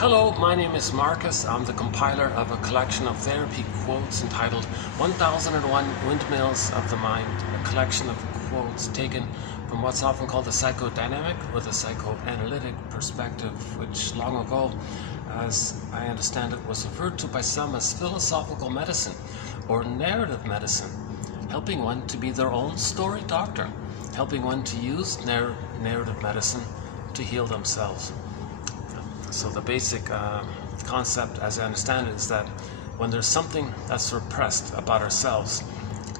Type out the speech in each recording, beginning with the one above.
Hello, my name is Marcus. I'm the compiler of a collection of therapy quotes entitled 1001 Windmills of the Mind, a collection of quotes taken from what's often called the psychodynamic or the psychoanalytic perspective, which long ago, as I understand it, was referred to by some as philosophical medicine or narrative medicine, helping one to be their own story doctor, helping one to use narrative medicine to heal themselves. So the basic concept, as I understand it, is that when there's something that's repressed about ourselves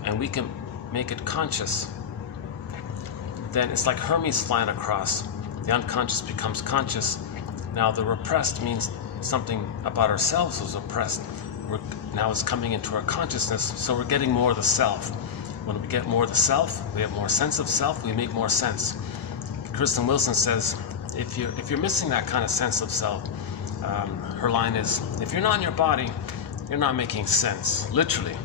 and we can make it conscious, then it's like Hermes flying across. The unconscious becomes conscious. Now the repressed means something about ourselves was oppressed. Now it's coming into our consciousness, so we're getting more of the self. When we get more of the self, we have more sense of self, we make more sense. Kristen Wilson says, if you're missing that kind of sense of self, her line is, if you're not in your body, you're not making sense, literally.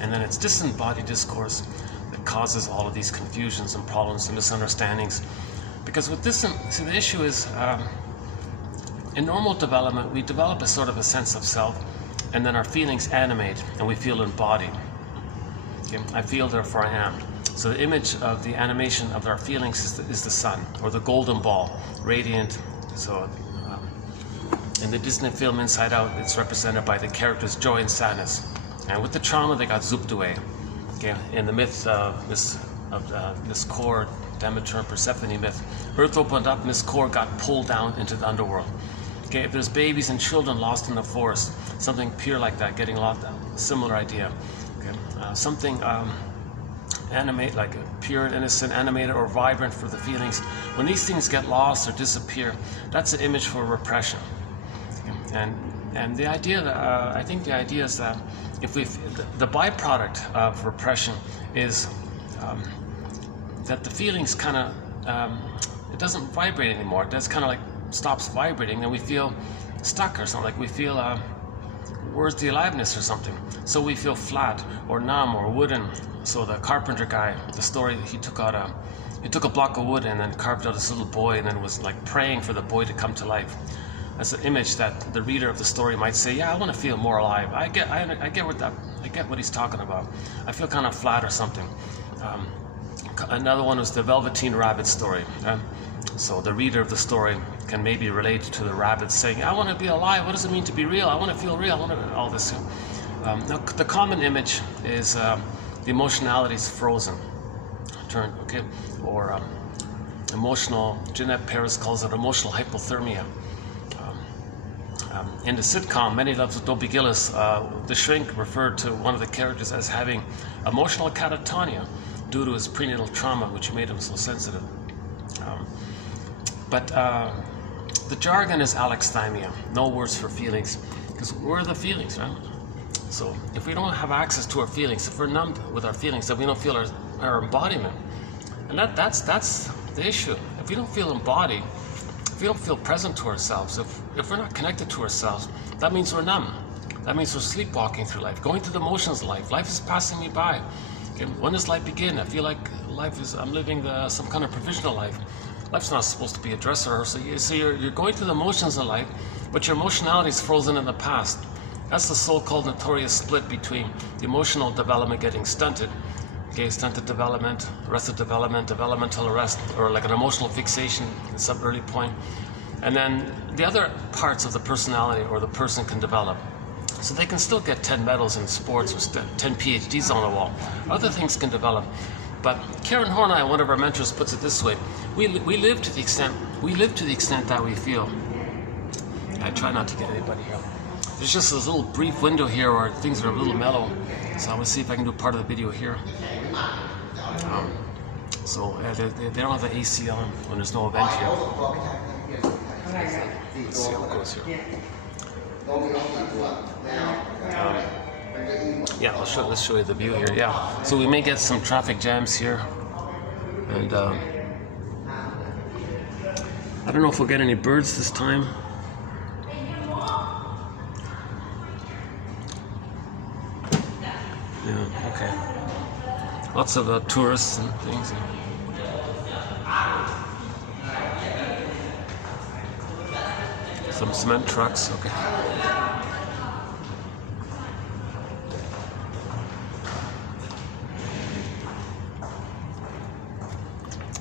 And then it's disembodied discourse that causes all of these confusions and problems and misunderstandings. Because with this, see, the issue is, in normal development, we develop a sort of a sense of self, and then our feelings animate, and we feel embodied. Okay? I feel, therefore I am. So the image of the animation of our feelings is the sun, or the golden ball, radiant. So in the Disney film Inside Out, it's represented by the characters joy and sadness. And with the trauma, they got zooped away. Okay? In the myth of Miss Core, Demeter and Persephone myth, Earth opened up, Miss Core got pulled down into the underworld. Okay? If there's babies and children lost in the forest, something pure like that, getting lost, similar idea. Okay? Something animate, like a pure, innocent, animated, or vibrant for the feelings. When these things get lost or disappear, that's an image for repression. And the idea that I think the idea is that if the byproduct of repression is that the feelings kind of it doesn't vibrate anymore. It just kind of like stops vibrating, then we feel stuck or something. Like we feel where's the aliveness or something. So we feel flat or numb or wooden. So the carpenter guy, the story, he took a block of wood and then carved out this little boy and then was like praying for the boy to come to life. That's an image that the reader of the story might say, yeah, I want to feel more alive. I get what he's talking about. I feel kind of flat or something. Another one was the Velveteen Rabbit story. So the reader of the story can maybe relate to the rabbit saying, I want to be alive. What does it mean to be real? I want to feel real. I want to all this. Now, the common image is the emotionality is frozen, turned, okay, or emotional. Jeanette Paris calls it emotional hypothermia. In the sitcom Many Loves with Dobie Gillis, the shrink referred to one of the characters as having emotional catatonia due to his prenatal trauma, which made him so sensitive. But the jargon is alexithymia, no words for feelings, because we're the feelings, right? So if we don't have access to our feelings, if we're numbed with our feelings, then we don't feel our embodiment. And that's the issue. If we don't feel embodied, if we don't feel present to ourselves, if we're not connected to ourselves, that means we're numb. That means we're sleepwalking through life, going through the motions of life. Life is passing me by. Okay? When does life begin? I feel like I'm living some kind of provisional life. Life's not supposed to be a dress rehearsal. So you're going through the motions of life, but your emotionality is frozen in the past. That's the so-called notorious split between the emotional development getting stunted, okay, stunted development, arrested development, developmental arrest, or like an emotional fixation at some early point. And then the other parts of the personality or the person can develop. So they can still get 10 medals in sports or 10 PhDs on the wall. Other things can develop. But Karen Horney, one of our mentors, puts it this way: we live to the extent that we feel. I try not to get anybody here. There's just this little brief window here where things are a little mellow. So I will see if I can do part of the video here. They don't have the AC on when there's no event here. Let's see how it goes here. Yeah, let's show you the view here. Yeah, so we may get some traffic jams here, and I don't know if we'll get any birds this time. Yeah, okay. Lots of tourists and things. Some cement trucks, okay.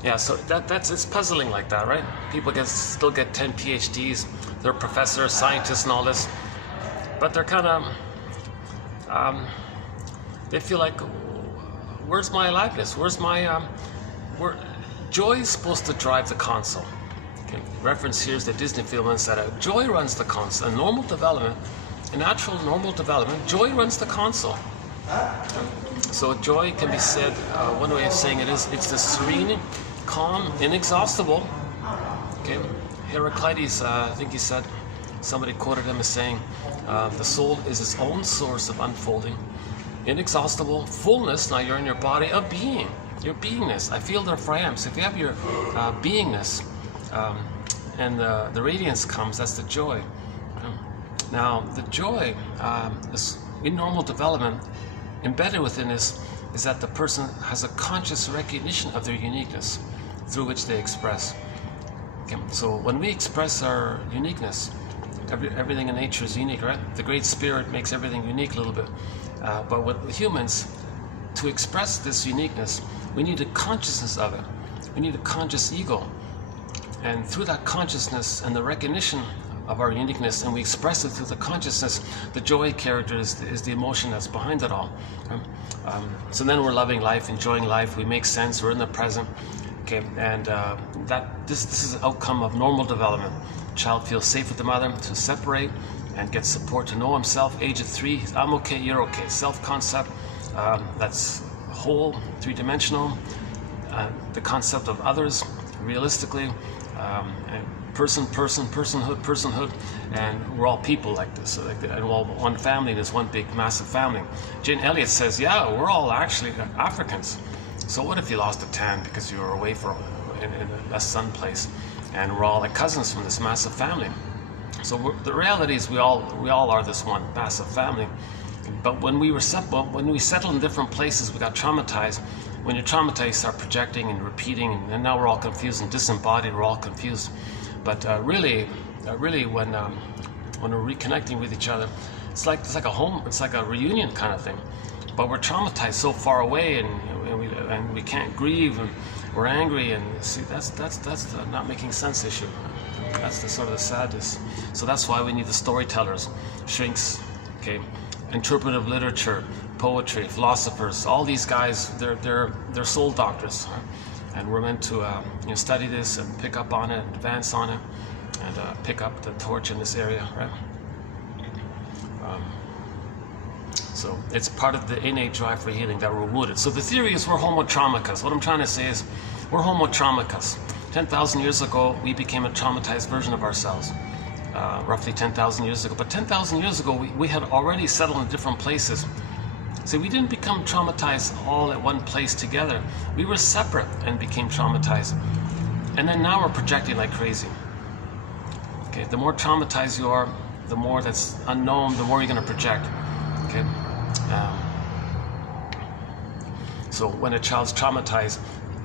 Yeah, so it's puzzling like that, right? People still get 10 PhDs, they're professors, scientists, and all this, but they're kind of they feel like, where's my aliveness? Where's my joy is supposed to drive the console. Okay. Reference here is the Disney film and said joy runs the console. In normal development, in natural normal development, joy runs the console. So joy can be said, one way of saying it is, it's the serene, calm, inexhaustible. Okay, Heraclitus, I think he said, somebody quoted him as saying, the soul is its own source of unfolding, inexhaustible fullness. Now you're in your body of being, your beingness. I feel therefore I am. So if you have your beingness, and the radiance comes, that's the joy. Now the joy is in normal development. Embedded within this is that the person has a conscious recognition of their uniqueness through which they express. Okay. So when we express our uniqueness, everything in nature is unique, right? The Great Spirit makes everything unique a little bit. But with humans, to express this uniqueness, we need a consciousness of it. We need a conscious ego. And through that consciousness and the recognition of our uniqueness, and we express it through the consciousness, the joy character is the emotion that's behind it all. So then we're loving life, enjoying life, we make sense, we're in the present. Okay, and this is an outcome of normal development. Child feels safe with the mother to separate and get support to know himself. Age of 3, I'm okay, you're okay. Self-concept, that's whole, three-dimensional. The concept of others, realistically, personhood, and we're all people like this. So and we're all one family, there's one big, massive family. Jane Elliott says, yeah, we're all actually Africans. So what if you lost a tan because you were away in a sun place, and we're all like cousins from this massive family? So the reality is we all are this one massive family. But when we settled in different places, we got traumatized. When you're traumatized, you start projecting and repeating, and now we're all confused and disembodied. We're all confused. But really, when we're reconnecting with each other, it's like a home. It's like a reunion kind of thing. But we're traumatized so far away, and we can't grieve, and we're angry, and see that's the not making sense issue. That's the sort of the sadness. So that's why we need the storytellers, shrinks, okay, interpretive literature, poetry, philosophers. All these guys, they're soul doctors, right? And we're meant to study this and pick up on it, advance on it, and pick up the torch in this area, right? So it's part of the innate drive for healing that we're wounded. So the theory is we're homo traumicus. What I'm trying to say is we're homo traumicus. 10,000 years ago, we became a traumatized version of ourselves, roughly 10,000 years ago. But 10,000 years ago, we had already settled in different places. See, we didn't become traumatized all at one place together. We were separate and became traumatized. And then now we're projecting like crazy. Okay, the more traumatized you are, the more that's unknown, the more you're going to project. Okay. So when a child's traumatized,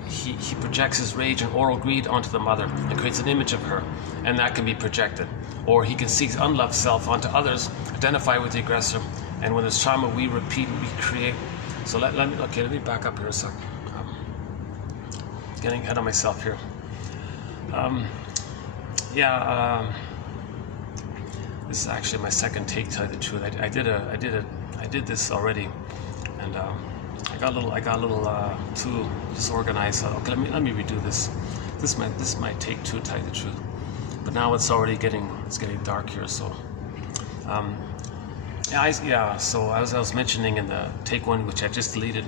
he projects his rage and oral greed onto the mother and creates an image of her, and that can be projected. Or he can seek unloved self onto others, identify with the aggressor, and when there's trauma, we repeat, we create. So let me back up here a second. Getting ahead of myself here. This is actually my second take, to tell you the truth. I did this already, and I got a little too disorganized. So, okay, let me redo this. This is my take two, to tell you the truth. But now it's already getting dark here. So, So as I was mentioning in the take one, which I just deleted,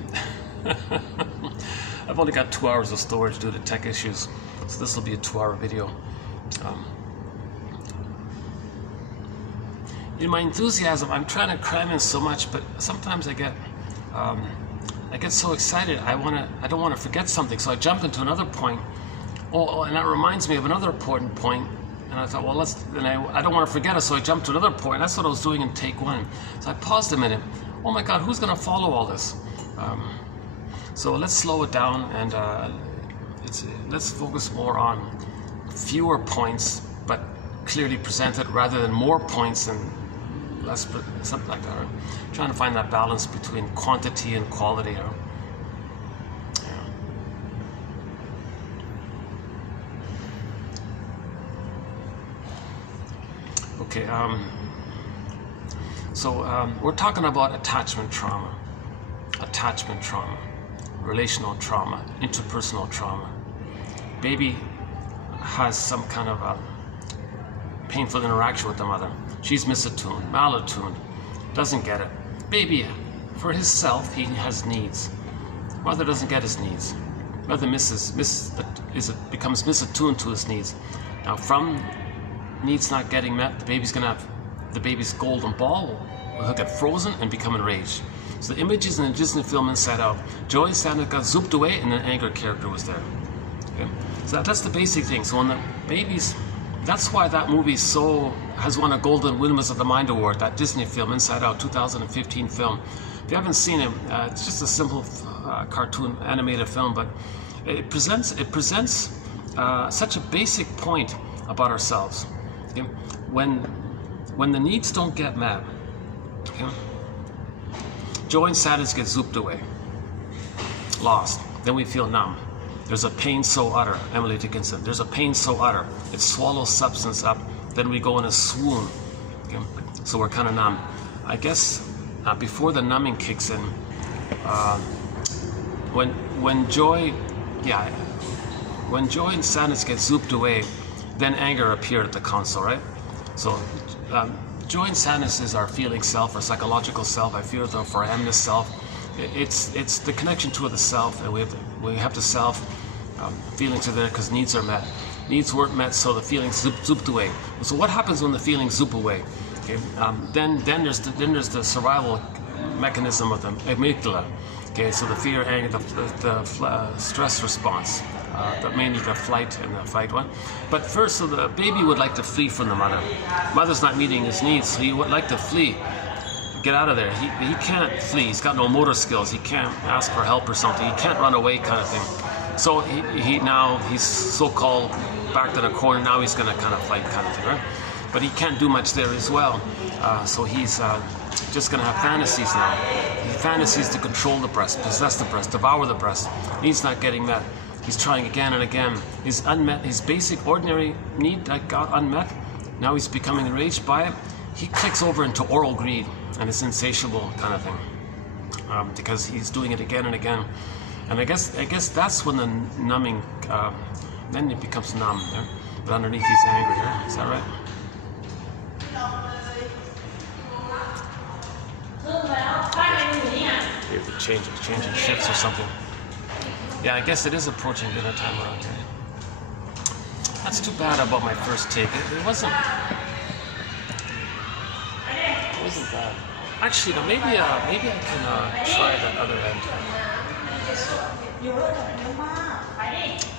I've only got 2 hours of storage due to tech issues. So this will be a 2-hour video. In my enthusiasm, I'm trying to cram in so much, but sometimes I get so excited. I don't want to forget something, so I jump into another point. And that reminds me of another important point. And I thought, well, I don't want to forget it, so I jumped to another point. That's what I was doing in take one. So I paused a minute. Oh my God, who's going to follow all this? So let's slow it down, and let's focus more on fewer points, but clearly presented rather than more points and less, something like that. Right? Trying to find that balance between quantity and quality. Right? Okay, we're talking about attachment trauma, relational trauma, interpersonal trauma. Baby has some kind of painful interaction with the mother. She's misattuned, malattuned, doesn't get it. Baby, for his self, he has needs. Mother doesn't get his needs. Mother becomes misattuned to his needs. Now, from needs not getting met, the baby's gonna have the baby's golden ball will get frozen and become enraged. So the images in the Disney film Inside Out, Joey Sanders got zooped away and an anger character was there. Okay? So that's the basic thing. So when the babies, that's why that movie has won a Golden Windmills of the Mind Award, that Disney film Inside Out 2015 film. If you haven't seen it, it's just a simple cartoon animated film, but it presents such a basic point about ourselves. Okay? When the needs don't get met, okay? Joy and sadness get zooped away, lost. Then we feel numb. There's a pain so utter, Emily Dickinson. There's a pain so utter, it swallows substance up. Then we go in a swoon. Okay? So we're kind of numb. I guess before the numbing kicks in, when joy and sadness get zooped away, then anger appeared at the console, right? So joy and sadness is our feeling self, our psychological self. I feel them for I am the self. It's the connection to the self, and we have the self. Feelings are there because needs are met. Needs weren't met, so the feelings zooped away. So what happens when the feelings zoop away? Okay, then there's the survival mechanism of the amygdala. Okay, so the fear, anger, the stress response. Mainly the flight and the fight one. But first, so the baby would like to flee from the mother. Mother's not meeting his needs, so he would like to flee, get out of there. He can't flee. He's got no motor skills. He can't ask for help or something. He can't run away, kind of thing. So he's so-called backed in a corner. Now he's going to kind of fight, kind of thing, right? But he can't do much there as well. So he's just going to have fantasies now. Fantasies to control the breast, possess the breast, devour the breast. Needs not getting met. He's trying again and again. His basic ordinary need that got unmet, now he's becoming enraged by it. He clicks over into oral greed, and it's insatiable kind of thing, because he's doing it again and again. And I guess that's when the numbing, then it becomes numb. Right? But underneath he's angry. Right? Is that right? Maybe changing shifts or something. Yeah, I guess it is approaching dinner time around here. That's too bad about my first take. It wasn't bad. Actually, no, maybe I can try that other end.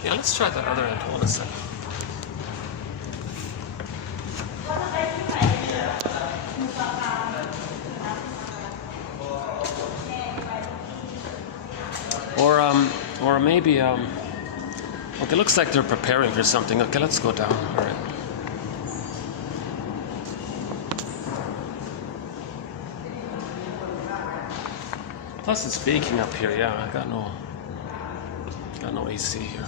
Yeah, let's try that other end. Hold on a second. Or maybe, okay, looks like they're preparing for something. Okay, let's go down. All right. Plus it's baking up here. Yeah, I got no AC here.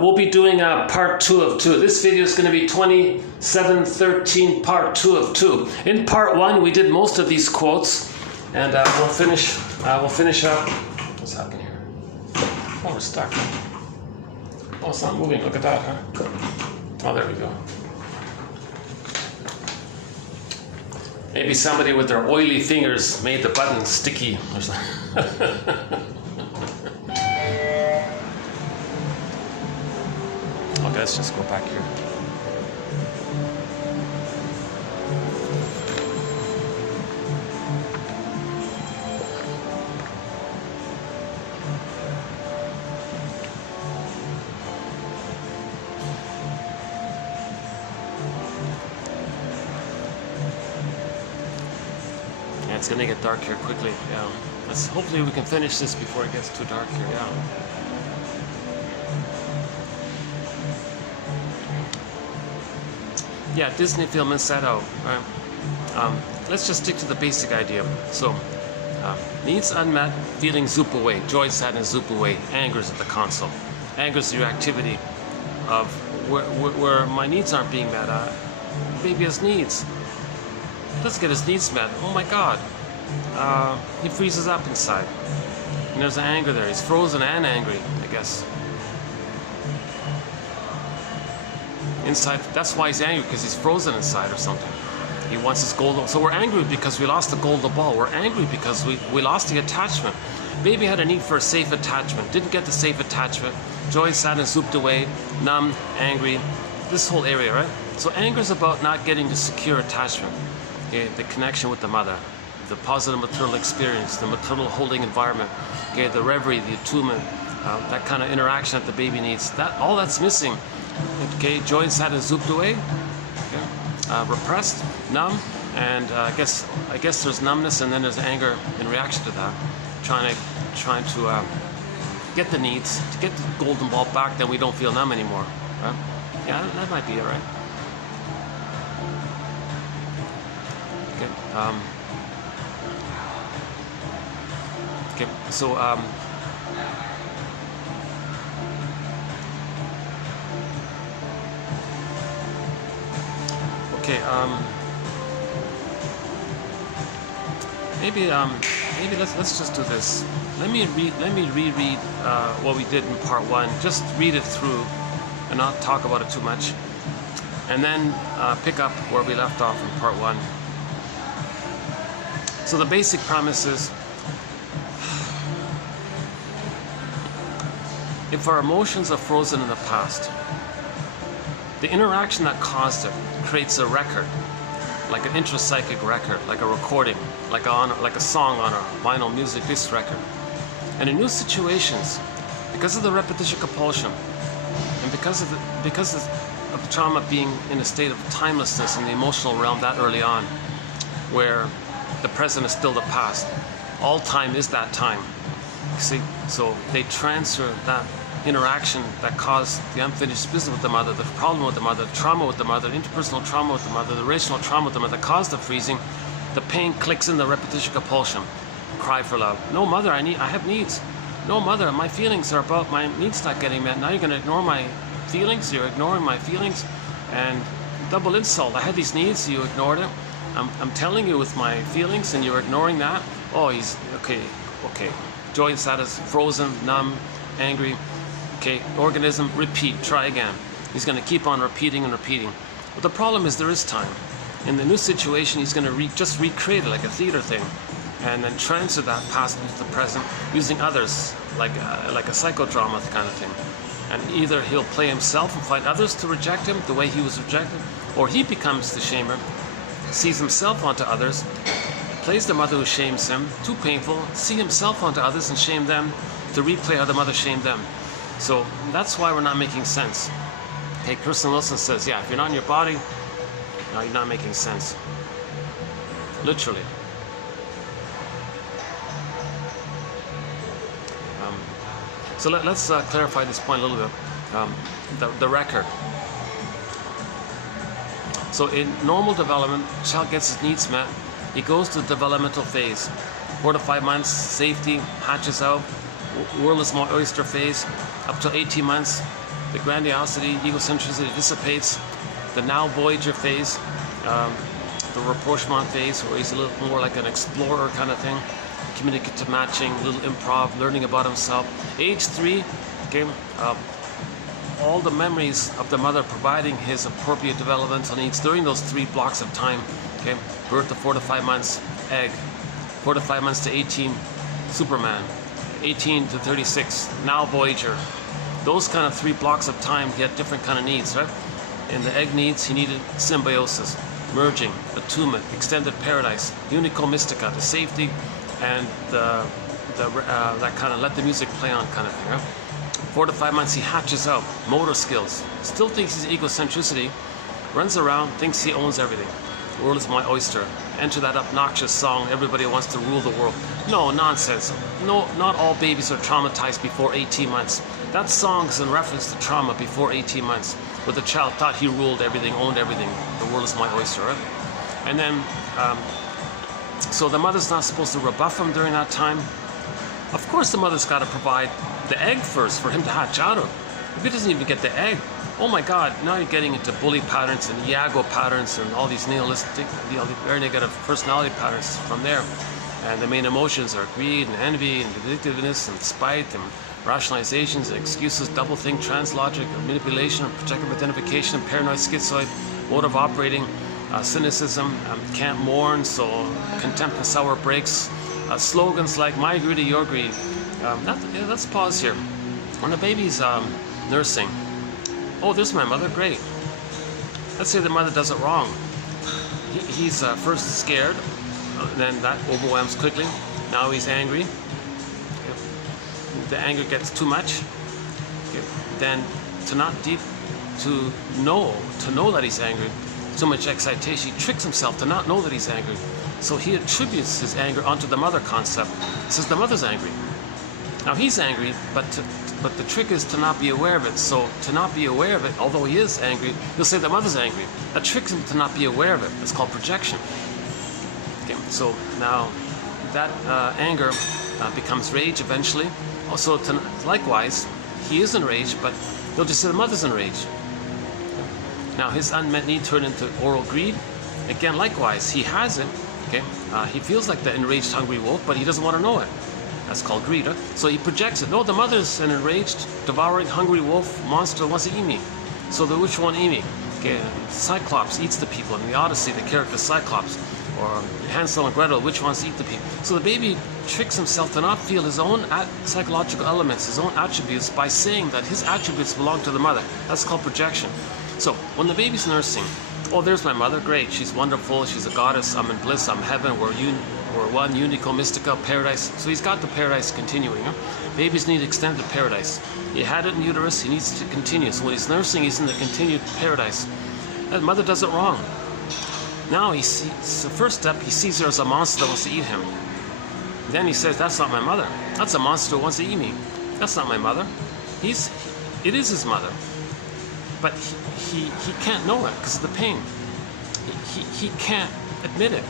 We'll be doing part 2 of 2. This video is going to be 2713 part 2 of 2. In part 1, we did most of these quotes, and we'll finish up. What's happening here? Oh, we're stuck. Oh, it's not moving. Look at that, huh? Oh, there we go. Maybe somebody with their oily fingers made the button sticky or something. Okay, let's just go back here. it's gonna get dark here quickly. Yeah. Hopefully we can finish this before it gets too dark here. Yeah. Yeah, Disney film Inside Out. Right? Let's just stick to the basic idea. So, needs unmet, feelings zoop away, joy, sadness zoop away, anger is at the console. Anger is the reactivity of where my needs aren't being met. Baby has needs. Let's get his needs met. Oh my God. He freezes up inside. And there's an anger there. He's frozen and angry, I guess. Inside, that's why he's angry, because he's frozen inside or something. He wants his gold. So we're angry because we lost the golden ball. We're angry because we lost the attachment. Baby had a need for a safe attachment. Didn't get the safe attachment. Joy, sadness, zooped away, numb, angry. This whole area, right? So anger is about not getting the secure attachment. Okay, the connection with the mother, the positive maternal experience, the maternal holding environment. Okay, the reverie, the attunement, that kind of interaction that the baby needs. All that's missing. Okay, joy and sadness zooped away. Okay, repressed, numb, and I guess there's numbness, and then there's anger in reaction to that. Trying to get the needs, to get the golden ball back, then we don't feel numb anymore. Right? Yeah, that might be it, right? Okay. Okay. So. Okay. Maybe let's just do this. Let me reread what we did in part one. Just read it through, and not talk about it too much, and then pick up where we left off in part one. So the basic premise is, if our emotions are frozen in the past, the interaction that caused it creates a record, like an intrapsychic record, like a recording, like a song on a vinyl music disc record. And in new situations, because of the repetition compulsion, and because of the trauma being in a state of timelessness in the emotional realm that early on, where the present is still the past, all time is that time. See, so they transfer that interaction that caused the unfinished business with the mother, the problem with the mother, the trauma with the mother, interpersonal trauma with the mother, the relational trauma with the mother that caused the freezing. The pain clicks in the repetition compulsion. Cry for love. No, mother, I have needs. No, mother, my feelings are about my needs not getting met. Now you're going to ignore my feelings. You're ignoring my feelings. And double insult. I had these needs. You ignored it. I'm telling you with my feelings, and you're ignoring that. Oh, he's okay. Joy and sadness, frozen, numb, angry. Okay, organism, repeat, try again. He's going to keep on repeating and repeating. But the problem is there is time. In the new situation, he's going to just recreate it like a theater thing, and then transfer that past into the present using others, like a psychodrama kind of thing. And either he'll play himself and find others to reject him the way he was rejected, or he becomes the shamer, sees himself onto others, plays the mother who shames him, too painful, see himself onto others and shame them, to replay how the mother shamed them. So that's why we're not making sense. Okay, Kirsten Wilson says, yeah, if you're not in your body, no, you're not making sense. Literally. So let's clarify this point a little bit. The record. So in normal development, child gets his needs met. He goes to the developmental phase. 4 to 5 months, safety, hatches out. World is more oyster phase. Up to 18 months, the grandiosity, egocentricity dissipates. The now voyager phase, the rapprochement phase, where he's a little more like an explorer kind of thing, communicative matching, little improv, learning about himself. Age 3, okay, all the memories of the mother providing his appropriate developmental needs during those 3 blocks of time. Okay, birth to 4 to 5 months, egg, 4 to 5 months to 18, Superman, 18 to 36, now Voyager. Those kind of 3 blocks of time, he had different kind of needs, right? In the egg needs, he needed symbiosis, merging, attunement, extended paradise, unico mystica, the safety, and that kind of let the music play on kind of thing, right? 4 to 5 months, he hatches out, motor skills, still thinks he's egocentricity, runs around, thinks he owns everything. The world is my oyster. Enter that obnoxious song, everybody wants to rule the world. No, nonsense. No, not all babies are traumatized before 18 months. That song is in reference to trauma before 18 months, where the child thought he ruled everything, owned everything. The world is my oyster, right? And then, so the mother's not supposed to rebuff him during that time. Of course, the mother's got to provide the egg first for him to hatch out of. If he doesn't even get the egg, oh my God, now you're getting into bully patterns and Iago patterns and all these nihilistic, very negative personality patterns from there. And the main emotions are greed and envy and vindictiveness and spite and rationalizations and excuses, doublethink, translogic, manipulation, protective identification, paranoid, schizoid, mode of operating, cynicism, can't mourn, so contempt and sour breaks, slogans like my greed, your greed. Let's pause here. When the baby's nursing, oh, there's my mother, great. Let's say the mother does it wrong. He's first scared, then that overwhelms quickly. Now he's angry. The anger gets too much. Then to know that he's angry, so much excitation, he tricks himself to not know that he's angry. So he attributes his anger onto the mother concept. He says the mother's angry. Now he's angry, but the trick is to not be aware of it. So to not be aware of it, although he is angry, he'll say the mother's angry. That tricks him to not be aware of it. It's called projection. Okay, so now that anger becomes rage eventually. Also, likewise, he is enraged, but he'll just say the mother's enraged. Now his unmet need turned into oral greed. Again, likewise, he has it. Okay, he feels like the enraged, hungry wolf, but he doesn't want to know it. That's called greed. Huh? So he projects it. No, the mother's an enraged, devouring, hungry wolf monster wants to eat me. So the which one eat me? Okay, Cyclops eats the people. In the Odyssey, the character Cyclops, or Hansel and Gretel, which wants to eat the people? So the baby tricks himself to not feel his own psychological elements, his own attributes, by saying that his attributes belong to the mother. That's called projection. So when the baby's nursing, oh, there's my mother, great, she's wonderful, she's a goddess, I'm in bliss, I'm heaven, we're one, unico, mystica, paradise. So he's got the paradise continuing. Huh? Babies need extended paradise. He had it in uterus, he needs to continue. So when he's nursing, he's in the continued paradise. And mother does it wrong. Now he sees, the first step, he sees her as a monster that wants to eat him. Then he says, that's not my mother. That's a monster who wants to eat me. That's not my mother. It is his mother. But he can't know it because of the pain. He can't admit it.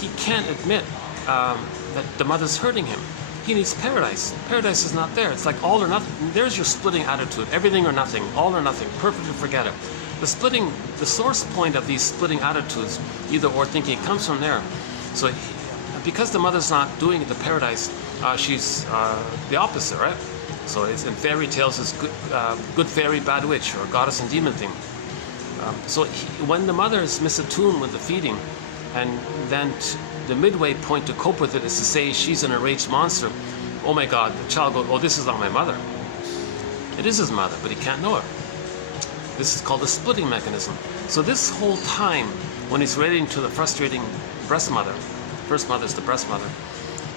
He can't admit that the mother's hurting him. He needs paradise. Paradise is not there. It's like all or nothing. There's your splitting attitude. Everything or nothing. All or nothing. Perfect or forget it. The source point of these splitting attitudes, either or thinking, comes from there. So because the mother's not doing the paradise, she's the opposite, right? So it's in fairy tales, it's good fairy, bad witch, or goddess and demon thing. So when the mother is misattuned with the feeding, and then the midway point to cope with it is to say she's an enraged monster, oh my God, the child goes, oh, this is not my mother. It is his mother, but he can't know it. This is called the splitting mechanism. So this whole time, when he's relating to the frustrating breast mother, first mother is the breast mother,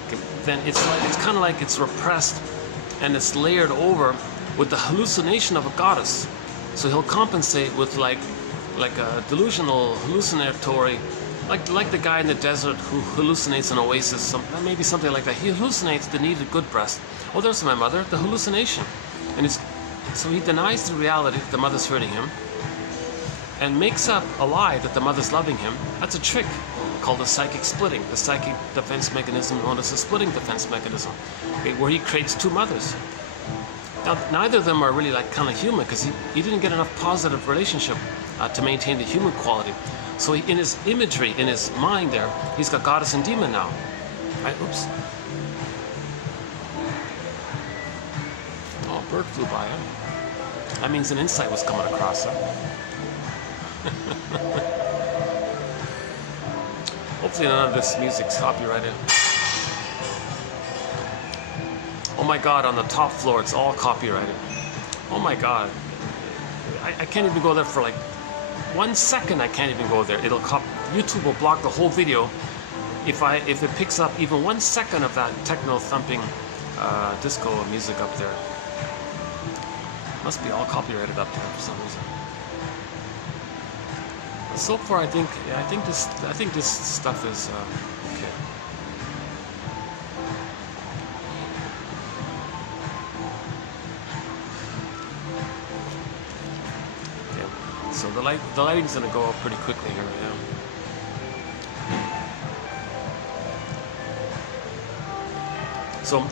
okay, then it's kind of like it's repressed and it's layered over with the hallucination of a goddess. So he'll compensate with like a delusional, hallucinatory, like the guy in the desert who hallucinates an oasis, maybe something like that. He hallucinates the needed good breast. Oh, there's my mother, the hallucination. And so he denies the reality that the mother's hurting him and makes up a lie that the mother's loving him. That's a trick called the psychic splitting, the psychic defense mechanism known as the splitting defense mechanism, okay, where he creates two mothers. Now, neither of them are really like kind of human because he didn't get enough positive relationship to maintain the human quality. So in his imagery, in his mind there, he's got goddess and demon now. Right? Oops. Oh, a bird flew by. Huh? That means an insight was coming across. Huh? Hopefully none of this music's copyrighted. Oh my God, on the top floor, it's all copyrighted. Oh my God. I can't even go there for like 1 second. I can't even go there. YouTube will block the whole video if it picks up even 1 second of that techno thumping disco music up there. Must be all copyrighted up there for some reason. so far, I think this stuff is okay. Okay. So the lighting's gonna go up pretty quickly here. Yeah. So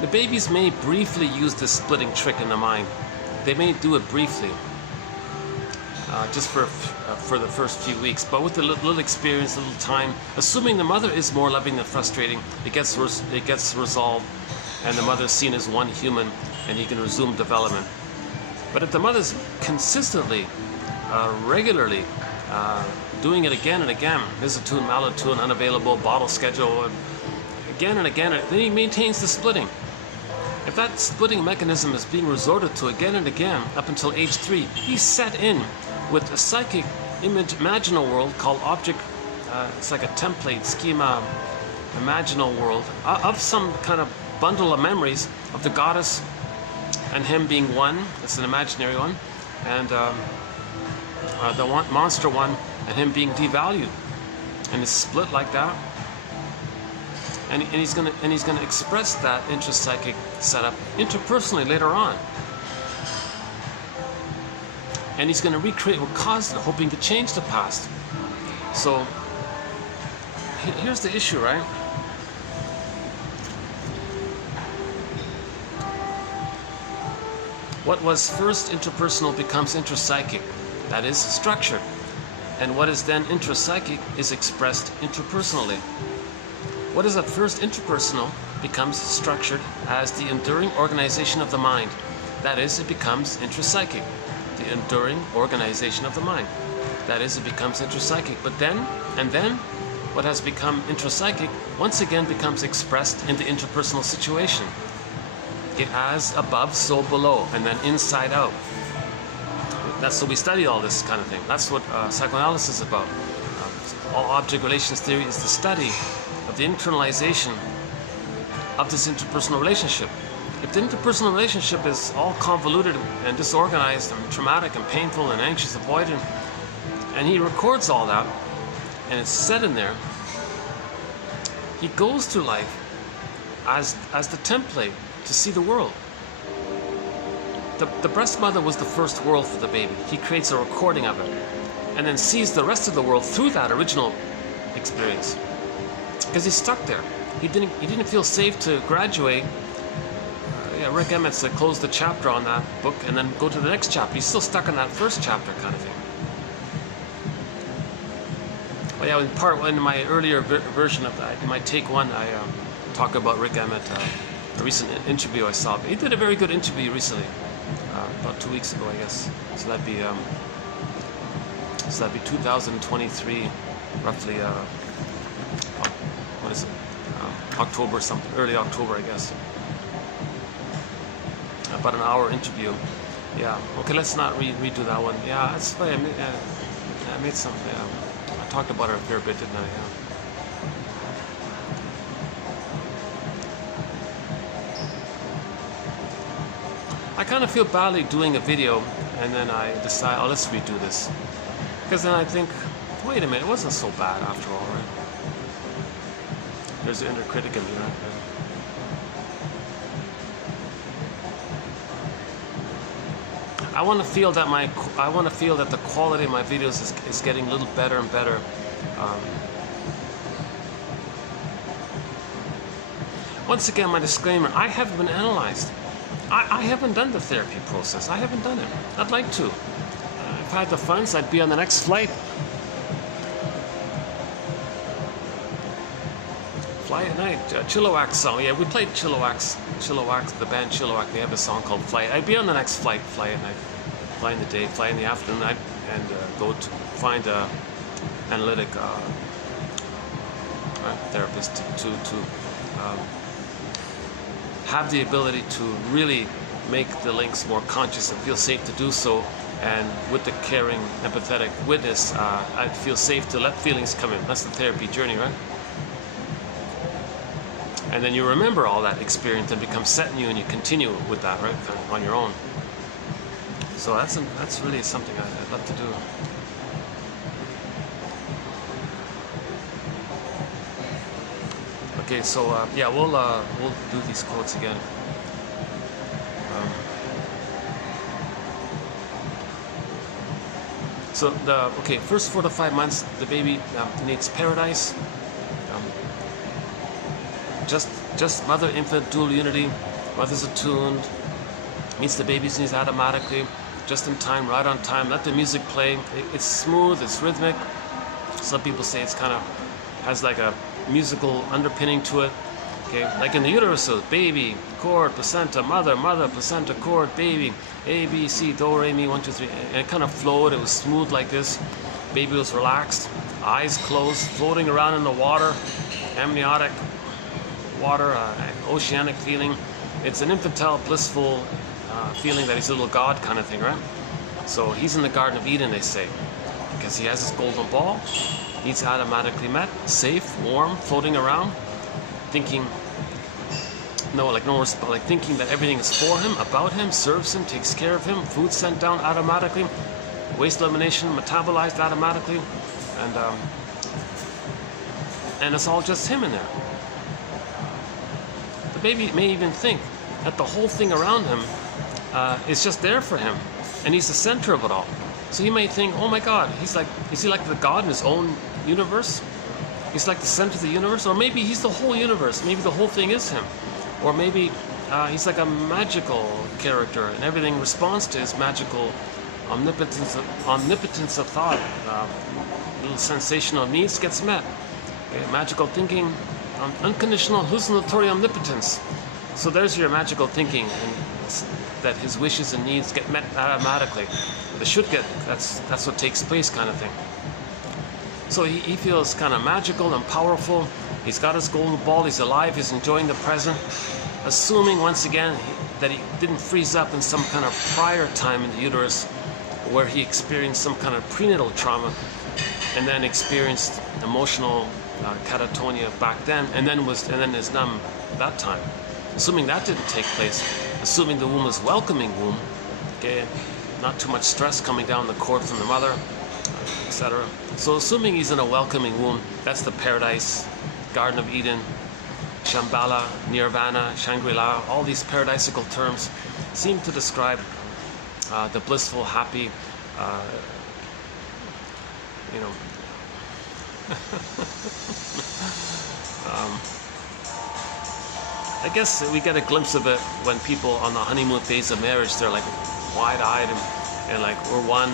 the babies may briefly use this splitting trick in the mind. They may do it briefly, just for the first few weeks, but with a little experience, a little time, assuming the mother is more loving than frustrating, it gets resolved, and the mother is seen as one human, and he can resume development. But if the mother's consistently, regularly, doing it again and again, misattuned, malattuned, unavailable, bottle schedule, again and again, then he maintains the splitting. If that splitting mechanism is being resorted to again and again up until age 3, he's set in with a psychic imaginal world called object, it's like a template, schema, imaginal world, of some kind of bundle of memories of the goddess and him being one, it's an imaginary one, and the monster one and him being devalued. And it's split like that. And he's gonna express that intrapsychic setup interpersonally later on. And he's gonna recreate what caused it, hoping to change the past. So here's the issue, right? What was first interpersonal becomes intrapsychic, that is structured. And what is then intrapsychic is expressed interpersonally. What is at first interpersonal becomes structured as the enduring organization of the mind. That is, it becomes intrapsychic. The enduring organization of the mind. That is, it becomes intrapsychic. But then, what has become intrapsychic once again becomes expressed in the interpersonal situation. It as above, so below, and then inside out. So we study all this kind of thing. That's what psychoanalysis is about. All object relations theory is the study of the internalization of this interpersonal relationship. If the interpersonal relationship is all convoluted and disorganized and traumatic and painful and anxious, avoidant, and he records all that, and it's set in there, he goes through life as the template to see the world. The breast mother was the first world for the baby. He creates a recording of it and then sees the rest of the world through that original experience. Because he's stuck there. He didn't feel safe to graduate. Rick Emmett said close the chapter on that book and then go to the next chapter. He's still stuck in that first chapter kind of thing. Well, yeah, in my earlier version of that, in my take 1, I talk about Rick Emmett, a recent interview I saw. He did a very good interview recently, about 2 weeks ago, I guess. So that'd be 2023, roughly. What is it? October something, early October, I guess. About an hour interview. Yeah. Okay, let's not redo that one. Yeah, that's funny. I made some. I talked about it a fair bit, didn't I? Yeah. I kind of feel badly doing a video, and then I decide, oh, let's redo this, because then I think, wait a minute, it wasn't so bad after all, right? There's the inner critic in me, right? I want to feel that the quality of my videos is getting a little better and better. Once again, my disclaimer: I haven't been analyzed. I haven't done the therapy process. I haven't done it. I'd like to. If I had the funds, I'd be on the next flight. Fly at Night, Chilliwack song. Yeah, we played Chilliwack, the band Chilliwack. They have a song called Fly. I'd be on the next flight, fly at night, fly in the day, fly in the afternoon, and go to find a analytic therapist to have the ability to really make the links more conscious and feel safe to do so. And with the caring, empathetic witness, I'd feel safe to let feelings come in. That's the therapy journey, right? And then you remember all that experience and becomes set in you, and you continue with that, right, on your own. So that's really something I'd love to do. Okay, so yeah, we'll do these quotes again. So first 4 to 5 months, the baby needs paradise. Just mother infant dual unity. Mother's attuned, meets the baby's needs automatically, just in time, right on time. Let the music play. It's smooth, it's rhythmic. Some people say it's kind of has like a musical underpinning to it. Okay, like in the uterus, so baby, cord, placenta, mother, placenta, cord, baby, A, B, C, do, re, mi, 1, 2, 3, and it kind of flowed. It was smooth like this. Baby was relaxed, eyes closed, floating around in the water, amniotic water, oceanic feeling. It's an infantile, blissful feeling that he's a little god kind of thing, right? So he's in the Garden of Eden, they say, because he has his golden ball, needs automatically met, safe, warm, floating around, thinking, thinking that everything is for him, about him, serves him, takes care of him, food sent down automatically, waste elimination metabolized automatically, and it's all just him in there. The baby may even think that the whole thing around him is just there for him, and he's the center of it all. So he may think, oh my God, is he like the God in his own universe? He's like the center of the universe? Or maybe he's the whole universe. Maybe the whole thing is him. Or maybe he's like a magical character, and everything responds to his magical omnipotence of thought. Little sensational needs gets met. Okay, magical thinking, unconditional hallucinatory omnipotence. So there's your magical thinking, and that his wishes and needs get met automatically. They should get. That's what takes place, kind of thing. So he feels kind of magical and powerful. He's got his golden ball. He's alive. He's enjoying the present, assuming once again that he didn't freeze up in some kind of prior time in the uterus, where he experienced some kind of prenatal trauma, and then experienced emotional catatonia back then, and then is numb that time. Assuming that didn't take place, assuming the womb is welcoming womb, okay, not too much stress coming down the cord from the mother, etc. So assuming he's in a welcoming womb, that's the paradise, Garden of Eden, Shambhala, Nirvana, Shangri-La. All these paradisical terms seem to describe the blissful, happy, I guess we get a glimpse of it when people on the honeymoon phase of marriage, they're like wide-eyed and like, we're one,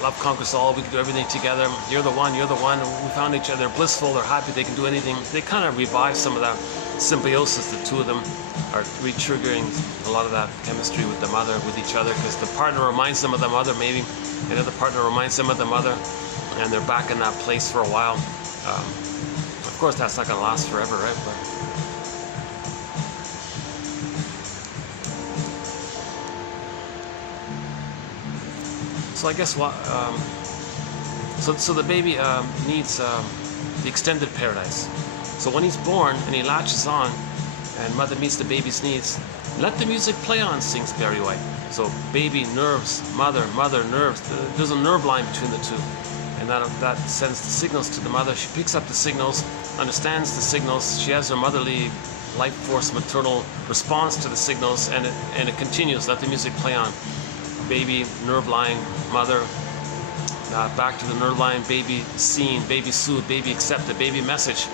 love conquers all, we can do everything together, you're the one, we found each other, they're blissful, they're happy, they can do anything. They kind of revive some of that symbiosis. The two of them are re-triggering a lot of that chemistry with the mother, with each other, because the partner reminds them of the mother, maybe another partner reminds them of the mother, and they're back in that place for a while. Of course, that's not going to last forever, right? But so I guess what, so the baby needs the extended paradise. So when he's born and he latches on, and mother meets the baby's needs, let the music play on, sings Barry White. So baby, nerves, mother, nerves. There's a nerve line between the two, and that sends the signals to the mother. She picks up the signals, understands the signals. She has her motherly life force, maternal response to the signals, and it continues. Let the music play on. Baby, nerve line, mother, back to the nerve line, baby seen, baby soothed, baby accepted, baby message,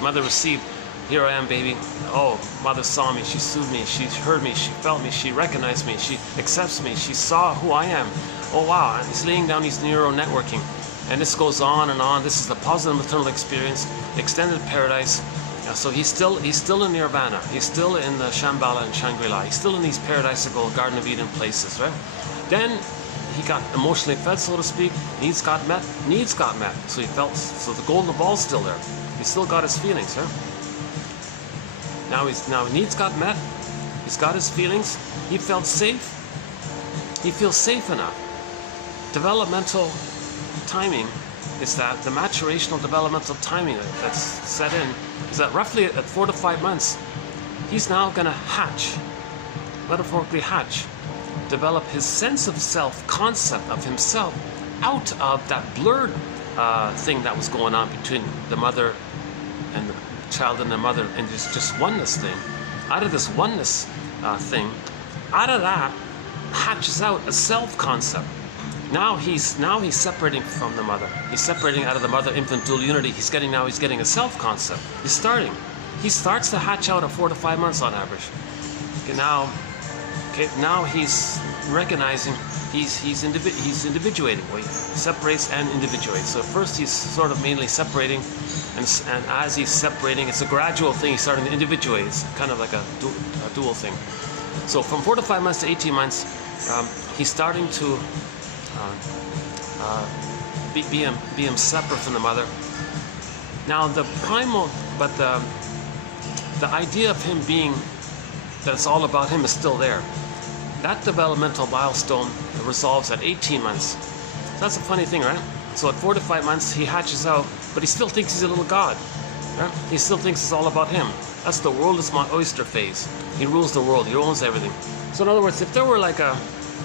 mother received. Here I am, baby. Oh, mother saw me, she soothed me, she heard me, she felt me, she recognized me, she accepts me, she saw who I am. Oh wow, and he's laying down these neural networking. And this goes on and on. This is the positive maternal experience, extended paradise. So he's still in Nirvana. He's still in the Shambhala and Shangri-La. He's still in these paradisical Garden of Eden places, right? Then he got emotionally fed, so to speak. Needs got met. So he felt, so the golden ball's still there. He still got his feelings, right? Now needs got met. He's got his feelings. He felt safe. He feels safe enough. Developmental timing is that the maturational developmental timing that's set in is that roughly at 4 to 5 months, he's now going to hatch, metaphorically hatch, develop his sense of self, concept of himself, out of that blurred thing that was going on between the mother and the child and the mother, and this just oneness thing. Out of this oneness thing, out of that hatches out a self concept. Now he's separating from the mother. He's separating out of the mother-infant dual unity. He's getting a self concept. He starts to hatch out at 4 to 5 months on average. Now he's recognizing he's individuating. Well, he separates and individuates. So first he's sort of mainly separating, and as he's separating, it's a gradual thing. He's starting to individuate. It's kind of like a dual thing. So from 4 to 5 months to 18 months, he's starting to be him separate from the mother. Now the primal, but the idea of him being that it's all about him is still there. That developmental milestone resolves at 18 months. That's a funny thing, right? So at 4 to 5 months he hatches out, but he still thinks he's a little god. Right? He still thinks it's all about him. That's the world is my oyster phase. He rules the world. He owns everything. So in other words, if there were like a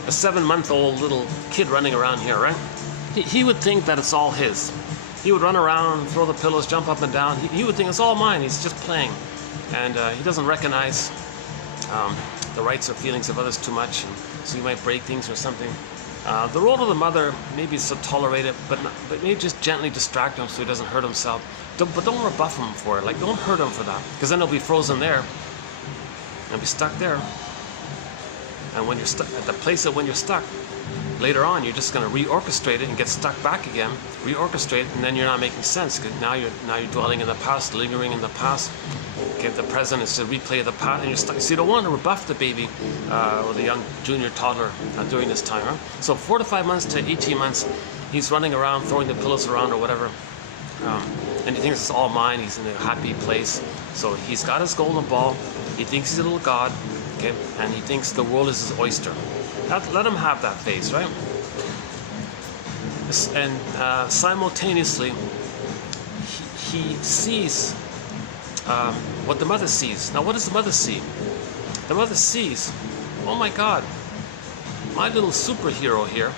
7-month-old little kid running around here, right? He would think that it's all his. He would run around, throw the pillows, jump up and down. He would think it's all mine. He's just playing. And he doesn't recognize the rights or feelings of others too much. And so he might break things or something. The role of the mother, maybe is to tolerate it, but maybe just gently distract him so he doesn't hurt himself. But don't rebuff him for it. Like, don't hurt him for that. Because then he'll be frozen there. And be stuck there. And when you're stuck at the place that when you're stuck, later on you're just going to reorchestrate it and get stuck back again, reorchestrate, and then you're not making sense because now you're dwelling in the past, lingering in the past. Okay, the present is to replay the past, and you're stuck. So you don't want to rebuff the baby or the young junior toddler during this time. Right? So 4 to 5 months to 18 months, he's running around, throwing the pillows around or whatever, and he thinks it's all mine. He's in a happy place. So he's got his golden ball. He thinks he's a little god. Okay, and he thinks the world is his oyster. Let him have that phase, right? And simultaneously, he sees what the mother sees. Now, what does the mother see? The mother sees, oh my God, my little superhero here.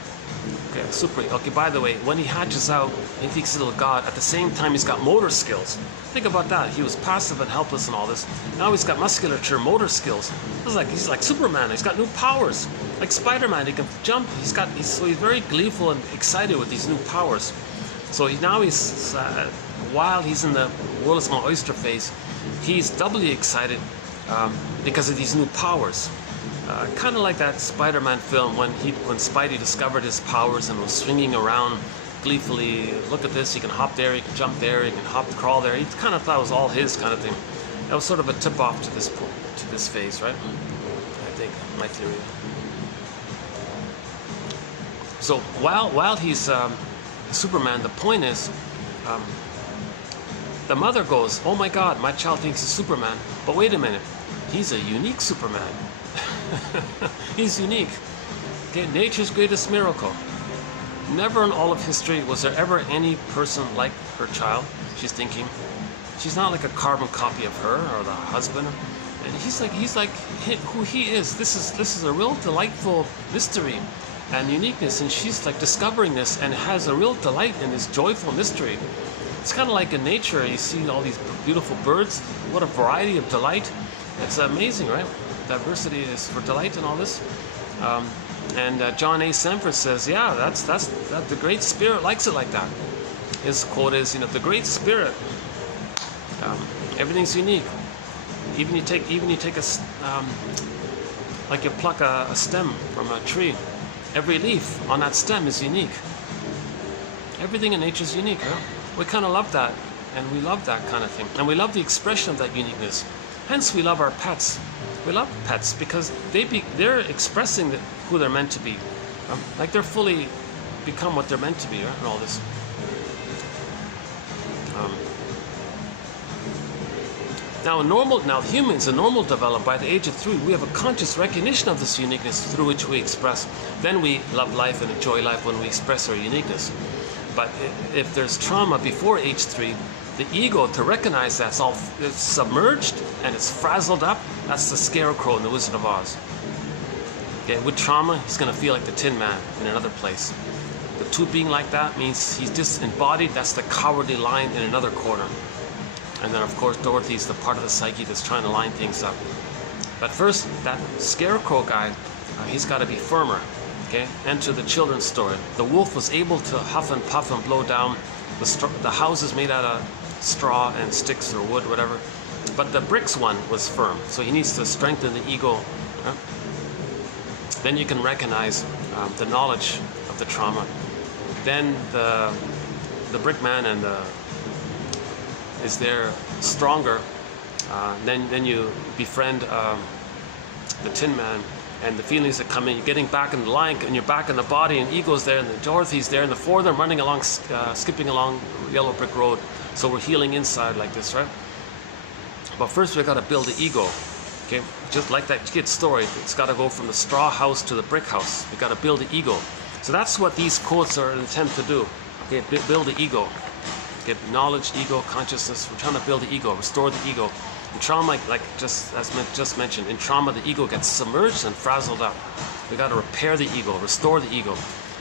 Okay, by the way, when he hatches out, he thinks he's a little god. At the same time, he's got motor skills. Think about that. He was passive and helpless and all this. Now he's got musculature, motor skills. He's like Superman. He's got new powers. Like Spider-Man, he can jump. He's very gleeful and excited with these new powers. So while he's in the world is my oyster phase, he's doubly excited because of these new powers. Kind of like that Spider-Man film when Spidey discovered his powers and was swinging around gleefully. Look at this, he can hop there, he can jump there, he can crawl there. He kind of thought it was all his kind of thing. That was sort of a tip-off to this phase, right? I think, my theory. So while he's Superman, the point is, the mother goes, oh my God, my child thinks he's Superman, but wait a minute, he's a unique Superman. He's unique. Okay, nature's greatest miracle. Never in all of history was there ever any person like her child. She's thinking. She's not like a carbon copy of her or the husband. And he's like who he is. This is a real delightful mystery and uniqueness. And she's like discovering this and has a real delight in this joyful mystery. It's kind of like in nature. You see all these beautiful birds. What a variety of delight. It's amazing, right? Diversity is for delight and all this. And John A. Sanford says, yeah, that's the Great Spirit likes it like that. His quote is, the Great Spirit, everything's unique. Even you take like you pluck a stem from a tree, every leaf on that stem is unique. Everything in nature is unique, huh? We kind of love that, and we love that kind of thing, and we love the expression of that uniqueness. Hence, we love our pets. We love pets because they're expressing who they're meant to be. Like they're fully become what they're meant to be, right? And all this. Now humans, in normal development, by the age of 3, we have a conscious recognition of this uniqueness through which we express. Then we love life and enjoy life when we express our uniqueness. But if there's trauma before age 3, the ego, to recognize that it's submerged and it's frazzled up, that's the scarecrow in the Wizard of Oz. Okay, with trauma, he's going to feel like the Tin Man in another place. The two being like that means he's disembodied. That's the cowardly lion in another corner. And then, of course, Dorothy's the part of the psyche that's trying to line things up. But first, that scarecrow guy, he's got to be firmer. Okay, enter the children's story. The wolf was able to huff and puff and blow down the houses made out of straw and sticks or wood, whatever. But the bricks one was firm, so he needs to strengthen the ego. Then you can recognize the knowledge of the trauma. Then the brick man and is there stronger. Then you befriend the Tin Man. And the feelings that come in, you're getting back in the line, and you're back in the body, and ego's there, and the Dorothy's there, and the four of them running along, skipping along yellow brick road. So we're healing inside like this, right? But first we've got to build the ego, okay? Just like that kid's story, it's got to go from the straw house to the brick house. We've got to build the ego. So that's what these quotes are an attempt to do, okay? Build the ego. Get knowledge, ego, consciousness. We're trying to build the ego, restore the ego. In trauma, like just mentioned, in trauma the ego gets submerged and frazzled up. We got to repair the ego, restore the ego.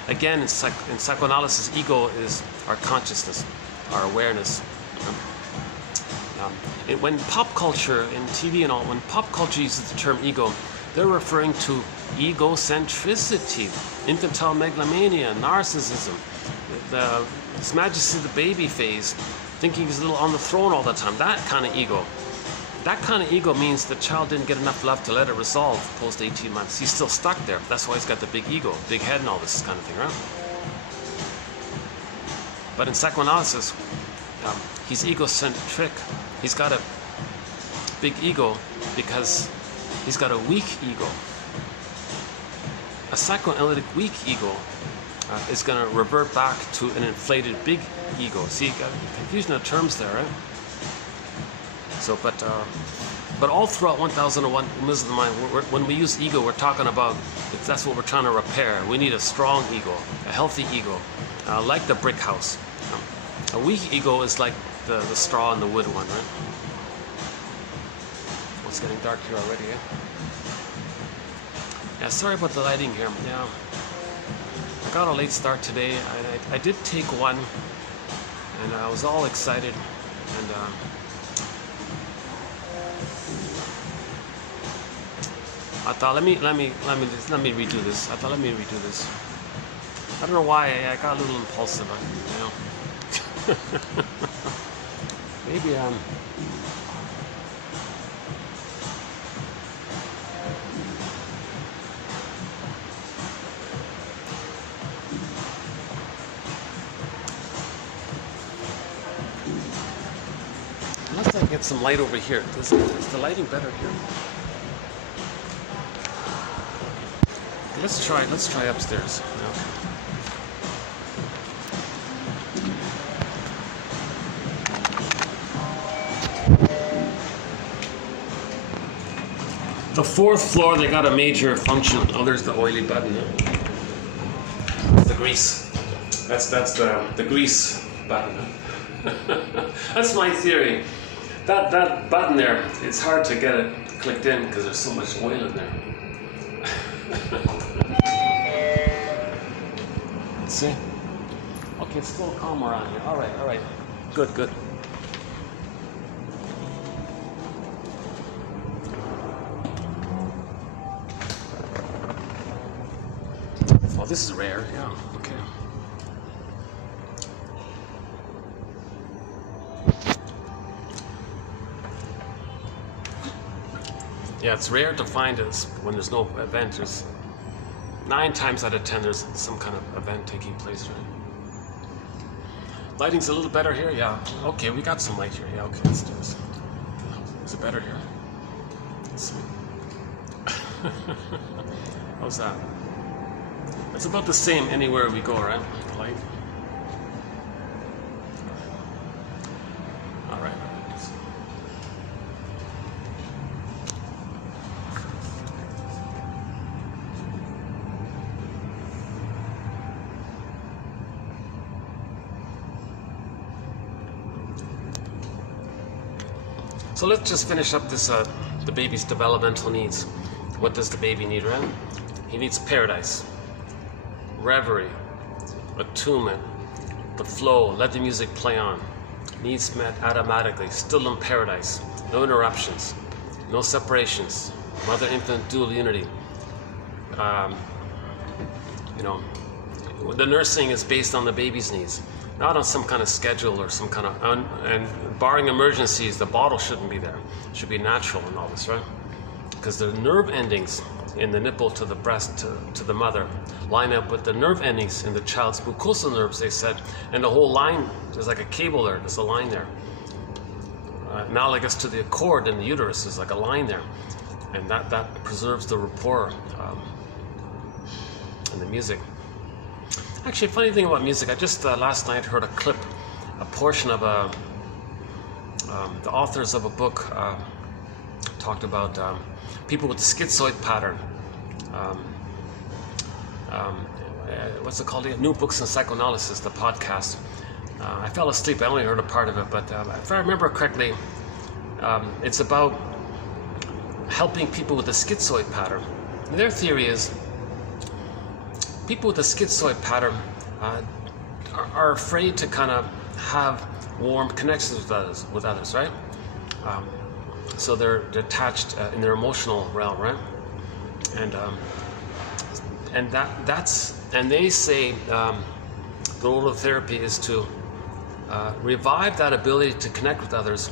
Again, in psychoanalysis, ego is our consciousness, our awareness. When pop culture, in TV and all, when pop culture uses the term ego, they're referring to egocentricity, infantile megalomania, narcissism, His Majesty the baby phase, thinking he's a little on the throne all the time, that kind of ego. That kind of ego means the child didn't get enough love to let it resolve post 18 months. He's still stuck there. That's why he's got the big ego, big head and all this kind of thing, right? But in psychoanalysis, he's egocentric. He's got a big ego because he's got a weak ego. A psychoanalytic weak ego is going to revert back to an inflated big ego. See, you got confusion of terms there, right? So, but all throughout 1001 Windmills of the Mind, when we use ego, we're talking about, if that's what we're trying to repair. We need a strong ego, a healthy ego, like the brick house. A weak ego is like the straw and the wood one, right? It's getting dark here already, eh? Yeah, sorry about the lighting here. Yeah, I got a late start today. I did take one, and I was all excited, and I thought, let me redo this. I thought, let me redo this. I don't know why I got a little impulsive, you know. Maybe unless I get some light over here. Is the lighting better here? Let's try upstairs. Okay. The fourth floor, they got a major function. Oh, there's the oily button. The grease. That's the grease button. That's my theory. That button there, it's hard to get it clicked in because there's so much oil in there. Let's see. Okay, it's still calm around here. All right. Good. Oh, this is rare. Yeah. Okay. Yeah, it's rare to find us when there's no event. There's 9 times out of 10 there's some kind of event taking place, right? Lighting's a little better here, yeah. Okay, we got some light here. Yeah, okay, let's do this. Is it better here? Let's see. How's that? It's about the same anywhere we go, right? The light. All right. So let's just finish up this, the baby's developmental needs. What does the baby need, right? He needs paradise, reverie, attunement, the flow, let the music play on. Needs met automatically, still in paradise, no interruptions, no separations, mother-infant dual unity. The nursing is based on the baby's needs, not on some kind of schedule or some kind of, and barring emergencies, the bottle shouldn't be there. It should be natural and all this, right? Because the nerve endings in the nipple to the breast to the mother line up with the nerve endings in the child's mucosal nerves, they said, and the whole line, there's like a cable there, there's a line there. Analogous to the cord in the uterus, there's like a line there, and that preserves the rapport in the music. Actually, funny thing about music, I just last night heard a clip, a portion of the authors of a book talked about people with the schizoid pattern. What's it called? New Books in Psychoanalysis, the podcast. I fell asleep, I only heard a part of it, but if I remember correctly, it's about helping people with the schizoid pattern. And their theory is people with the schizoid pattern are afraid to kind of have warm connections with others, right? So they're detached in their emotional realm, right? And they say the role of therapy is to revive that ability to connect with others.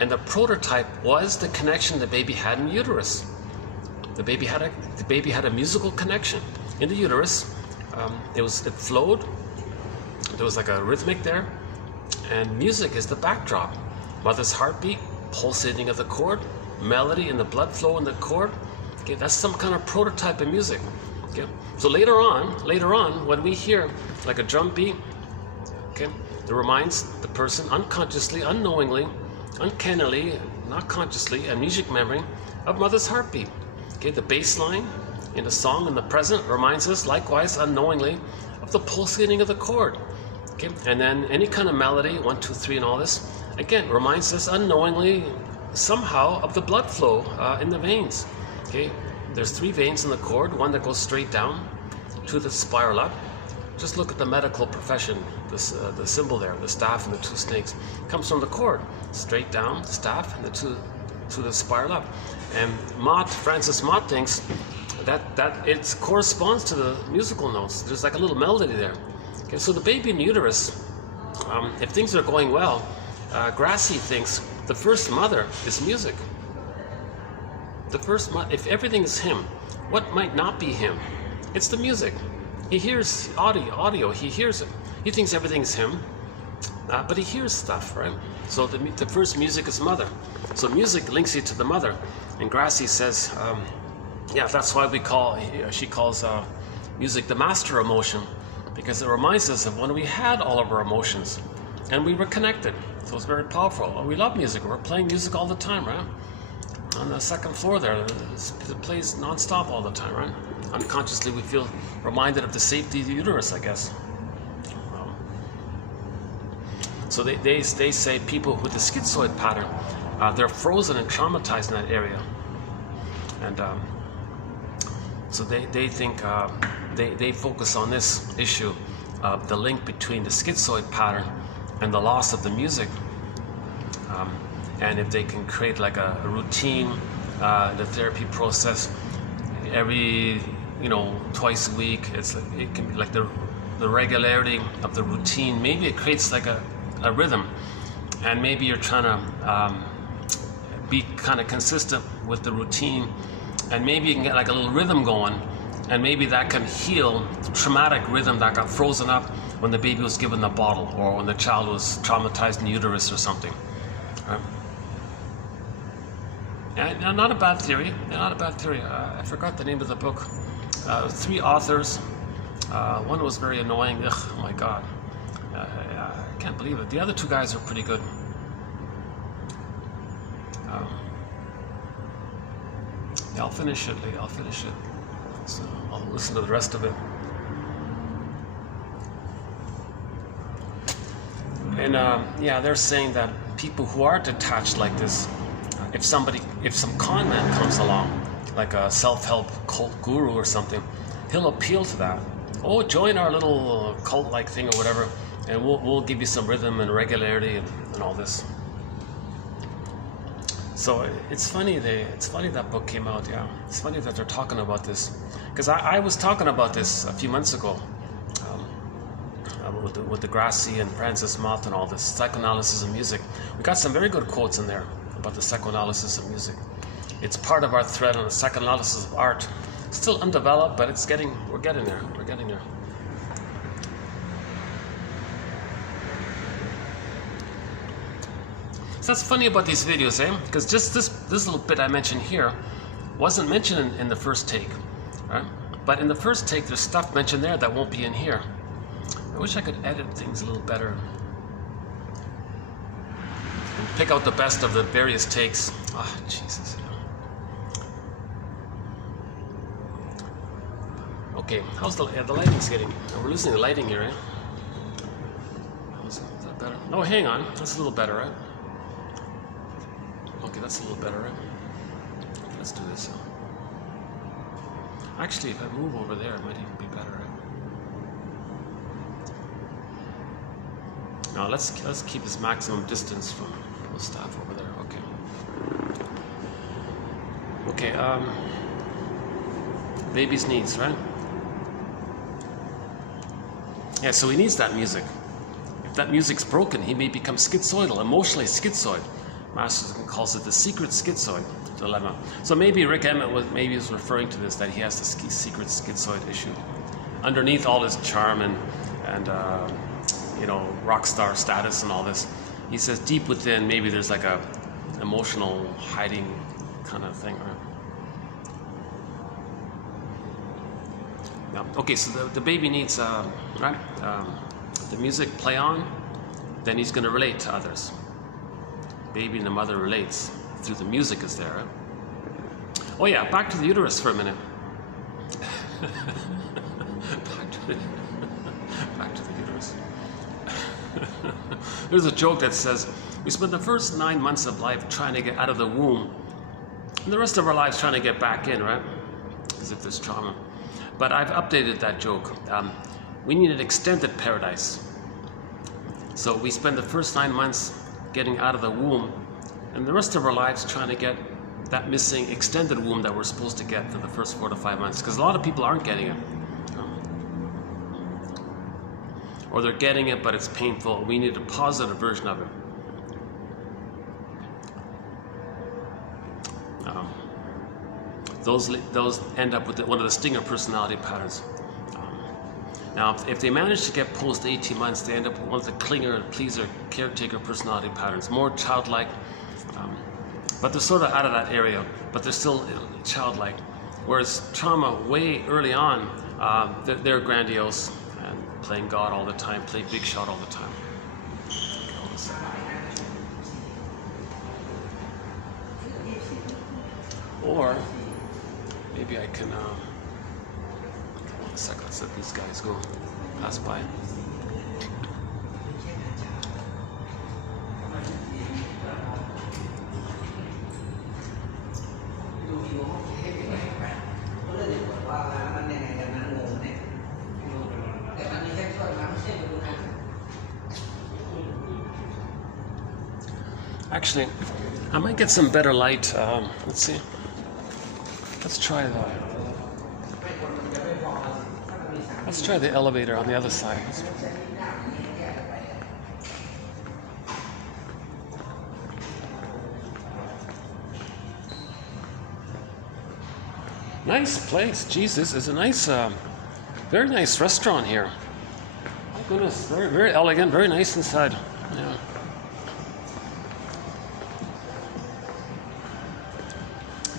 And the prototype was the connection the baby had in uterus. The baby had a musical connection in the uterus. It flowed. There was like a rhythmic there, and music is the backdrop. Mother's heartbeat, pulsating of the cord, melody and the blood flow in the cord. Okay, that's some kind of prototype of music. Okay, so later on, when we hear like a drum beat, okay, it reminds the person unconsciously, unknowingly, uncannily, not consciously, amnesic memory of mother's heartbeat. Okay, the bass line in the song in the present reminds us likewise unknowingly of the pulsating of the cord. Okay, and then any kind of melody, 1, 2, 3 and all this, again reminds us unknowingly somehow of the blood flow in the veins. Okay, there's 3 veins in the cord, one that goes straight down, 2 that spiral up. Just look at the medical profession, the symbol there, the staff and the 2 snakes, comes from the cord, straight down, the staff and the 2 that spiral up. And Francis Mott thinks that it corresponds to the musical notes. There's like a little melody there. Okay, so the baby in uterus, if things are going well, Grassi thinks the first mother is music. If everything is him, what might not be him? It's the music. He hears audio, he hears it. He thinks everything's him, but he hears stuff, right? So the first music is mother. So music links you to the mother. And Grassi says, yeah, that's why she calls music the master emotion, because it reminds us of when we had all of our emotions and we were connected. So it's very powerful. We love music. We're playing music all the time, right? On the second floor there, it plays non-stop all the time, right? Unconsciously, we feel reminded of the safety of the uterus, I guess. So they say people with the schizoid pattern, they're frozen and traumatized in that area. And so they think, they focus on this issue of the link between the schizoid pattern and the loss of the music. And if they can create like a routine, the therapy process, every, twice a week, it can be like the regularity of the routine. Maybe it creates like a rhythm, and maybe you're trying to be kind of consistent with the routine, and maybe you can get like a little rhythm going, and maybe that can heal the traumatic rhythm that got frozen up when the baby was given the bottle, or when the child was traumatized in the uterus or something. Right? Yeah, not a bad theory. Not a bad theory. I forgot the name of the book. 3 authors. One was very annoying. Ugh, oh my God. I can't believe it. The other 2 guys are pretty good. Yeah, I'll finish it. So I'll listen to the rest of it. And yeah, they're saying that people who are detached like this, if some con man comes along like a self-help cult guru or something, he'll appeal to that. Oh, join our little cult-like thing or whatever, and we'll give you some rhythm and regularity and all this. So it's funny that book came out. Yeah, it's funny that they're talking about this, because I was talking about this a few months ago with the Grassi and Francis Mott and all this psychoanalysis of music. We got some very good quotes in there about the psychoanalysis of music. It's part of our thread on the psychoanalysis of art. Still undeveloped, but we're getting there. We're getting there. So that's funny about these videos, eh? Because just this little bit I mentioned here wasn't mentioned in the first take, right? But in the first take, there's stuff mentioned there that won't be in here. I wish I could edit things a little better and pick out the best of the various takes. Ah, Jesus. Okay, how's the lighting's getting? We're losing the lighting here, eh? Is that better? Oh, hang on. That's a little better, right? Okay, that's a little better, right? Let's do this. Actually, if I move over there, it might even be better, right? Now let's keep this maximum distance from the staff over there. Okay. Okay. Baby's needs, right? Yeah. So he needs that music. If that music's broken, he may become schizoidal, emotionally schizoid. Masterson calls it the secret schizoid dilemma. So maybe Rick Emmett was referring to this, that he has the secret schizoid issue. Underneath all his charm and you know, rock star status and all this, he says deep within maybe there's like a emotional hiding kind of thing. Right? Yeah. Okay, so the baby needs the music play on, then he's going to relate to others. Baby and the mother relates through the music is there. Right? Oh yeah, back to the uterus for a minute. back to the uterus. There's a joke that says, we spend the first 9 months of life trying to get out of the womb, and the rest of our lives trying to get back in, right? As if there's trauma. But I've updated that joke. We need an extended paradise. So we spend the first 9 months getting out of the womb, and the rest of our lives trying to get that missing extended womb that we're supposed to get for the first 4 to 5 months, because a lot of people aren't getting it. Or they're getting it, but it's painful. We need a positive version of it. Those end up with one of the stinger personality patterns. Now, if they manage to get post 18 months, they end up with one of the clinger, pleaser, caretaker personality patterns, more childlike, but they're sort of out of that area, but they're still childlike. Whereas trauma, way early on, they're grandiose and playing God all the time, play big shot all the time. Or maybe I can. One second, let's let these guys go pass by. Actually, I might get some better light. Let's see. Let's try the. Let's try the elevator on the other side. Nice place. Jeez, this is a nice, very nice restaurant here. My goodness, very, very elegant, very nice inside. Yeah.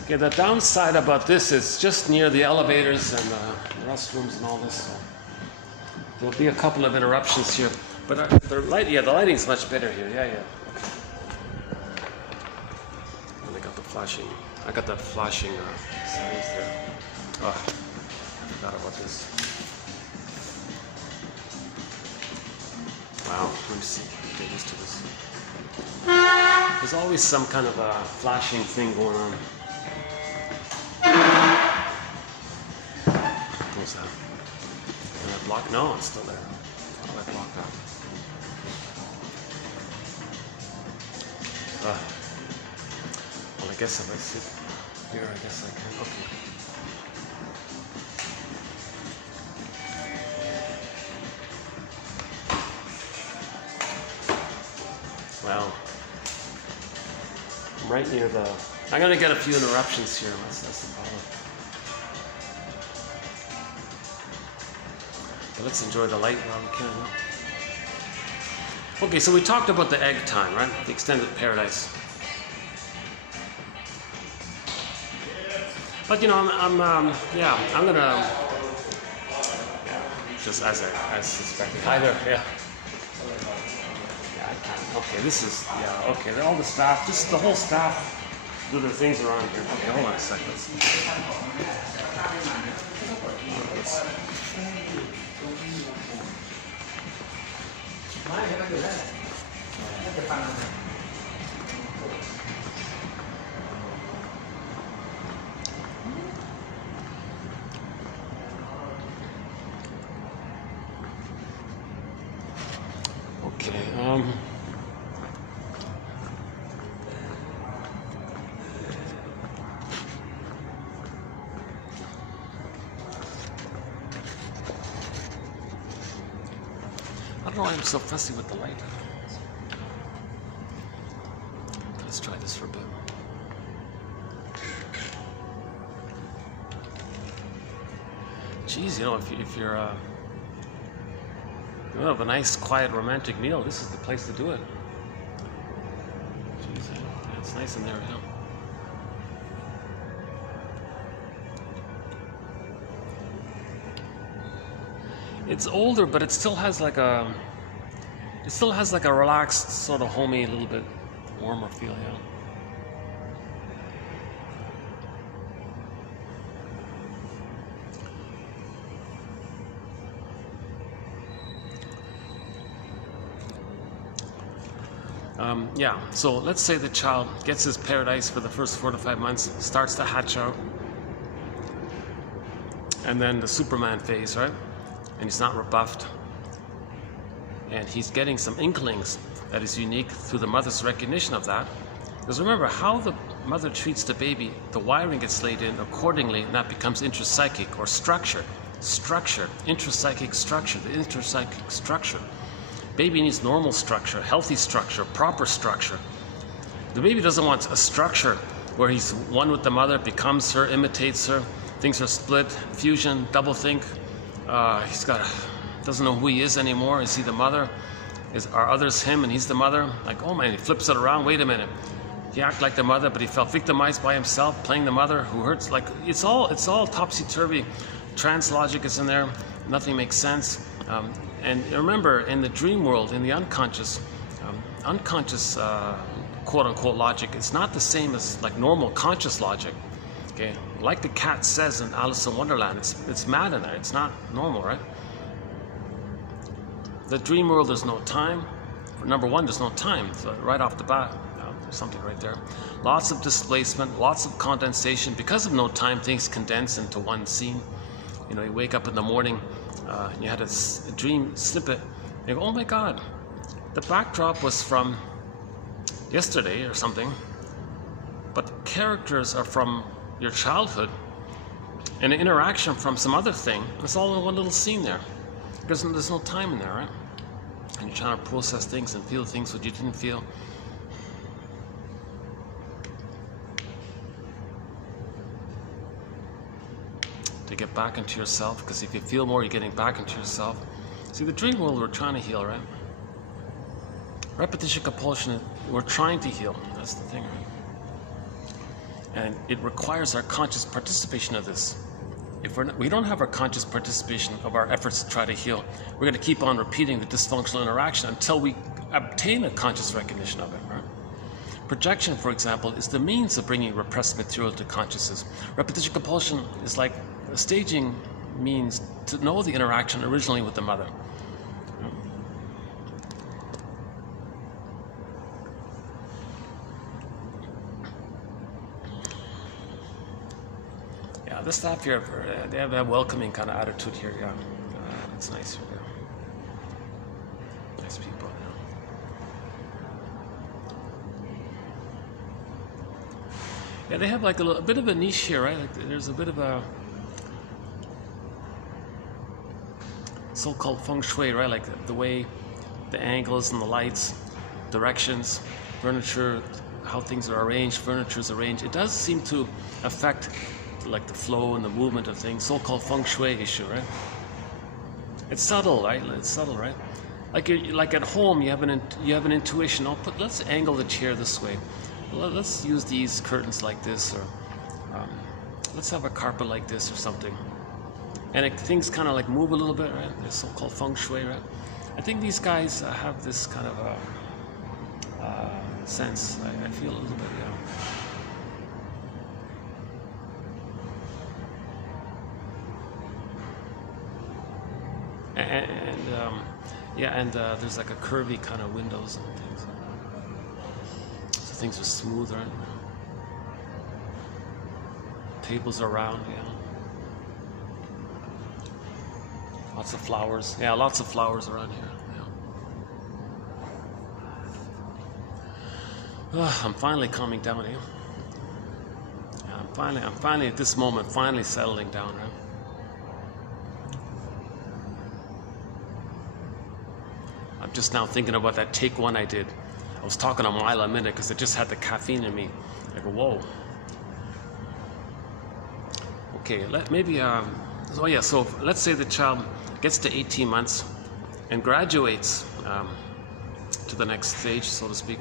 Okay, the downside about this is just near the elevators and the restrooms and all this. So there'll be a couple of interruptions here, but the lighting's much better here. Yeah. Okay. And I got the flashing. I got that flashing settings there. Oh, I forgot about this. Wow. Let me see. Get used to this. There's always some kind of a flashing thing going on. And I block? No, it's still there. How do I block that? Well, I guess if I sit here, I guess I can. Okay. Well, I'm right near the... I'm going to get a few interruptions here. That's the problem. But let's enjoy the light while we can. Okay, so we talked about the egg time, right? The extended paradise. But you know, I'm gonna, just as suspected. Either, yeah. Yeah, I can. Okay, this is, okay. All the staff, just the whole staff do their things around here. Okay, hold on a second. Okay, I don't know why I'm so fussy with the light. Let's try this for a bit. Geez, you know, if you're you have a nice, quiet, romantic meal, this is the place to do it. Jeez, yeah, it's nice in there, you know. It's older, but it still has like a relaxed, sort of homey, a little bit warmer feel, yeah. Yeah, so let's say the child gets his paradise for the first 4 to 5 months, starts to hatch out, and then the Superman phase, right? And he's not rebuffed, and he's getting some inklings that is unique through the mother's recognition of that. Because remember, how the mother treats the baby, the wiring gets laid in accordingly, and that becomes intrapsychic or structure, intrapsychic structure, the interpsychic structure. Baby needs normal structure, healthy structure, proper structure. The baby doesn't want a structure where he's one with the mother, becomes her, imitates her, things are split, fusion, doublethink. Doesn't know who he is anymore. Is he the mother? Are others him and he's the mother? Like, oh man, he flips it around. Wait a minute. He acted like the mother, but he felt victimized by himself, playing the mother who hurts. Like, it's all topsy-turvy. Trans logic is in there. Nothing makes sense. And remember, in the dream world, in the unconscious, quote-unquote logic, it's not the same as like normal conscious logic. Okay, like the cat says in Alice in Wonderland, it's mad in there. It's not normal, right? The dream world, there's no time. Number one, there's no time. So right off the bat, there's something right there. Lots of displacement, lots of condensation. Because of no time, things condense into one scene. You know, you wake up in the morning, you had a dream snippet, and you go, oh my God, the backdrop was from yesterday or something, but the characters are from your childhood, and an interaction from some other thing. It's all in one little scene there, because there's no time in there, right? And you're trying to process things and feel things that you didn't feel. To get back into yourself, because if you feel more, you're getting back into yourself. See, the dream world we're trying to heal, right? Repetition compulsion, we're trying to heal. That's the thing, right? And it requires our conscious participation of this. If we don't have our conscious participation of our efforts to try to heal, we're going to keep on repeating the dysfunctional interaction until we obtain a conscious recognition of it, right? Projection, for example, is the means of bringing repressed material to consciousness. Repetition compulsion is like a staging means to know the interaction originally with the mother. Yeah, the staff here, they have a welcoming kind of attitude here. Yeah, it's nice here. Nice people. Yeah, they have like a bit of a niche here, right? Like there's a bit of a so-called feng shui, right? Like the way the angles and the lights, directions, furniture, how things are arranged, furniture is arranged. It does seem to affect like the flow and the movement of things. So-called feng shui issue, right? It's subtle, right? It's subtle, right? Like at home, you have an intuition. Let's angle the chair this way. Let's use these curtains like this, or let's have a carpet like this or something. And things kind of like move a little bit, right? It's so-called feng shui, right? I think these guys have this kind of a sense. I feel a little bit, and there's like a curvy kind of windows and things. So things are smooth, right? Tables are round, Lots of flowers. Yeah, lots of flowers around here. I'm finally calming down here. I'm finally at this moment, finally settling down, right? I'm just now thinking about that take one I did. I was talking a mile a minute because I just had the caffeine in me. I go, whoa. Okay, so let's say the child gets to 18 months and graduates to the next stage, so to speak.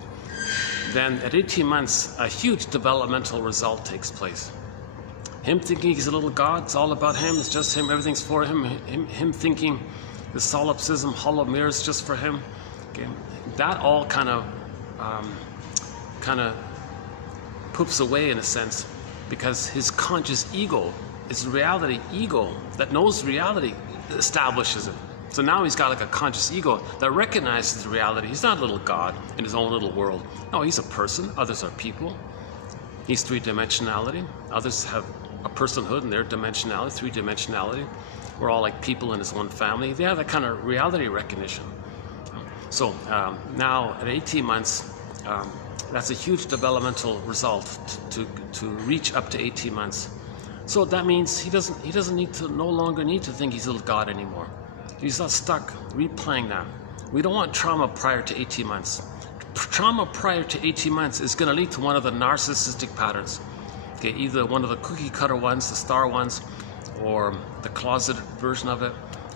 Then at 18 months, a huge developmental result takes place. Him thinking he's a little god, it's all about him, it's just him, everything's for him. Him thinking the solipsism, hollow mirrors, just for him. Okay, that all kind of poops away in a sense, because his conscious ego, his reality ego that knows reality, establishes it. So now he's got like a conscious ego that recognizes reality. He's not a little god in his own little world. No, he's a person. Others are people. He's three-dimensionality. Others have a personhood and their dimensionality, three-dimensionality. We're all like people in his one family. They have that kind of reality recognition. So now at 18 months, that's a huge developmental result to reach up to 18 months. So that means he doesn't no longer need to think he's a little god anymore. He's not stuck replaying that. We don't want trauma prior to 18 months. Trauma prior to 18 months is going to lead to one of the narcissistic patterns. Okay, either one of the cookie cutter ones, the star ones, or the closeted version of it,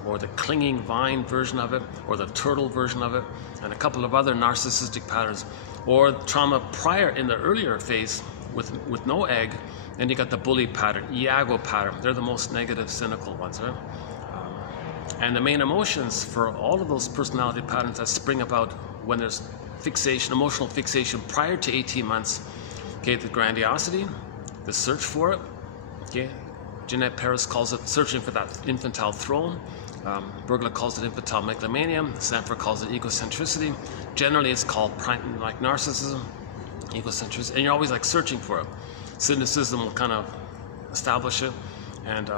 or the clinging vine version of it, or the turtle version of it, and a couple of other narcissistic patterns. Or trauma prior in the earlier phase with no egg, and you got the bully pattern, Iago pattern. They're the most negative, cynical ones, right? And the main emotions for all of those personality patterns that spring about when there's fixation, emotional fixation prior to 18 months. Okay, the grandiosity, the search for it. Okay, Jeanette Paris calls it searching for that infantile throne. Burglar calls it infantile megalomania. Sanford calls it egocentricity. Generally, it's called like narcissism, egocentricity, and you're always like searching for it. Cynicism will kind of establish it, and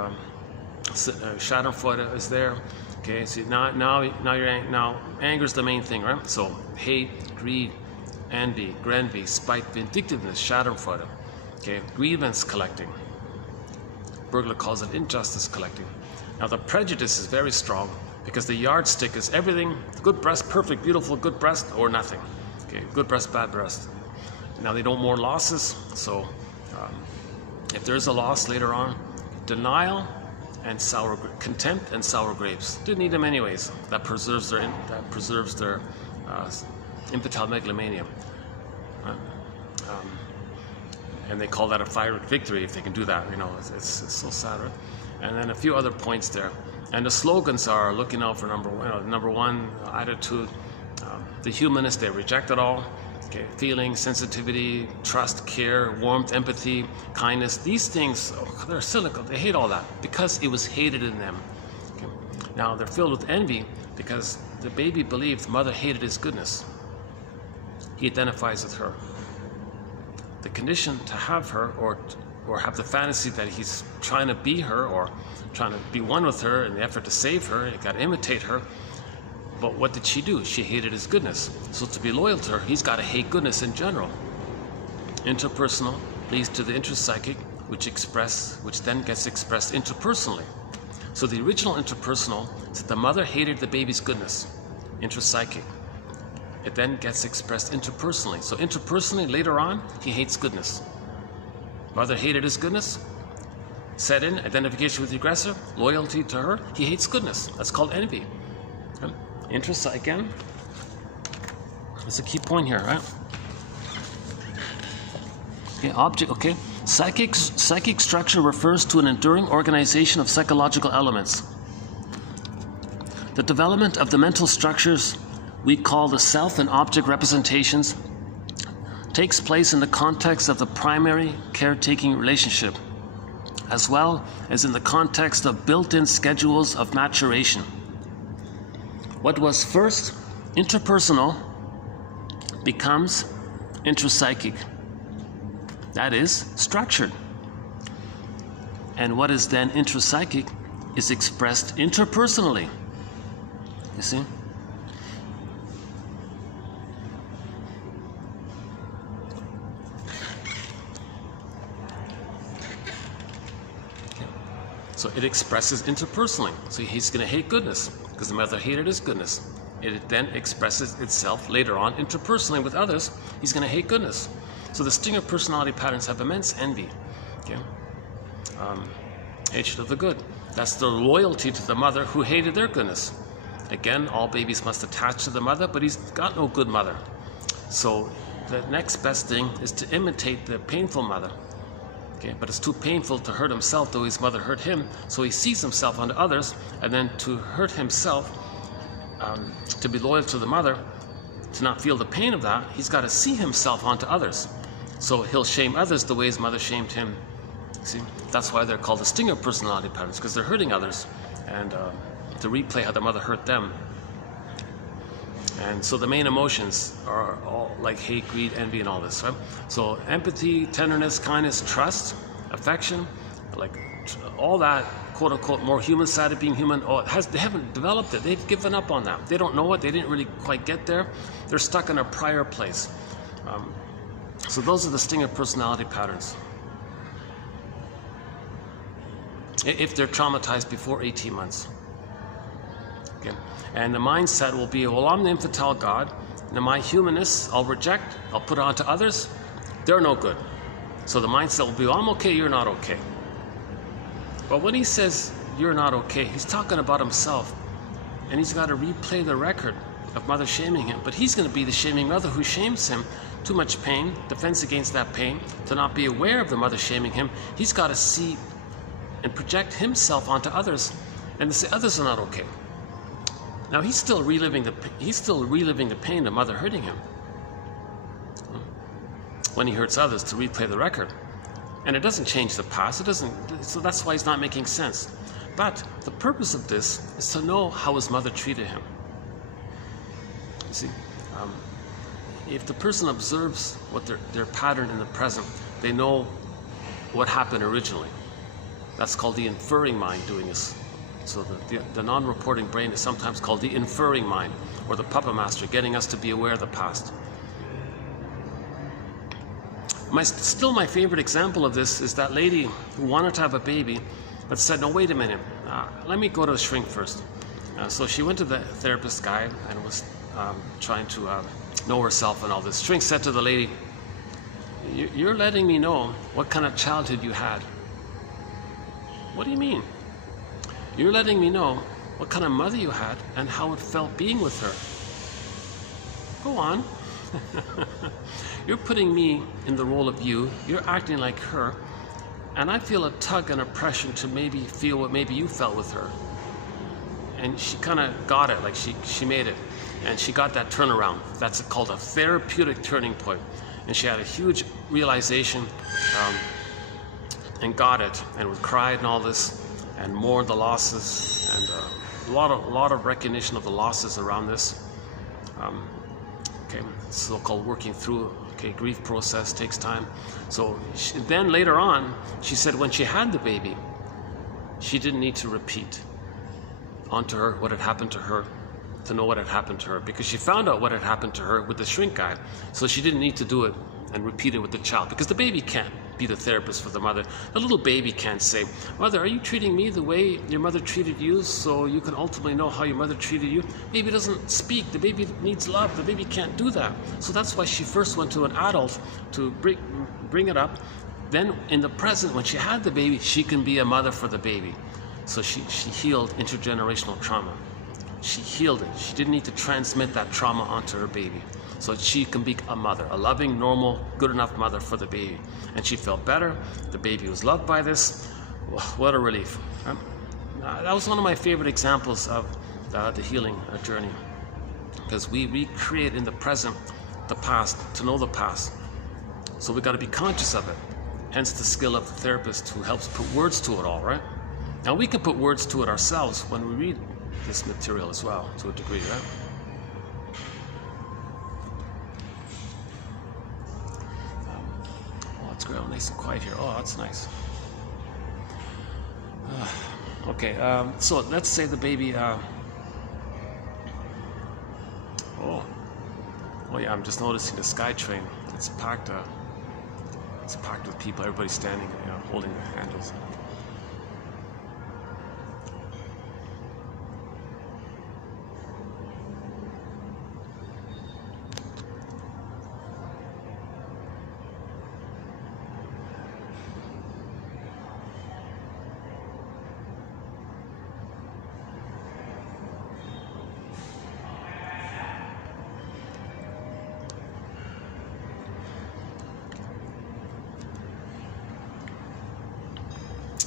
Schadenfreude is there. Okay, so now anger's the main thing, right? So hate, greed, envy, spite, vindictiveness, Schadenfreude. Okay, grievance collecting. Burglar calls it injustice collecting. Now the prejudice is very strong because the yardstick is everything: good breast, perfect, beautiful, good breast, or nothing. Okay, good breast, bad breast. Now they don't mourn losses, so if there is a loss later on, denial and contempt and sour grapes. Didn't need them anyways. That preserves their infantile megalomania. And they call that a fiery victory if they can do that. It's so sad, right? And then a few other points there. And the slogans are looking out for number one attitude, the humanist, they reject it all. Okay, feeling, sensitivity, trust, care, warmth, empathy, kindness. These things, they're cynical. They hate all that because it was hated in them. Okay. Now they're filled with envy because the baby believed mother hated his goodness. He identifies with her. The condition to have her or or have the fantasy that he's trying to be her or trying to be one with her in the effort to save her. He got to imitate her. But what did she do? She hated his goodness. So to be loyal to her, he's got to hate goodness in general. Interpersonal leads to the intrapsychic, which then gets expressed interpersonally. So the original interpersonal is that the mother hated the baby's goodness, intrapsychic. It then gets expressed interpersonally. So interpersonally, later on, he hates goodness. Mother hated his goodness, set in identification with the aggressor, loyalty to her, he hates goodness. That's called envy. Okay? Again, that's a key point here, right? Okay, object, okay. Psychic structure refers to an enduring organization of psychological elements. The development of the mental structures we call the self and object representations takes place in the context of the primary caretaking relationship, as well as in the context of built-in schedules of maturation. What was first interpersonal becomes intrapsychic. That is structured. And what is then intrapsychic is expressed interpersonally. You see? So it expresses interpersonally. So he's going to hate goodness because the mother hated his goodness. It then expresses itself later on interpersonally with others. He's going to hate goodness. So the stinger personality patterns have immense envy. Okay? Hatred of the good. That's their loyalty to the mother who hated their goodness. Again, all babies must attach to the mother, but he's got no good mother. So the next best thing is to imitate the painful mother. Okay, but it's too painful to hurt himself, though his mother hurt him, so he sees himself onto others, and then to hurt himself, to be loyal to the mother, to not feel the pain of that, he's got to see himself onto others. So he'll shame others the way his mother shamed him. See, that's why they're called the stinger personality patterns, because they're hurting others, and to replay how the mother hurt them. And so the main emotions are all like hate, greed, envy, and all this, right? So empathy, tenderness, kindness, trust, affection, like all that, quote unquote, more human side of being human, they haven't developed it. They've given up on that. They don't know it. They didn't really quite get there. They're stuck in a prior place. So those are the stinger personality patterns. If they're traumatized before 18 months. Okay. And the mindset will be, well, I'm the infantile God, and my humanness I'll reject, I'll put onto others, they're no good. So the mindset will be, well, I'm okay, you're not okay. But when he says you're not okay, he's talking about himself, and he's got to replay the record of mother shaming him. But he's going to be the shaming mother who shames him. Too much pain, defense against that pain, to not be aware of the mother shaming him. He's got to see and project himself onto others, and to say others are not okay. Now he's still reliving the pain of mother hurting him when he hurts others, to replay the record. And it doesn't change the past. It doesn't. So that's why he's not making sense. But the purpose of this is to know how his mother treated him. You see, if the person observes what their pattern in the present, they know what happened originally. That's called the inferring mind doing this. So the non-reporting brain is sometimes called the inferring mind, or the puppet master, getting us to be aware of the past. Still my favorite example of this is that lady who wanted to have a baby, but said, no, wait a minute, let me go to a shrink first. So she went to the therapist guy and was trying to know herself and all this. Shrink said to the lady, you're letting me know what kind of childhood you had. What do you mean? You're letting me know what kind of mother you had and how it felt being with her. Go on. You're putting me in the role of you. You're acting like her. And I feel a tug and a pressure to maybe feel what maybe you felt with her. And she kind of got it, like she made it. And she got that turnaround. That's called a therapeutic turning point. And she had a huge realization and got it, and cried and all this, and mourned the losses, and a lot of recognition of the losses around this. Okay, so-called working through Okay, grief process takes time. So then later on, she said when she had the baby, she didn't need to repeat onto her what had happened to her to know what had happened to her, because she found out what had happened to her with the shrink guy. So she didn't need to do it and repeat it with the child, because the baby can't be the therapist for the mother. The little baby can't say, "Mother, are you treating me the way your mother treated you so you can ultimately know how your mother treated you?" Baby doesn't speak. The baby needs love. The baby can't do that. So that's why she first went to an adult to bring it up. Then in the present, when she had the baby, she can be a mother for the baby. So she healed intergenerational trauma. She healed it. She didn't need to transmit that trauma onto her baby. So she can be a mother, a loving, normal, good enough mother for the baby. And she felt better. The baby was loved by this. What a relief. That was one of my favorite examples of the healing journey. Because we recreate in the present the past to know the past. So we got to be conscious of it. Hence the skill of the therapist who helps put words to it all, right? Now we can put words to it ourselves when we read this material as well, to a degree, right? It's real nice and quiet here. Oh, that's nice. Okay, so let's say the baby. Oh yeah, I'm just noticing the SkyTrain. It's packed. It's packed with people. Everybody's standing, holding their handles.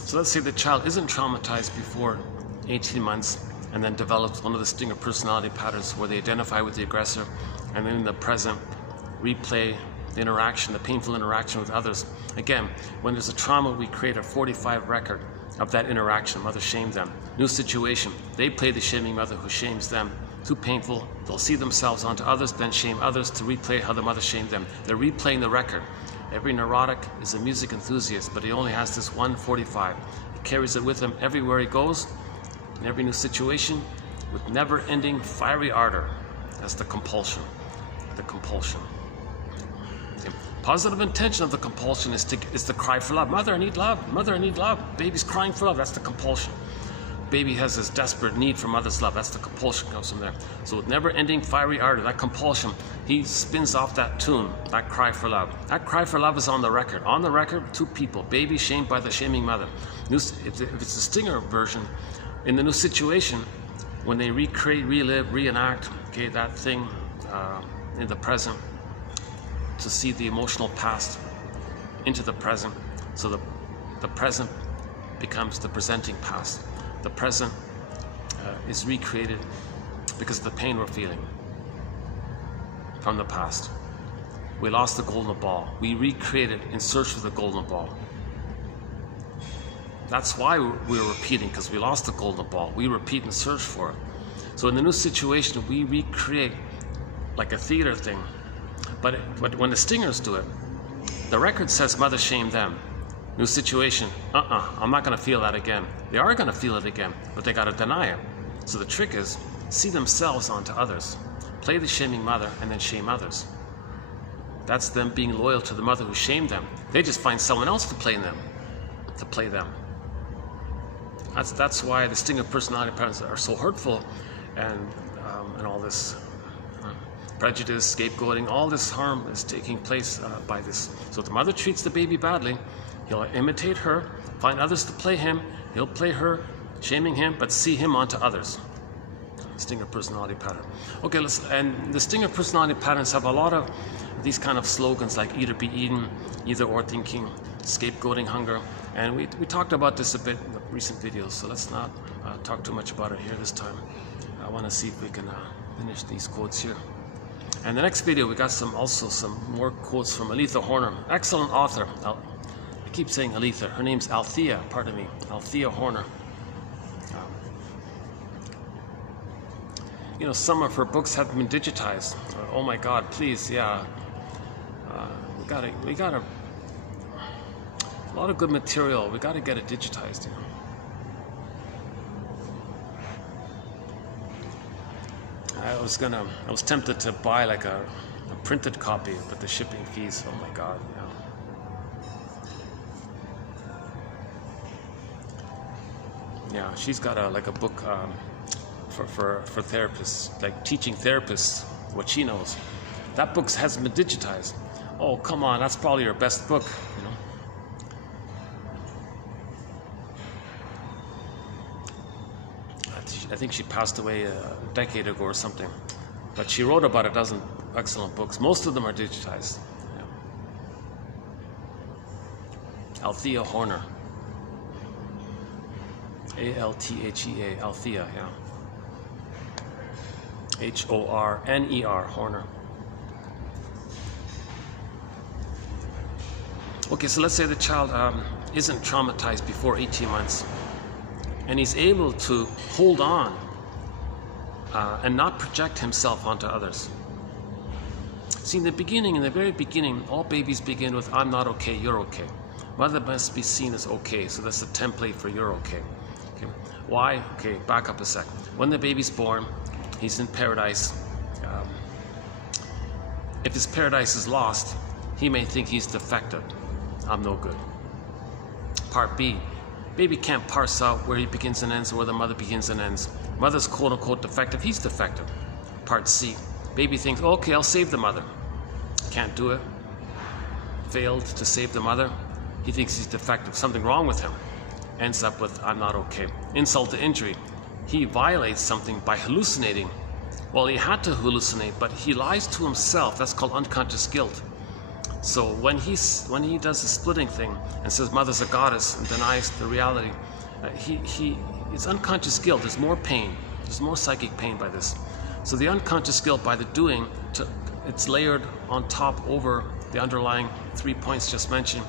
So let's say the child isn't traumatized before 18 months and then develops one of the stinger personality patterns where they identify with the aggressor and then in the present replay the interaction, the painful interaction with others. Again, when there's a trauma, we create a 45 record of that interaction. Mother shamed them. New situation, they play the shaming mother who shames them. Too painful, they'll see themselves onto others, then shame others to replay how the mother shamed them. They're replaying the record. Every neurotic is a music enthusiast, but he only has this 145. He carries it with him everywhere he goes, in every new situation, with never-ending fiery ardor. That's the compulsion. The compulsion. Okay. Positive intention of the compulsion is to cry for love. Mother, I need love. Mother, I need love. Baby's crying for love. That's the compulsion. Baby has this desperate need for mother's love. That's the compulsion comes from there. So with never-ending fiery ardor, that compulsion, he spins off that tune, that cry for love. That cry for love is on the record. On the record, two people. Baby shamed by the shaming mother. If it's the stinger version, in the new situation, when they recreate, relive, reenact, okay, that thing in the present, to see the emotional past into the present, so the present becomes the presenting past. The present is recreated because of the pain we're feeling from the past. We lost the golden ball. We recreated in search for the golden ball. That's why we're repeating, because we lost the golden ball. We repeat and search for it. So in the new situation, we recreate like a theater thing. But when the stingers do it, the record says mother shamed them. New situation, I'm not going to feel that again. They are going to feel it again, but they got to deny it. So the trick is, see themselves onto others. Play the shaming mother and then shame others. That's them being loyal to the mother who shamed them. They just find someone else to play them. That's why the stinger personality patterns are so hurtful, and all this prejudice, scapegoating, all this harm is taking place by this. So if the mother treats the baby badly, he'll imitate her, find others to play him, he'll play her, shaming him, but see him onto others. Stinger personality pattern. Okay, and the stinger personality patterns have a lot of these kind of slogans like either be eaten, either or thinking, scapegoating, hunger. And we talked about this a bit in the recent videos, so let's not talk too much about it here this time. I want to see if we can finish these quotes here. And the next video, we got some more quotes from Aletha Horner, excellent author. I keep saying Aletha. Her name's Althea. Pardon me, Althea Horner. Some of her books have been digitized. Oh my God, please, yeah. got a lot of good material. We gotta get it digitized, you know. I was tempted to buy like a printed copy, but the shipping fees, oh my God, yeah. Yeah, she's got a book for therapists, like teaching therapists what she knows. That book hasn't been digitized. Oh, come on, that's probably her best book, you know. I think she passed away a decade ago or something. But she wrote about a dozen excellent books. Most of them are digitized. Yeah. Althea Horner. A-L-T-H-E-A, Althea, yeah. H-O-R-N-E-R, Horner. Okay, so let's say the child isn't traumatized before 18 months. And he's able to hold on and not project himself onto others. See, in the very beginning, all babies begin with, I'm not okay, you're okay. Mother must be seen as okay, so that's a template for you're okay. Okay. Why? Okay, back up a sec. When the baby's born, he's in paradise. If his paradise is lost, he may think he's defective. I'm no good. Part B. Baby can't parse out where he begins and ends or where the mother begins and ends. Mother's quote-unquote defective, he's defective. Part C. Baby thinks, okay, I'll save the mother. Can't do it. Failed to save the mother. He thinks he's defective, something wrong with him. Ends up with, I'm not okay. Insult to injury. He violates something by hallucinating. Well, he had to hallucinate, but he lies to himself. That's called unconscious guilt. So when he does the splitting thing and says mother's a goddess and denies the reality, it's unconscious guilt. There's more pain. There's more psychic pain by this. So the unconscious guilt by the doing, it's layered on top over the underlying 3 points just mentioned.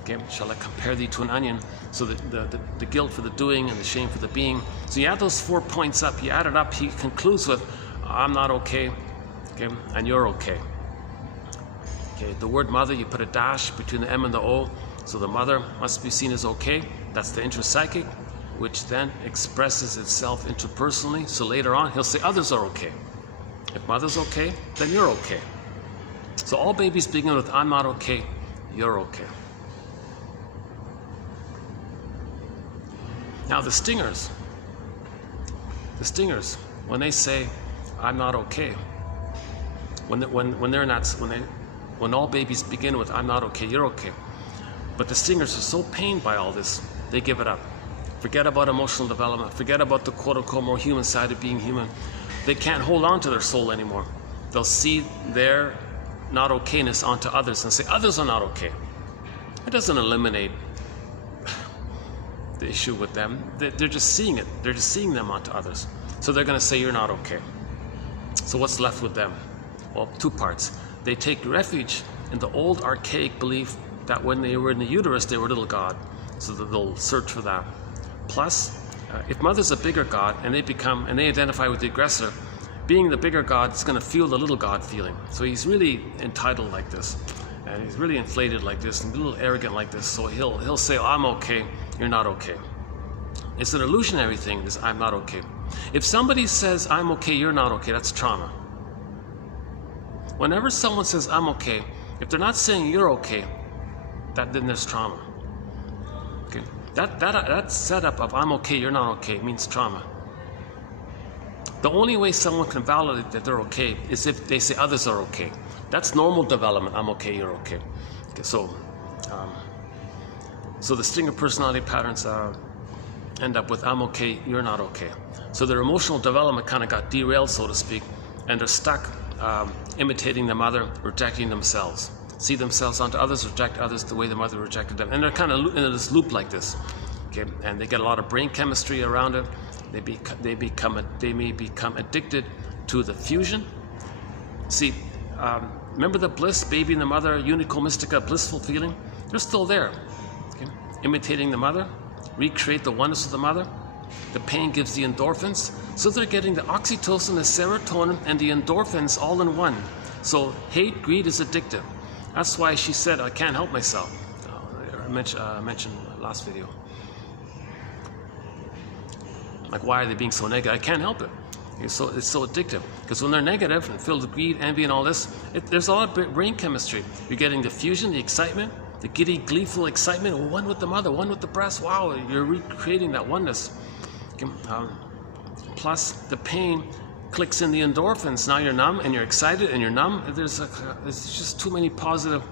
Okay, shall I compare thee to an onion? So the guilt for the doing and the shame for the being. So you add those 4 points up, you add it up, he concludes with, I'm not okay, okay, and you're okay. Okay, the word mother, you put a dash between the M and the O, so the mother must be seen as okay. That's the intrapsychic, which then expresses itself interpersonally. So later on, he'll say others are okay. If mother's okay, then you're okay. So all babies begin with, I'm not okay, you're okay. Now the stingers, when they say, I'm not okay, when all babies begin with, I'm not okay, you're okay. But the stingers are so pained by all this, they give it up. Forget about emotional development. Forget about the quote-unquote more human side of being human. They can't hold on to their soul anymore. They'll see their not okayness onto others and say, others are not okay. It doesn't eliminate the issue with them. They're just seeing it. They're just seeing them onto others. So they're going to say, you're not okay. So what's left with them? Well, 2 parts. They take refuge in the old archaic belief that when they were in the uterus, they were little God. So that they'll search for that. Plus, if mother's a bigger God and they identify with the aggressor, being the bigger God is going to feel the little God feeling. So he's really entitled like this. And he's really inflated like this and a little arrogant like this. So he'll say, oh, I'm okay, you're not okay. It's an illusionary thing, this I'm not okay. If somebody says, I'm okay, you're not okay, that's trauma. Whenever someone says, I'm okay, if they're not saying you're okay, then there's trauma. Okay? That setup of I'm okay, you're not okay means trauma. The only way someone can validate that they're okay is if they say others are okay. That's normal development. I'm okay, you're okay. Okay, so the stinger personality patterns end up with I'm okay, you're not okay. So their emotional development kind of got derailed, so to speak, and they're stuck imitating the mother, rejecting themselves. See themselves onto others, reject others the way the mother rejected them. And they're kind of in this loop like this. Okay? And they get a lot of brain chemistry around it. They may become addicted to the fusion. See, remember the bliss, baby and the mother, unico mystica, blissful feeling? They're still there. Okay? Imitating the mother, recreate the oneness of the mother. The pain gives the endorphins. So they're getting the oxytocin, the serotonin, and the endorphins all in one. So hate, greed is addictive. That's why she said, I can't help myself. I mentioned last video. Like, why are they being so negative? I can't help it. It's so addictive. Because when they're negative and filled with greed, envy, and all this, there's a lot of brain chemistry. You're getting the fusion, the excitement, the giddy, gleeful excitement, one with the mother, one with the breast. Wow, you're recreating that oneness. Okay, plus, the pain clicks in the endorphins. Now you're numb and you're excited and you're numb. There's just too many positive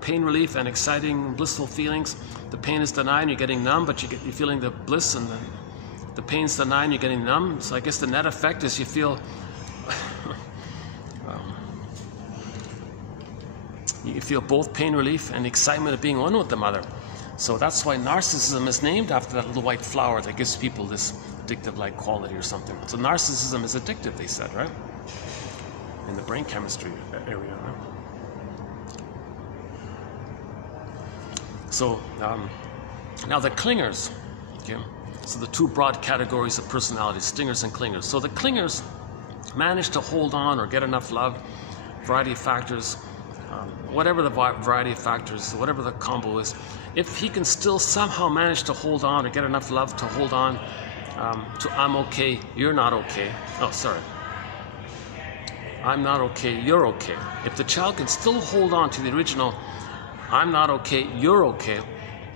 pain relief and exciting, blissful feelings. The pain is denied and you're getting numb, but you're feeling the bliss, and the pain's denied and you're getting numb. So I guess the net effect is you feel you feel both pain relief and excitement of being one with the mother. So that's why narcissism is named after that little white flower that gives people this addictive-like quality or something. So narcissism is addictive, they said, right? In the brain chemistry area, right? So now the clingers, okay? So the two broad categories of personality, stingers and clingers. So the clingers manage to hold on or get enough love, variety of factors, whatever the variety of factors, whatever the combo is, if he can still somehow manage to hold on or get enough love to hold on to I'm okay, you're not okay. Oh, sorry. I'm not okay, you're okay. If the child can still hold on to the original I'm not okay, you're okay,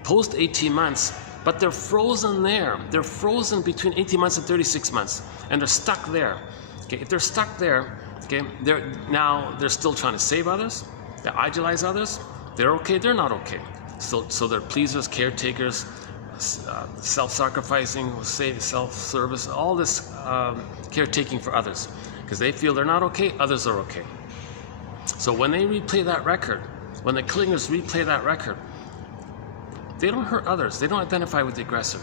post 18 months, but they're frozen there. They're frozen between 18 months and 36 months, and they're stuck there. Okay, if they're stuck there, okay, they're still trying to save others, they idealize others, they're okay, they're not okay. So they're pleasers, caretakers, self-sacrificing, self-service, all this caretaking for others, because they feel they're not okay, others are okay. So when they replay that record, when the clingers replay that record, they don't hurt others, they don't identify with the aggressor,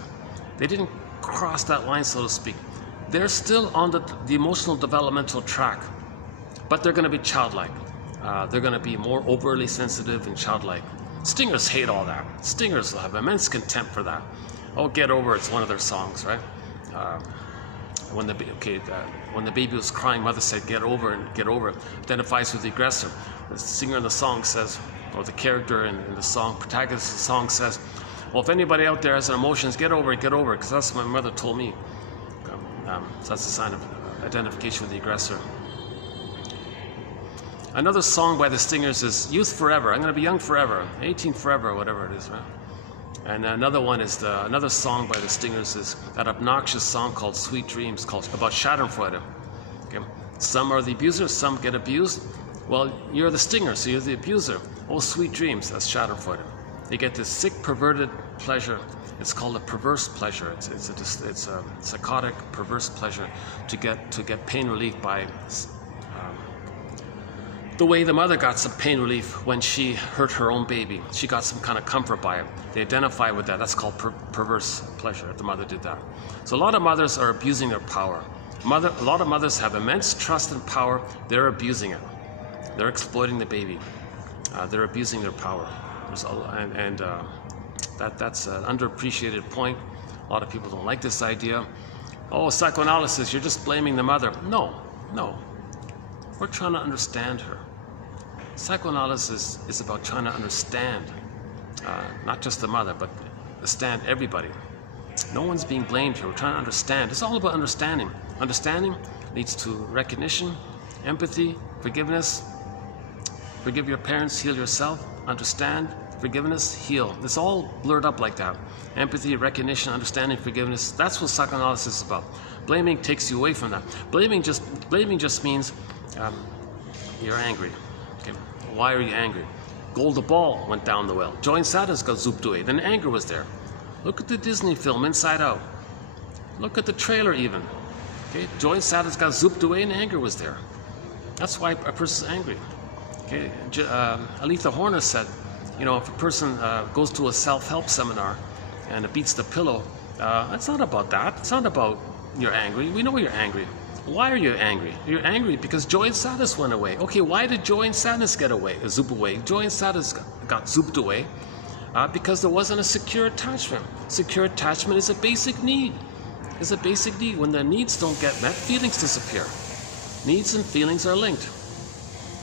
they didn't cross that line, so to speak. They're still on the emotional developmental track, but they're going to be childlike. They're going to be more overly sensitive and childlike. Stingers hate all that. Stingers will have immense contempt for that. Oh, get over it's one of their songs, right? When the baby was crying, mother said, get over it, identifies with the aggressor. The singer in the song says, or the character in the song, protagonist of the song says, well, if anybody out there has emotions, get over it, because that's what my mother told me. So that's a sign of identification with the aggressor. Another song by the Stingers is Youth Forever. I'm going to be young forever, 18 forever, whatever it is, right? And another one is another song by the Stingers is that obnoxious song called Sweet Dreams, about Schadenfreude. Okay? Some are the abusers, some get abused. Well, you're the stinger, so you're the abuser. Oh, sweet dreams, that's Schadenfreude. You get this sick, perverted pleasure. It's called a perverse pleasure. It's a psychotic, perverse pleasure to get pain relief by the way the mother got some pain relief when she hurt her own baby. She got some kind of comfort by it. They identify with that. That's called perverse pleasure, if the mother did that. So a lot of mothers are abusing their power. A lot of mothers have immense trust and power. They're abusing it. They're exploiting the baby. They're abusing their power. That's an underappreciated point. A lot of people don't like this idea. Oh, psychoanalysis, you're just blaming the mother. No. We're trying to understand her. Psychoanalysis is about trying to understand, not just the mother, but understand everybody. No one's being blamed here. We're trying to understand. It's all about understanding. Understanding leads to recognition, empathy, forgiveness. Forgive your parents, heal yourself, understand, forgiveness, heal. It's all blurred up like that. Empathy, recognition, understanding, forgiveness. That's what psychoanalysis is about. Blaming takes you away from that. Blaming just means you're angry. Okay. Why are you angry? Golda ball went down the well. Joy and sadness got zooped away. Then anger was there. Look at the Disney film Inside Out. Look at the trailer even. Okay. Joy and sadness got zooped away and anger was there. That's why a person's angry. Okay. Aletha Horner said, if a person goes to a self-help seminar and it beats the pillow, it's not about that. It's not about you're angry. We know you're angry. Why are you angry? You're angry because joy and sadness went away. Okay, why did joy and sadness zoop away? Joy and sadness got zooped away because there wasn't a secure attachment. Secure attachment is a basic need. It's a basic need. When the needs don't get met, feelings disappear. Needs and feelings are linked.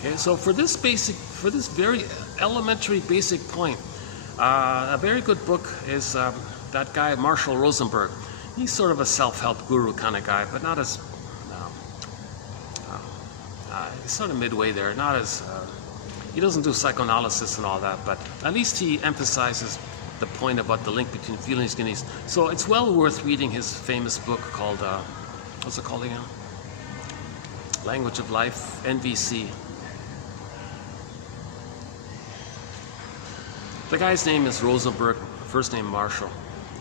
Okay, so for this very elementary basic point, a very good book is that guy Marshall Rosenberg. He's sort of a self-help guru kind of guy, but not as he's sort of midway there. Not as he doesn't do psychoanalysis and all that, but at least he emphasizes the point about the link between feelings and needs. So it's well worth reading his famous book called what's it called again? Language of Life, NVC. The guy's name is Rosenberg, first name Marshall.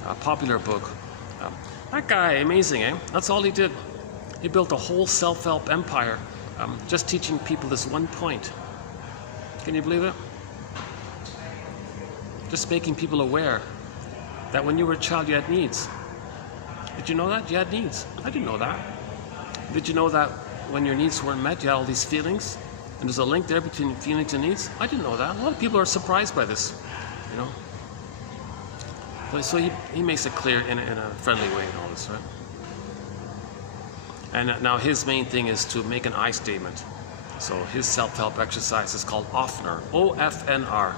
A popular book. That guy, amazing, eh? That's all he did. He built a whole self-help empire, just teaching people this one point. Can you believe it? Just making people aware that when you were a child you had needs. Did you know that? You had needs. I didn't know that. Did you know that when your needs weren't met, you had all these feelings? And there's a link there between feelings and needs? I didn't know that. A lot of people are surprised by this, you know. So he makes it clear in a friendly way and all this, right? And now his main thing is to make an I statement. So his self-help exercise is called OFNR, O-F-N-R.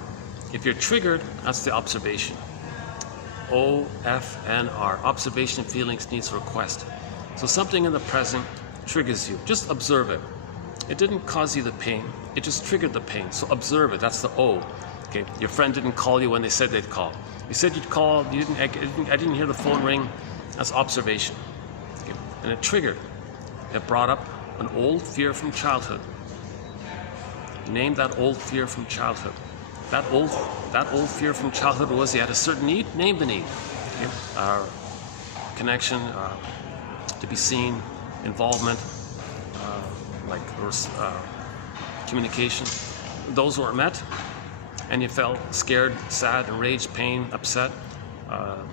If you're triggered, that's the observation. O-F-N-R, observation, feelings, needs, request. So something in the present triggers you. Just observe it. It didn't cause you the pain. It just triggered the pain. So observe it. That's the O. Okay. Your friend didn't call you when they said they'd call. You said you'd call. I didn't hear the phone ring. That's observation. Okay. And it triggered. It brought up an old fear from childhood. Name that old fear from childhood. That old fear from childhood was you had a certain need. Name the need. Okay. Connection, to be seen, involvement, communication. Those weren't met, and you felt scared, sad, enraged, pain, upset,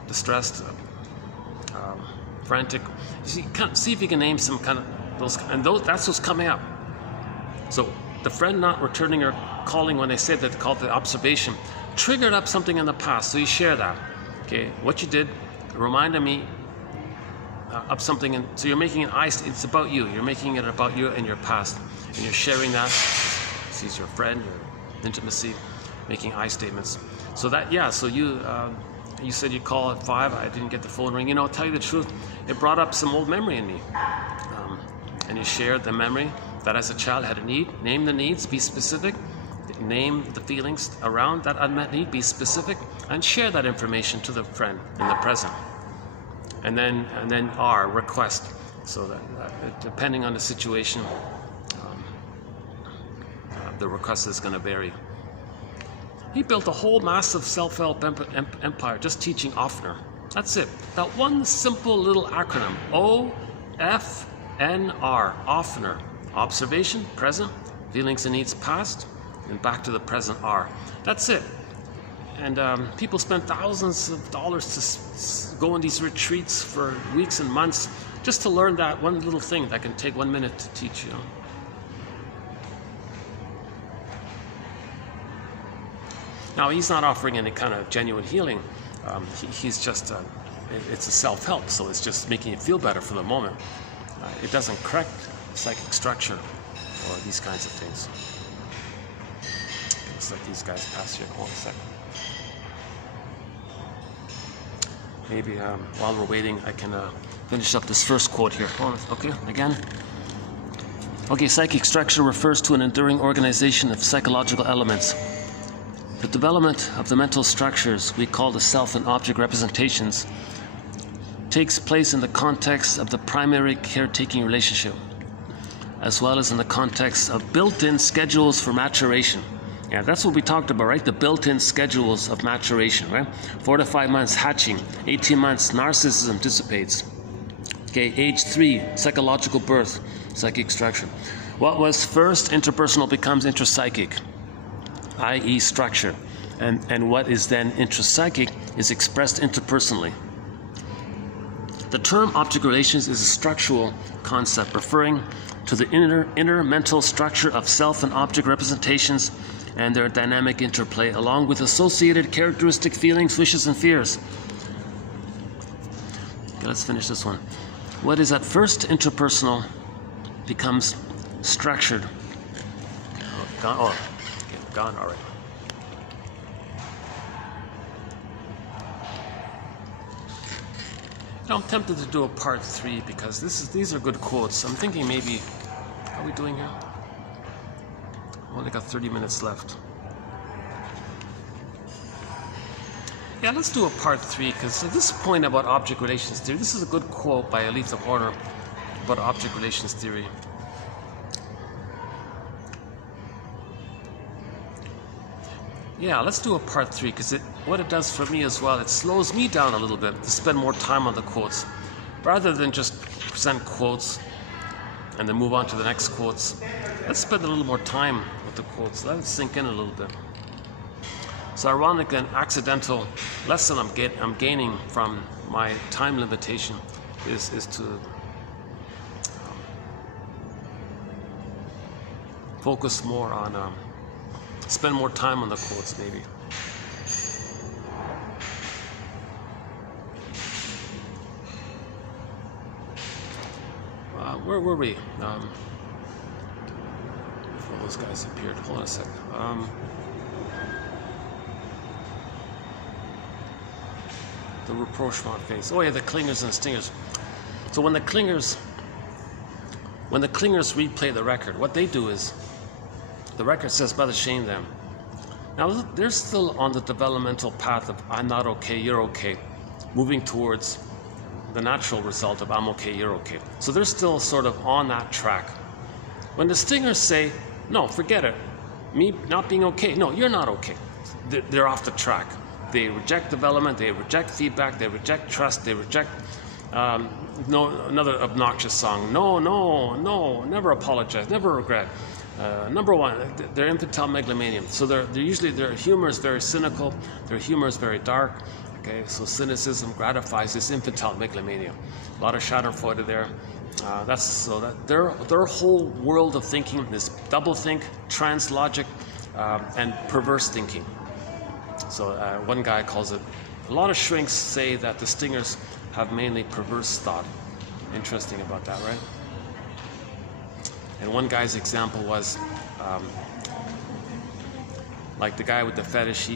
distressed, frantic. See if you can name some kind of those, and that's what's coming up. So the friend not returning or calling when they said that, called the observation, triggered up something in the past. So you share that. Okay, what you did reminded me of something, and so you're making an it's about you. You're making it about you and your past, and you're sharing that. Sees your friend, your intimacy, making I statements. So that, yeah. So you said you call at 5. I didn't get the phone ring. You know, I'll tell you the truth. It brought up some old memory in me, and you shared the memory that as a child had a need. Name the needs. Be specific. Name the feelings around that unmet need. Be specific, and share that information to the friend in the present. And then R, request. So that depending on the situation, the request is going to vary. He built a whole massive self-help empire just teaching OFNR. That's it. That one simple little acronym, O-F-N-R, OFNR. Observation, present, feelings and needs, past, and back to the present, R. That's it. And people spend thousands of dollars to go on these retreats for weeks and months just to learn that one little thing that can take 1 minute to teach you. Now, he's not offering any kind of genuine healing. He's just, it's a self-help, so it's just making you feel better for the moment. It doesn't correct psychic structure or these kinds of things. Let's let these guys pass here. Hold on a second. Maybe while we're waiting, I can finish up this first quote here. Okay, again. Okay, psychic structure refers to an enduring organization of psychological elements. The development of the mental structures we call the self and object representations takes place in the context of the primary caretaking relationship, as well as in the context of built-in schedules for maturation. Yeah, that's what we talked about, right? The built-in schedules of maturation, right? 4 to 5 months hatching, 18 months narcissism dissipates. Okay, age 3, psychological birth, psychic structure. What was first interpersonal becomes intrapsychic, i.e. structure. And what is then intrapsychic is expressed interpersonally. The term object relations is a structural concept referring to the inner mental structure of self and object representations and their dynamic interplay, along with associated characteristic feelings, wishes, and fears. Okay, let's finish this one. What is at first interpersonal becomes structured. Gone? Oh, okay, gone, all right. I'm tempted to do a part 3 because these are good quotes. I'm thinking maybe, how are we doing here? I've only got 30 minutes left. Yeah, let's do a part 3 because this point about object relations theory, this is a good quote by Elitha Horner about object relations theory. Yeah, let's do a part 3 because what it does for me as well, it slows me down a little bit to spend more time on the quotes rather than just present quotes and then move on to the next quotes. Let's spend a little more time with the quotes. Let it sink in a little bit. So ironic and accidental lesson I'm gaining from my time limitation is to focus more on spend more time on the quotes, maybe. Where were we? Before those guys appeared. Hold on a sec. The rapprochement phase. Oh yeah, the clingers and stingers. So when the clingers replay the record, what they do is, the record says, "Brother, shame them." Now they're still on the developmental path of "I'm not okay, you're okay," moving towards the natural result of "I'm okay, you're okay." So they're still sort of on that track. When the stingers say, "No, forget it, me not being okay," "No, you're not okay," they're off the track. They reject development, they reject feedback, they reject trust, they reject another obnoxious song. No, never apologize, never regret. Number one, they're infantile megalomania. So their humor is very cynical, their humor is very dark. Okay, so cynicism gratifies this infantile megalomania. A lot of Schadenfreude there. Their whole world of thinking is doublethink, translogic, and perverse thinking. So one guy calls it, a lot of shrinks say that the stingers have mainly perverse thought. Interesting about that, right? And one guy's example was, like the guy with the fetish,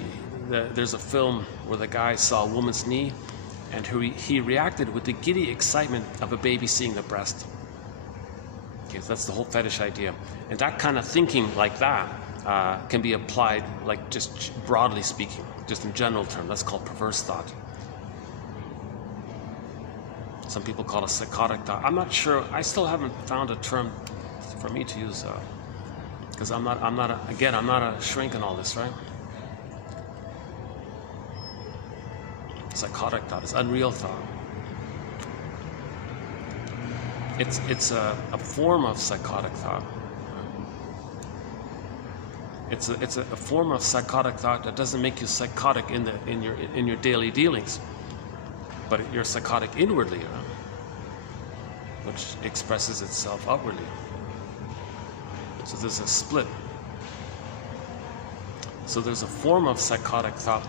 there's a film where the guy saw a woman's knee and he reacted with the giddy excitement of a baby seeing the breast. Okay, so that's the whole fetish idea. And that kind of thinking like that can be applied, like just broadly speaking, just in general terms. That's called perverse thought. Some people call it psychotic thought. I'm not sure. I still haven't found a term for me to use, because I'm not a shrink in all this, right? Psychotic thought is unreal thought. It's a form of psychotic thought. It's a form of psychotic thought that doesn't make you psychotic in your daily dealings, but you're psychotic inwardly, which expresses itself outwardly. So there's a split. So there's a form of psychotic thought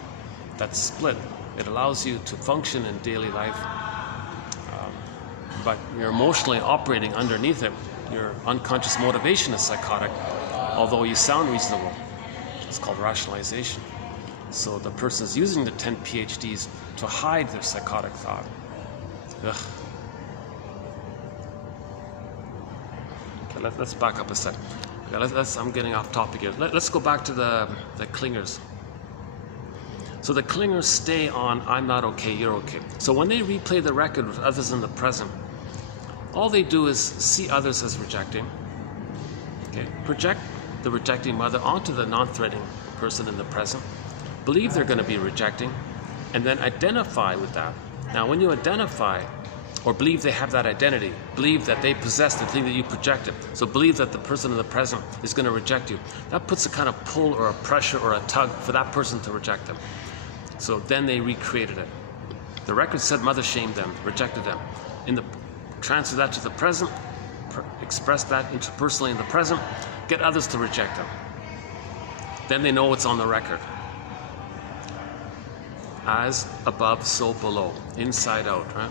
that's split. It allows you to function in daily life, but you're emotionally operating underneath it. Your unconscious motivation is psychotic, although you sound reasonable. It's called rationalization. So the person's using the 10 PhDs to hide their psychotic thought. Ugh. Okay, let's back up a sec. Okay, I'm getting off topic here. Let's go back to the clingers. So the clingers stay on "I'm not okay, you're okay." So when they replay the record with others in the present, all they do is see others as rejecting. Okay, project the rejecting mother onto the non-threatening person in the present, believe they're going to be rejecting, and then identify with that. Now, when you identify or believe they have that identity, believe that they possess the thing that you projected, so believe that the person in the present is going to reject you, that puts a kind of pull or a pressure or a tug for that person to reject them. So then they recreated it. The record said mother shamed them, rejected them. Transfer that to the present, express that interpersonally in the present, get others to reject them. Then they know it's on the record. As above, so below. Inside out, right?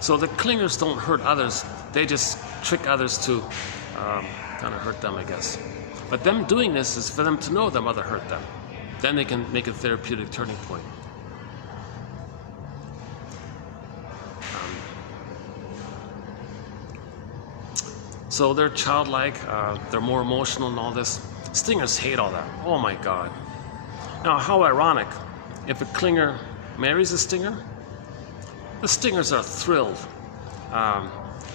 So the clingers don't hurt others, they just trick others to kind of hurt them, I guess. But them doing this is for them to know their mother hurt them. Then they can make a therapeutic turning point. So they're childlike, they're more emotional and all this. Stingers hate all that. Oh my God. Now, how ironic. If a clinger marries a stinger, the stingers are thrilled.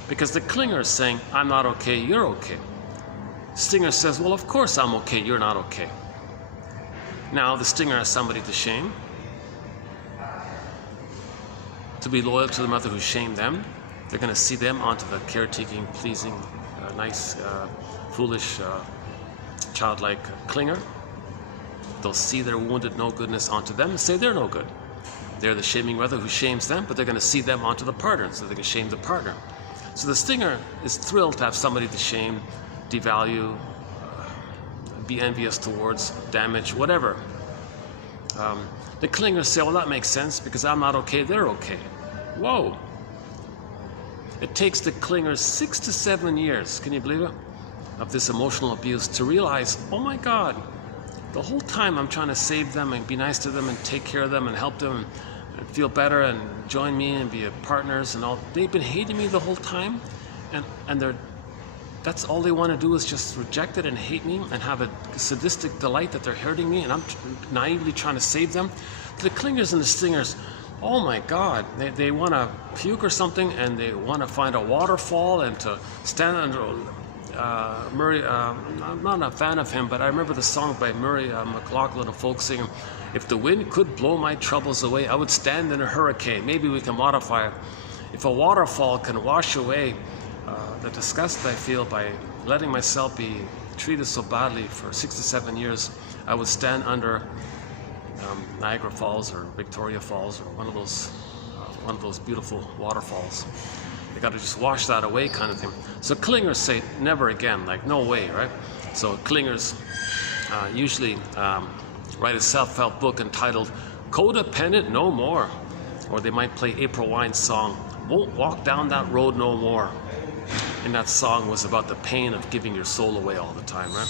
Because the clinger is saying, I'm not okay, you're okay. Stinger says, well, of course I'm okay, you're not okay. Now the stinger has somebody to shame, to be loyal to the mother who shamed them. They're going to see them onto the caretaking, pleasing, nice, foolish, childlike clinger. They'll see their wounded no goodness onto them and say they're no good. They're the shaming mother who shames them, but they're going to see them onto the partner, so they can shame the partner. So the stinger is thrilled to have somebody to shame, devalue, be envious towards, damage, whatever. The clingers say, well, that makes sense because I'm not okay, they're okay. Whoa. It takes the clingers 6 to 7 years, can you believe it, of this emotional abuse to realize, oh my God, the whole time I'm trying to save them and be nice to them and take care of them and help them and feel better and join me and be partners and all. They've been hating me the whole time, and that's all they want to do is just reject it and hate me and have a sadistic delight that they're hurting me, and I'm naively trying to save them. The clingers and the stingers, oh my God, they want to puke or something, and they want to find a waterfall and to stand under Murray. I'm not a fan of him, but I remember the song by Murray McLaughlin, a folk singer. If the wind could blow my troubles away, I would stand in a hurricane. Maybe we can modify it. If a waterfall can wash away the disgust I feel by letting myself be treated so badly for 6 to 7 years, I would stand under Niagara Falls or Victoria Falls or one of those beautiful waterfalls. You got to just wash that away, kind of thing. So clingers say never again, like no way, right? So clingers usually write a self-help book entitled "Codependent No More," or they might play April Wine's song "Won't Walk Down That Road No More." And that song was about the pain of giving your soul away all the time, right?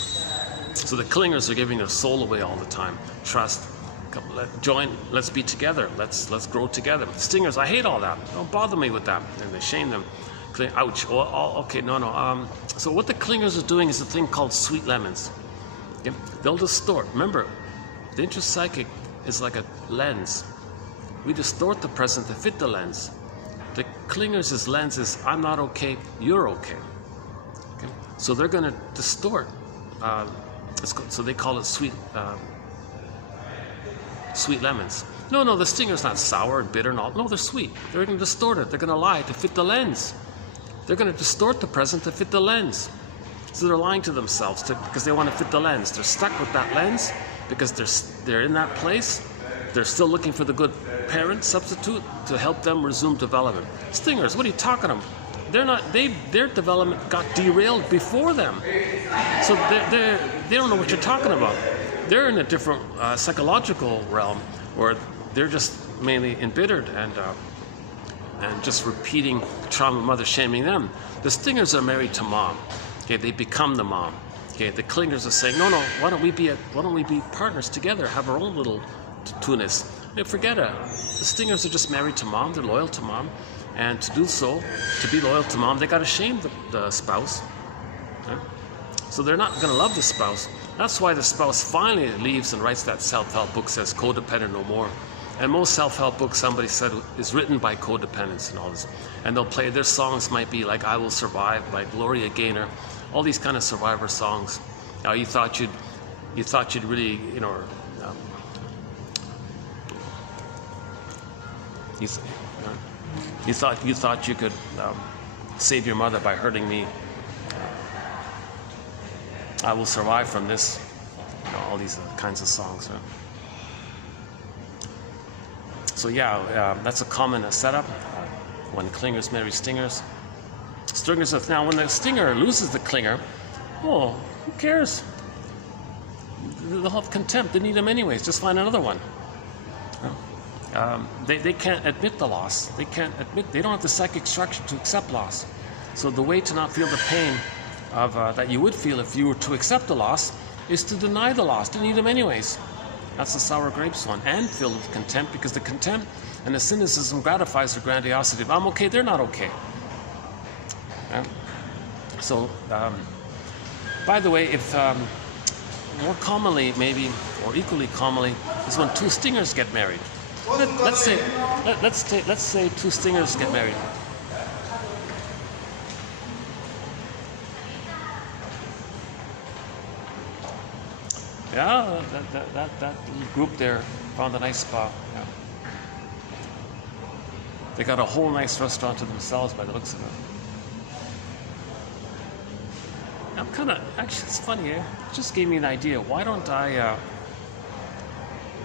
So the clingers are giving their soul away all the time. Trust, join, let's be together, let's grow together. Stingers, I hate all that. Don't bother me with that. And they shame them. Ouch. Oh, okay, no. So what the clingers are doing is a thing called sweet lemons. Okay? They'll distort. Remember, the intrapsychic is like a lens. We distort the present to fit the lens. The clingers' lens is, I'm not okay, you're okay. Okay? So they're going to distort. So they call it sweet lemons. No, the stinger's not sour and bitter and all. No, they're sweet. They're going to distort it. They're going to lie to fit the lens. They're going to distort the present to fit the lens. So they're lying to themselves because they want to fit the lens. They're stuck with that lens because they're in that place. They're still looking for the good parent substitute to help them resume development. Stingers, what are you talking about? Their development got derailed before them. So they don't know what you're talking about. They're in a different psychological realm where they're just mainly embittered and just repeating trauma, mother shaming them. The stingers are married to mom. Okay, they become the mom. Okay, the clingers are saying, no, why don't we be partners together, have our own little tunis. Forget it. The stingers are just married to mom. They're loyal to mom, and to do so, to be loyal to mom, they got to shame the spouse. Okay? So they're not going to love the spouse. That's why the spouse finally leaves and writes that self-help book, says codependent no more. And most self-help books, somebody said, is written by codependents and all this. And they'll play, their songs might be like I Will Survive by Gloria Gaynor, all these kind of survivor songs. Now you thought you'd really, you thought you could save your mother by hurting me. I will survive from this. All these kinds of songs. Right? So yeah, that's a common setup when clingers marry stingers. Stingers. Now, when the stinger loses the clinger, oh, who cares? They'll have contempt. They need him anyways. Just find another one. they can't admit the loss. They don't have the psychic structure to accept loss. So the way to not feel the pain of that you would feel if you were to accept the loss is to deny the loss, to need them anyways. That's the sour grapes one. And filled with contempt, because the contempt and the cynicism gratifies the grandiosity of I'm okay, they're not okay. So, by the way, if more commonly, maybe, or equally commonly, is when two stingers get married. Let's say two stingers get married. Yeah, that little group there found a nice spot. Yeah. They got a whole nice restaurant to themselves by the looks of it. I'm actually, it's funny, eh? It just gave me an idea. Why don't I,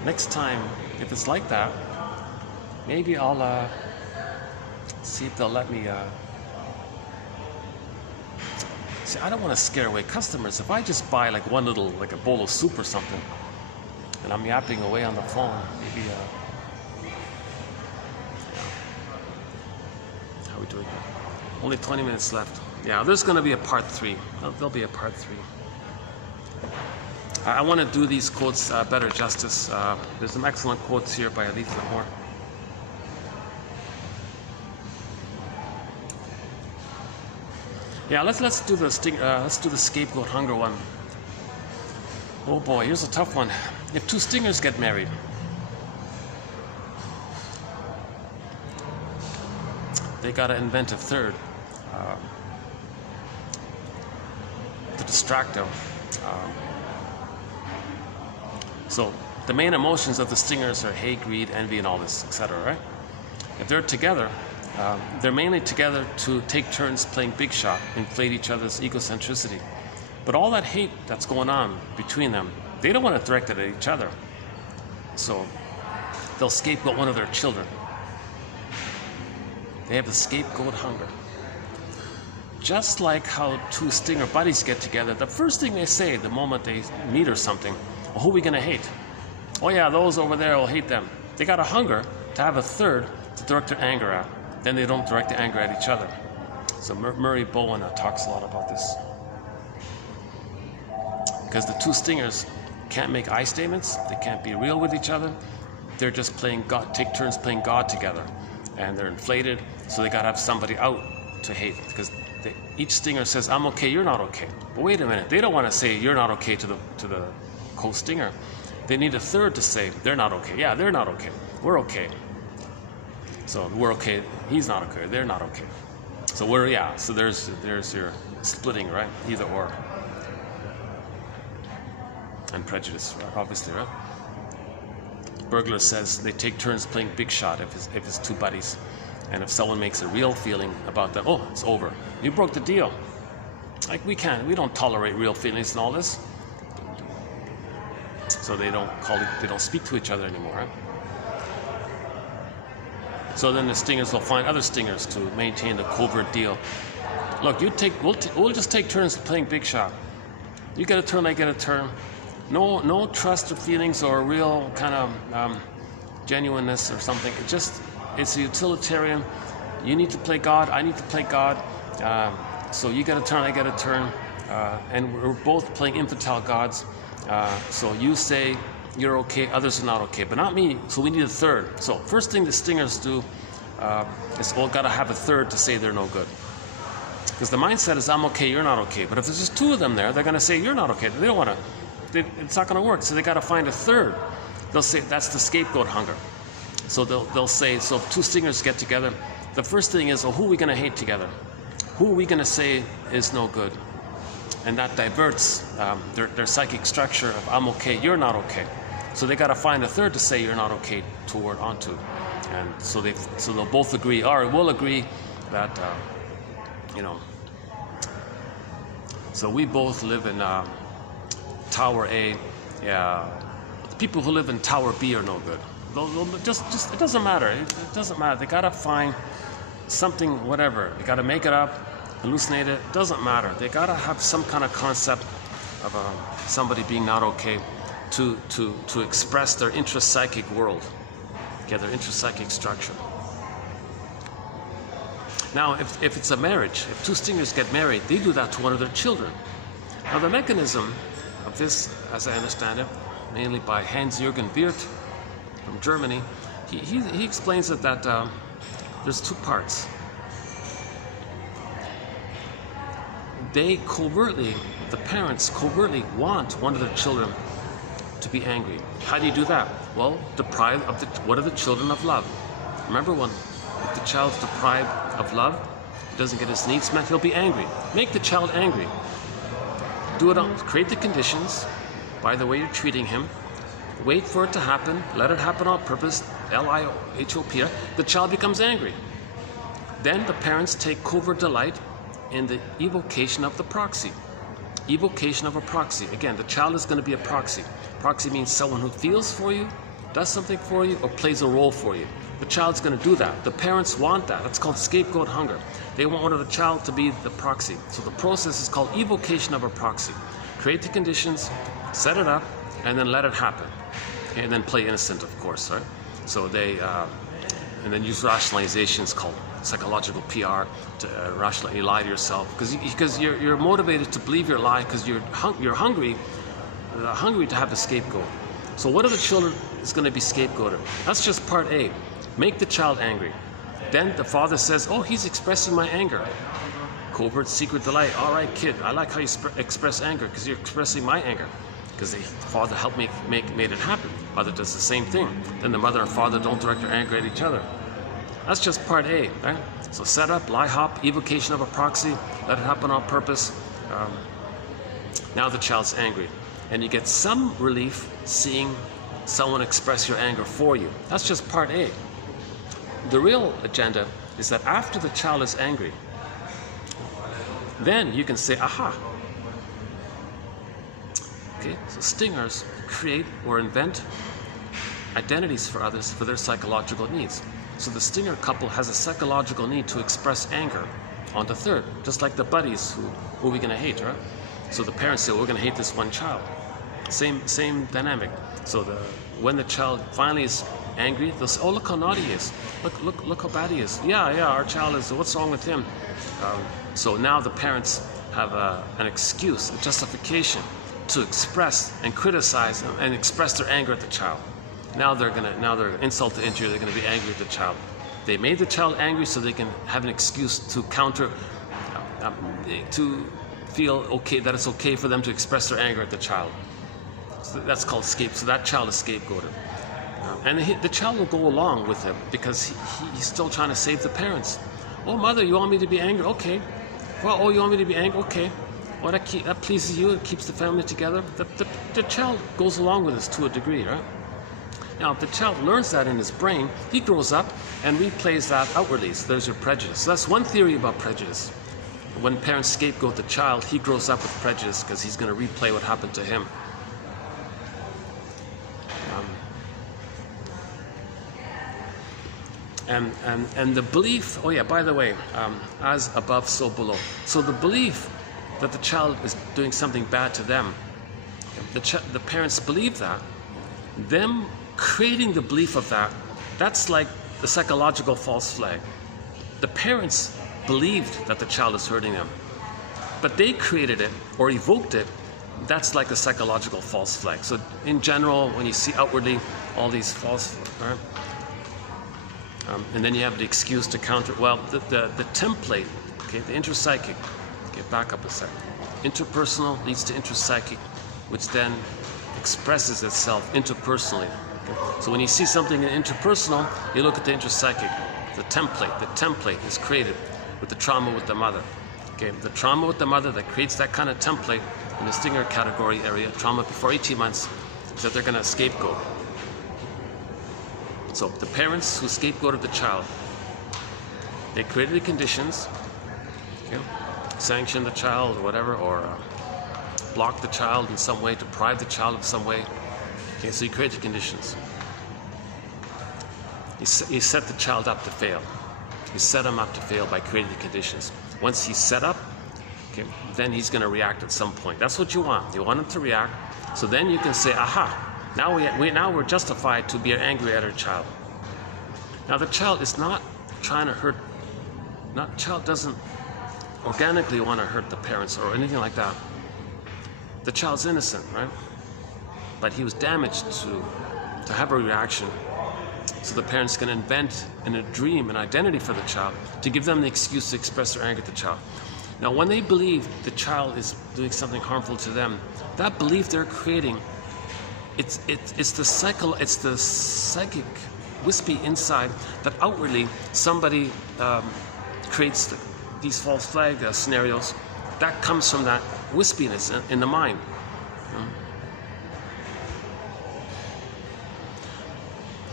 next time, if it's like that, maybe I'll see if they'll let me, see, I don't want to scare away customers. If I just buy like one little, like a bowl of soup or something, and I'm yapping away on the phone, maybe, how are we doing? Only 20 minutes left. Yeah, there's going to be a part 3. There'll be a part 3. I want to do these quotes better justice. There's some excellent quotes here by Elise Lamore. Yeah, let's do the scapegoat hunger one. Oh boy, here's a tough one. If two stingers get married, they gotta invent a third to distract them. So the main emotions of the stingers are hate, greed, envy, and all this, etc. Right? If they're together, they're mainly together to take turns playing big shot, inflate each other's egocentricity. But all that hate that's going on between them, they don't want to direct it at each other. So they'll scapegoat one of their children. They have the scapegoat hunger. Just like how two stinger buddies get together, the first thing they say the moment they meet or something, well, who are we going to hate? Oh yeah, those over there will hate them. They got a hunger to have a third to direct their anger at. Then they don't direct the anger at each other. So Murray Bowen talks a lot about this. Because the two stingers can't make I statements, they can't be real with each other. They're just playing God, take turns playing God together. And they're inflated, so they gotta have somebody out to hate. Because each stinger says, I'm okay, you're not okay. But wait a minute, they don't want to say you're not okay to the co-stinger. They need a third to say they're not okay. Yeah, they're not okay. We're okay. So we're okay, he's not okay, they're not okay. So so there's your splitting, right? Either or. And prejudice, obviously, right? Burglar says they take turns playing big shot if it's two buddies. And if someone makes a real feeling about them, oh, it's over. You broke the deal. Like we don't tolerate real feelings and all this. So they don't speak to each other anymore, right? So then the stingers will find other stingers to maintain the covert deal. Look, we'll just take turns playing big shot. You get a turn, I get a turn. No trust or feelings or real kind of genuineness or something. It's a utilitarian. You need to play God, I need to play God. So you get a turn, I get a turn. And we're both playing infantile gods. So you say you're okay, others are not okay, but not me, so we need a third. So first thing the stingers do is, gotta have a third to say they're no good. Because the mindset is, I'm okay, you're not okay. But if there's just two of them there, they're gonna say you're not okay. They don't wanna, it's not gonna work, so they gotta find a third. They'll say, that's the scapegoat hunger. So they'll say, so if two stingers get together, the first thing is, who are we gonna hate together? Who are we gonna say is no good? And that diverts their psychic structure of I'm okay, you're not okay. So they got to find a third to say you're not okay toward onto. And so they'll both agree, or will agree that, so we both live in Tower A. Yeah, the people who live in Tower B are no good. Just it doesn't matter. It doesn't matter. They got to find something, whatever. They got to make it up. Hallucinate it, doesn't matter. They gotta have some kind of concept of somebody being not okay to express their intrapsychic world. Okay, their intrapsychic structure. Now, if it's a marriage, if two stingers get married, they do that to one of their children. Now, the mechanism of this, as I understand it, mainly by Hans-Jürgen Wirth from Germany, he explains that there's two parts. They covertly, the parents covertly want one of their children to be angry. How do you do that? Well, deprive of one of the children of love. Remember, if the child's deprived of love, he doesn't get his needs met, he'll be angry. Make the child angry. Do it create the conditions by the way you're treating him. Wait for it to happen. Let it happen on purpose. LIHOP. The child becomes angry. Then the parents take covert delight in the evocation of the proxy. Evocation of a proxy. Again, the child is going to be a proxy. Proxy means someone who feels for you, does something for you, or plays a role for you. The child's going to do that. The parents want that. It's called scapegoat hunger. They want one of the child to be the proxy. So the process is called evocation of a proxy. Create the conditions, set it up, and then let it happen. Okay, and then play innocent, of course, right? So they, and then use rationalizations called psychological PR to rationalize. You lie to yourself because you're motivated to believe your lie because you're hungry to have the scapegoat. So one of the children is going to be scapegoated. That's just part A. Make the child angry. Then the father says, "Oh, he's expressing my anger." Covert, secret delight. All right, kid, I like how you express anger because you're expressing my anger. Because the father helped made it happen. Mother does the same thing. Then the mother and father don't direct their anger at each other. That's just part A, right? So set up, lie hop, evocation of a proxy, let it happen on purpose. Now the child's angry. And you get some relief seeing someone express your anger for you. That's just part A. The real agenda is that after the child is angry, then you can say, aha. Okay, so stingers create or invent identities for others for their psychological needs. So the stinger couple has a psychological need to express anger on the third, just like the buddies who are we going to hate, right? So the parents say, we're going to hate this one child. Same dynamic. So when the child finally is angry, they'll say, oh, look how naughty he is. Look how bad he is. Yeah, our child is, what's wrong with him? So now the parents have an excuse, a justification to express and criticize and express their anger at the child. Now they're insult to injury, they're gonna be angry at the child. They made the child angry so they can have an excuse to to feel okay, that it's okay for them to express their anger at the child. So that's called so that child is scapegoated. And the child will go along with it because he's still trying to save the parents. Oh, mother, you want me to be angry? Okay. Well, oh, you want me to be angry? Okay. Well, that pleases you, it keeps the family together. The child goes along with this to a degree, right? Now, if the child learns that in his brain, he grows up and replays that outwardly. So there's your prejudice. So that's one theory about prejudice. When parents scapegoat the child, he grows up with prejudice because he's going to replay what happened to him. And the belief, oh yeah, by the way, as above, so below. So the belief that the child is doing something bad to them, the parents believe that, them creating the belief of that, that's like the psychological false flag. The parents believed that the child is hurting them, but they created it or evoked it. That's like a psychological false flag. So in general, when you see outwardly all these false, right? And then you have the excuse to counter, well, the template, okay, the intrapsychic, okay, back up a sec. Interpersonal leads to intrapsychic, which then expresses itself interpersonally. Okay? So when you see something in interpersonal, you look at the intrapsychic, the template is created with the trauma with the mother. Okay, the trauma with the mother that creates that kind of template in the stinger category area, trauma before 18 months, is that they're going to scapegoat. So the parents who scapegoated the child, they created the conditions, okay, sanctioned the child or whatever, or blocked the child in some way, deprived the child in some way. Okay, so you create the conditions. You set the child up to fail. You set him up to fail by creating the conditions. Once he's set up, okay, then he's going to react at some point. That's what you want. You want him to react. So then you can say, aha, now we're justified to be angry at our child. Now the child is not trying to hurt, child doesn't organically want to hurt the parents or anything like that. The child's innocent, right? But he was damaged to have a reaction. So the parents can invent in a dream an identity for the child to give them the excuse to express their anger at the child. Now, when they believe the child is doing something harmful to them, that belief they're creating, it's the psychic wispy inside that outwardly somebody creates these false flag scenarios. That comes from that wispiness in the mind.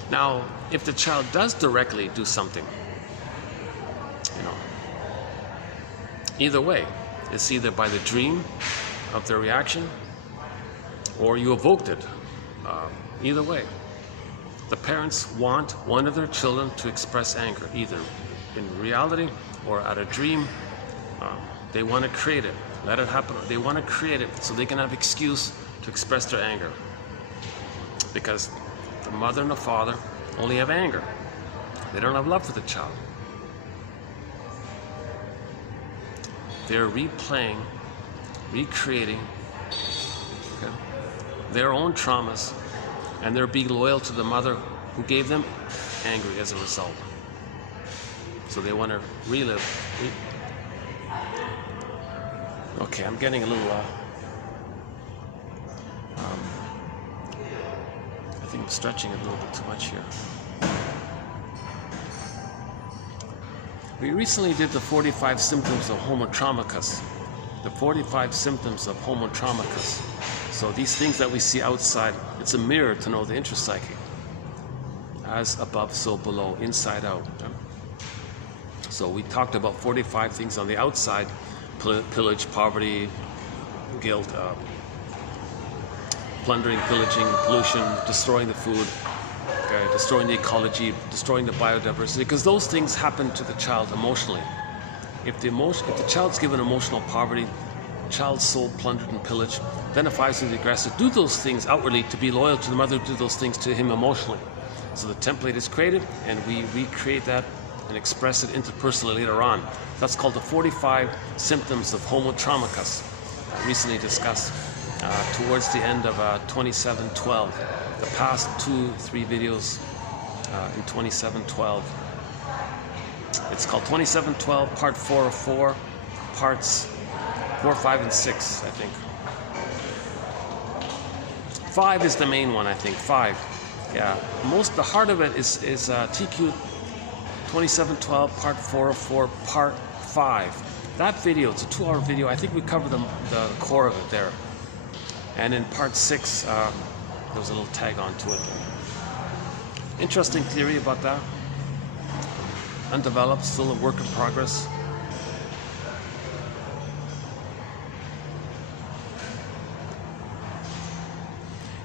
Now, if the child does directly do something, either way, it's either by the dream of their reaction or you evoked it. Either way, the parents want one of their children to express anger, either in reality or at a dream. They want to create it, let it happen. They want to create it so they can have excuse to express their anger. Because the mother and the father only have anger. They don't have love for the child. They're replaying, recreating their own traumas, and they're being loyal to the mother who gave them angry as a result. So they want to relive. Okay, I'm getting a little I think I'm stretching a little bit too much here. We recently did the 45 symptoms of homotraumicus. The 45 symptoms of homotraumicus. So these things that we see outside, it's a mirror to know the intrapsychic. As above, so below, inside out. So we talked about 45 things on the outside: pillage, poverty, guilt, plundering, pillaging, pollution, destroying the food, destroying the ecology, destroying the biodiversity, because those things happen to the child emotionally. If the child's given emotional poverty, child's soul plundered and pillaged, identifies with the aggressor, do those things outwardly to be loyal to the mother, do those things to him emotionally. So the template is created, and we recreate that and express it interpersonally later on. That's called the 45 symptoms of homotraumicus, recently discussed towards the end of 2712. The past 2-3 videos in 2712. It's called 2712, part 404, parts 4, 5, and 6, I think. 5 is the main one, I think. 5. Yeah. The heart of it is TQ 2712, part 404, part 5. That video, it's a 2-hour video. I think we covered the core of it there. And in part 6, there was a little tag on to it. Interesting theory about that. Undeveloped, still a work in progress.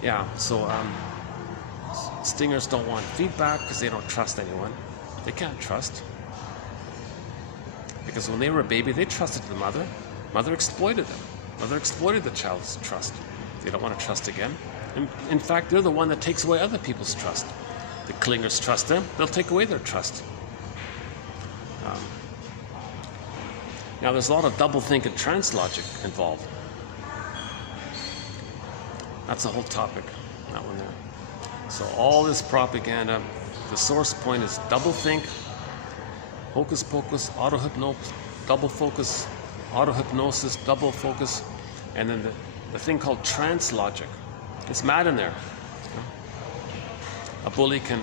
Yeah, so stingers don't want feedback because they don't trust anyone. They can't trust. Because when they were a baby, they trusted the mother. Mother exploited them. Mother exploited the child's trust. They don't want to trust again. In fact, they're the one that takes away other people's trust. The clingers trust them, they'll take away their trust. Now, there's a lot of doublethink and translogic involved. That's a whole topic, that one there. So all this propaganda, the source point is doublethink, hocus pocus, auto-hypnosis, double focus, auto-hypnosis, double focus, and then the thing called translogic. It's mad in there. A bully can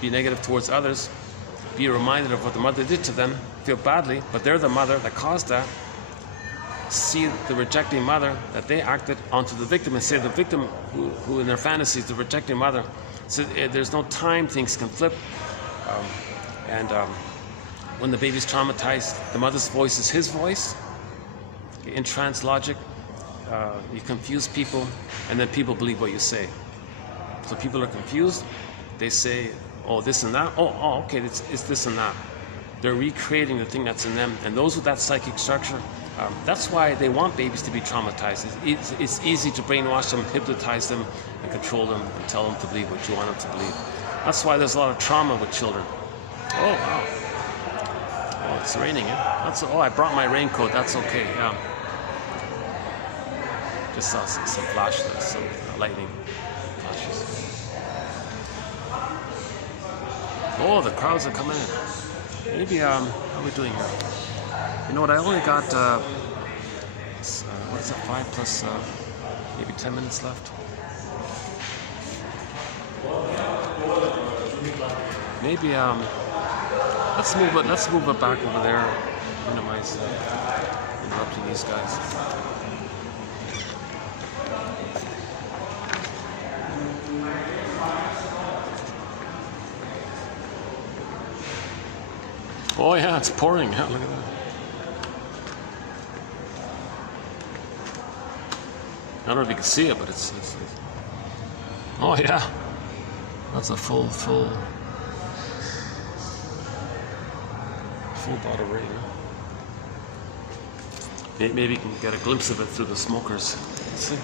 be negative towards others, be reminded of what the mother did to them, feel badly, but they're the mother that caused that. See the rejecting mother that they acted onto the victim, and say the victim who in their fantasies, the rejecting mother, so there's no time, things can flip. When the baby's traumatized, the mother's voice is his voice. In translogic, you confuse people, and then people believe what you say. So people are confused. They say, oh, this and that. Oh, okay, it's this and that. They're recreating the thing that's in them. And those with that psychic structure, that's why they want babies to be traumatized. It's easy to brainwash them, hypnotize them, and control them, and tell them to believe what you want them to believe. That's why there's a lot of trauma with children. Oh, wow. Oh, it's raining, yeah? Oh, I brought my raincoat. That's okay, yeah. Just saw some flashes, some lightning flashes. Oh, the crowds are coming in. Maybe, how are we doing here? You know what, I only got, what is that, 5 plus, maybe 10 minutes left. Maybe let's move it back over there. Minimize interrupting these guys. Oh yeah, it's pouring. Yeah, look at that. I don't know if you can see it, but it's oh yeah. That's a full bottle rain. Maybe you can get a glimpse of it through the smokers. Let's see.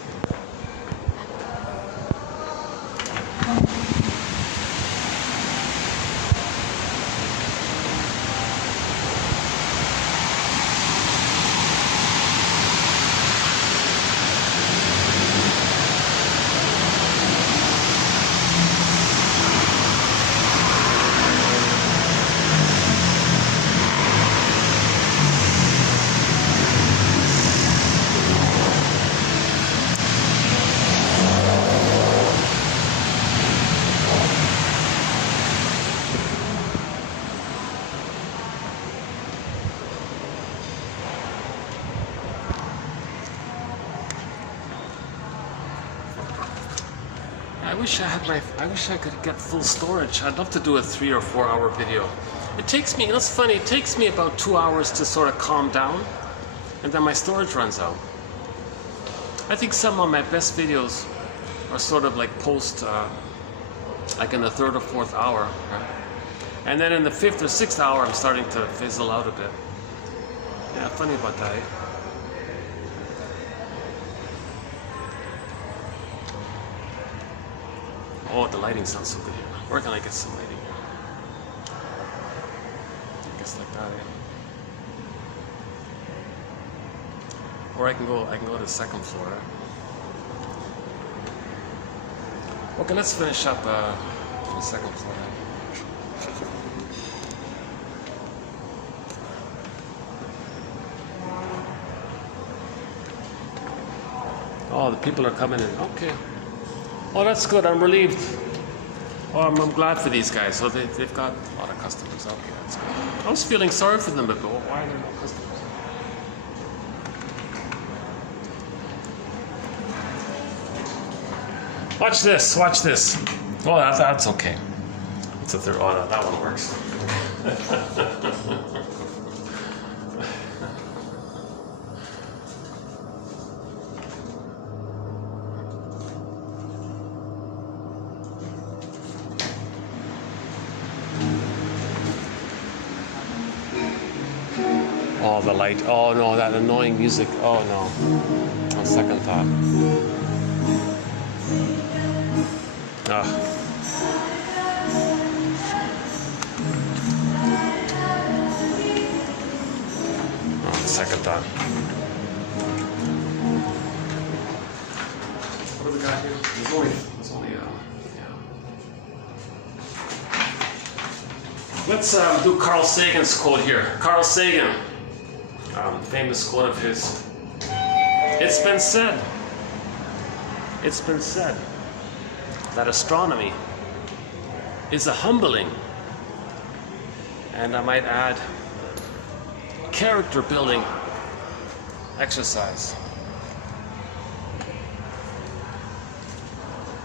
I wish I could get full storage. I'd love to do a 3 or 4 hour video. It takes me, it's funny, it takes me about 2 hours to sort of calm down, and then my storage runs out. I think some of my best videos are sort of like post, like in the 3rd or 4th hour, right? And then in the 5th or 6th hour, I'm starting to fizzle out a bit. Yeah, funny about that, eh? Oh, the lighting sounds so good here. Where can I get some lighting? I guess like that, yeah. Or I can go to the 2nd floor. Okay, let's finish up the 2nd floor. Oh, the people are coming in. Okay. Oh, that's good. I'm relieved. Oh, I'm glad for these guys. So they've got a lot of customers. Okay, that's good. I was feeling sorry for them, but why are there no customers? Watch this. Watch this. Oh, that's okay. It's a third. Oh, no, that one works. Oh, the light. Oh no, that annoying music. Oh no. On second thought. Ugh. On second thought. What do we got here? There's only yeah. Let's do Carl Sagan's quote here. Carl Sagan. Famous quote of his. It's been said that astronomy is a humbling, and I might add, character building exercise.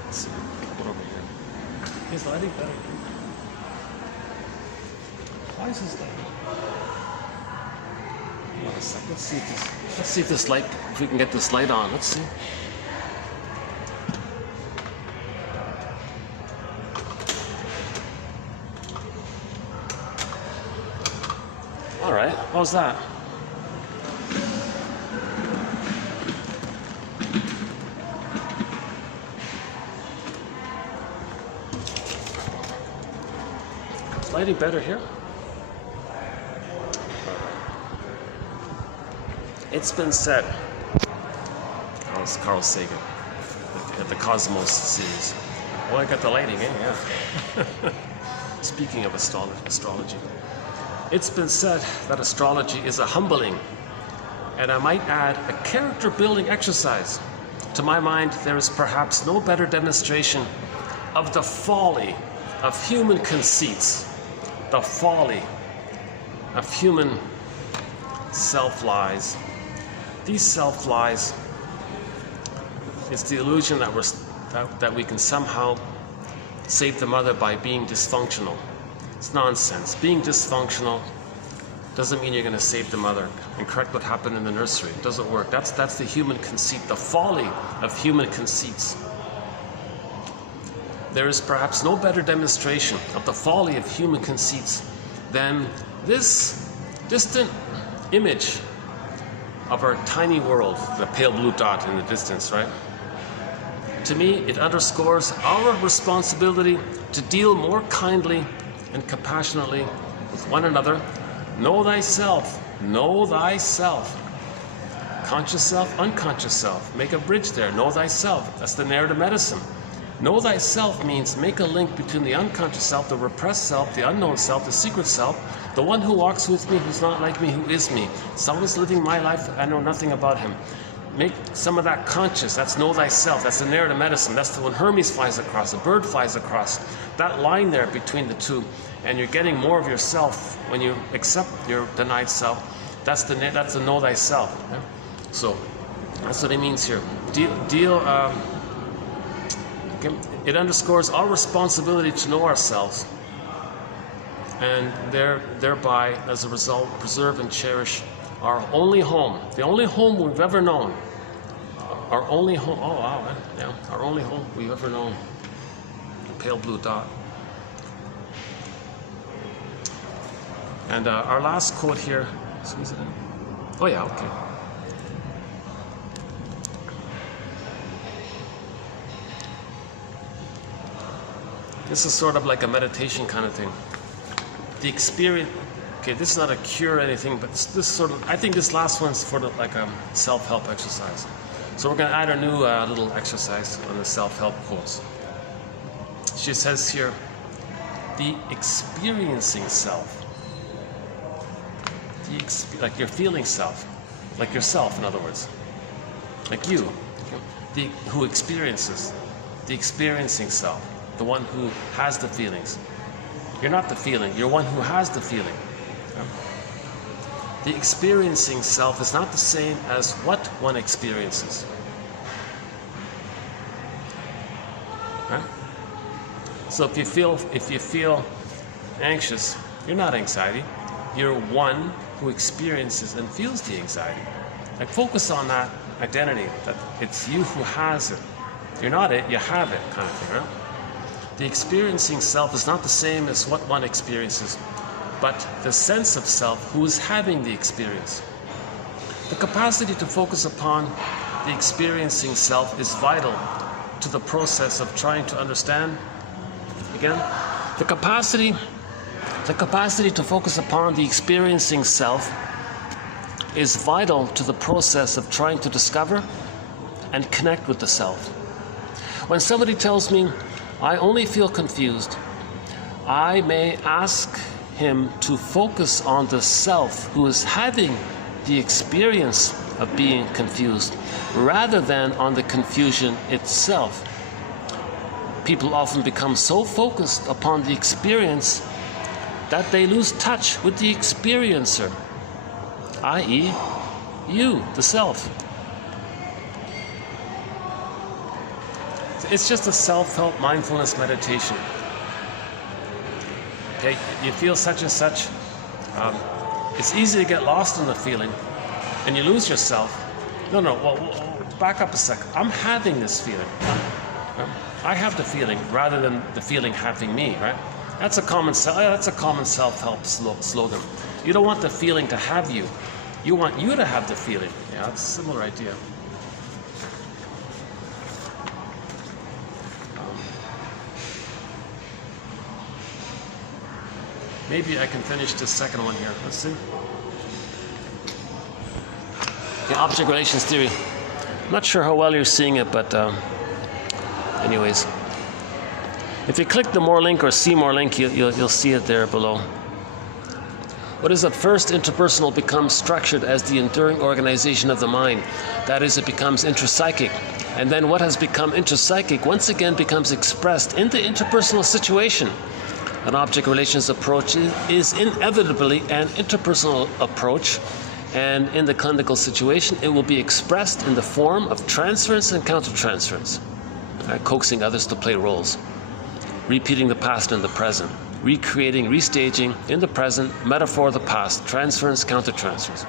Let's see, what over here? Is lighting better? Why is this lighting? Let's see if this light, if we can get this light on. Let's see. All right, how's that? lighting better here? It's been said, Carl Sagan, at the Cosmos series. Well, I got the lighting, eh? Yeah. Speaking of astrology. It's been said that astrology is a humbling, and I might add, a character-building exercise. To my mind, there is perhaps no better demonstration of the folly of human conceits, the folly of human self-lies. These self-lies is the illusion that we can somehow save the mother by being dysfunctional. It's nonsense. Being dysfunctional doesn't mean you're going to save the mother and correct what happened in the nursery. It doesn't work. That's the human conceit, the folly of human conceits. There is perhaps no better demonstration of the folly of human conceits than this distant image of our tiny world, the pale blue dot in the distance, right? To me, it underscores our responsibility to deal more kindly and compassionately with one another. Know thyself, know thyself. Conscious self, unconscious self. Make a bridge there, know thyself. That's the narrative medicine. Know thyself means make a link between the unconscious self, the repressed self, the unknown self, the secret self, the one who walks with me, who's not like me, who is me. Someone's living my life, I know nothing about him. Make some of that conscious. That's know thyself. That's the narrative medicine. That's the one Hermes flies across, a bird flies across. That line there between the two, and you're getting more of yourself when you accept your denied self. That's the know thyself. Yeah? So that's what it means here. It underscores our responsibility to know ourselves, and thereby, as a result, preserve and cherish our only home, the only home we've ever known. Our only home, oh wow, yeah, our only home we've ever known. The pale blue dot. And our last quote here, squeeze it in. Oh yeah, okay. This is sort of like a meditation kind of thing. The experience, okay, this is not a cure or anything, but this sort of, I think this last one's for like a self-help exercise. So we're going to add a new little exercise on the self-help quotes. She says here, the experiencing self, like your feeling self, like yourself, in other words, like you, who experiences, the experiencing self, the one who has the feelings. You're not the feeling, you're one who has the feeling. The experiencing self is not the same as what one experiences. Right? So if you feel anxious, you're not anxiety. You're one who experiences and feels the anxiety. Like focus on that identity, that it's you who has it. You're not it, you have it, kind of thing, right? The experiencing self is not the same as what one experiences, but the sense of self who is having the experience. The capacity to focus upon the experiencing self is vital to the process of trying to understand. Again, the capacity to focus upon the experiencing self is vital to the process of trying to discover and connect with the self. When somebody tells me, I only feel confused, I may ask him to focus on the self who is having the experience of being confused rather than on the confusion itself. People often become so focused upon the experience that they lose touch with the experiencer, i.e., you, the self. It's just a self-help mindfulness meditation. Okay, you feel such and such. It's easy to get lost in the feeling, and you lose yourself. No, well, back up a second. I'm having this feeling. I have the feeling rather than the feeling having me, right? That's a common self-help slogan. You don't want the feeling to have you. You want you to have the feeling. Yeah, it's a similar idea. Maybe I can finish this second one here. Let's see. The object relations theory. I'm not sure how well you're seeing it, but anyways. If you click the more link or see more link, you'll see it there below. What is at first interpersonal becomes structured as the enduring organization of the mind. That is, it becomes intrapsychic. And then what has become intrapsychic once again becomes expressed in the interpersonal situation. An object relations approach is inevitably an interpersonal approach, and in the clinical situation it will be expressed in the form of transference and countertransference, coaxing others to play roles, repeating the past in the present, recreating, restaging in the present, metaphor of the past, transference, countertransference.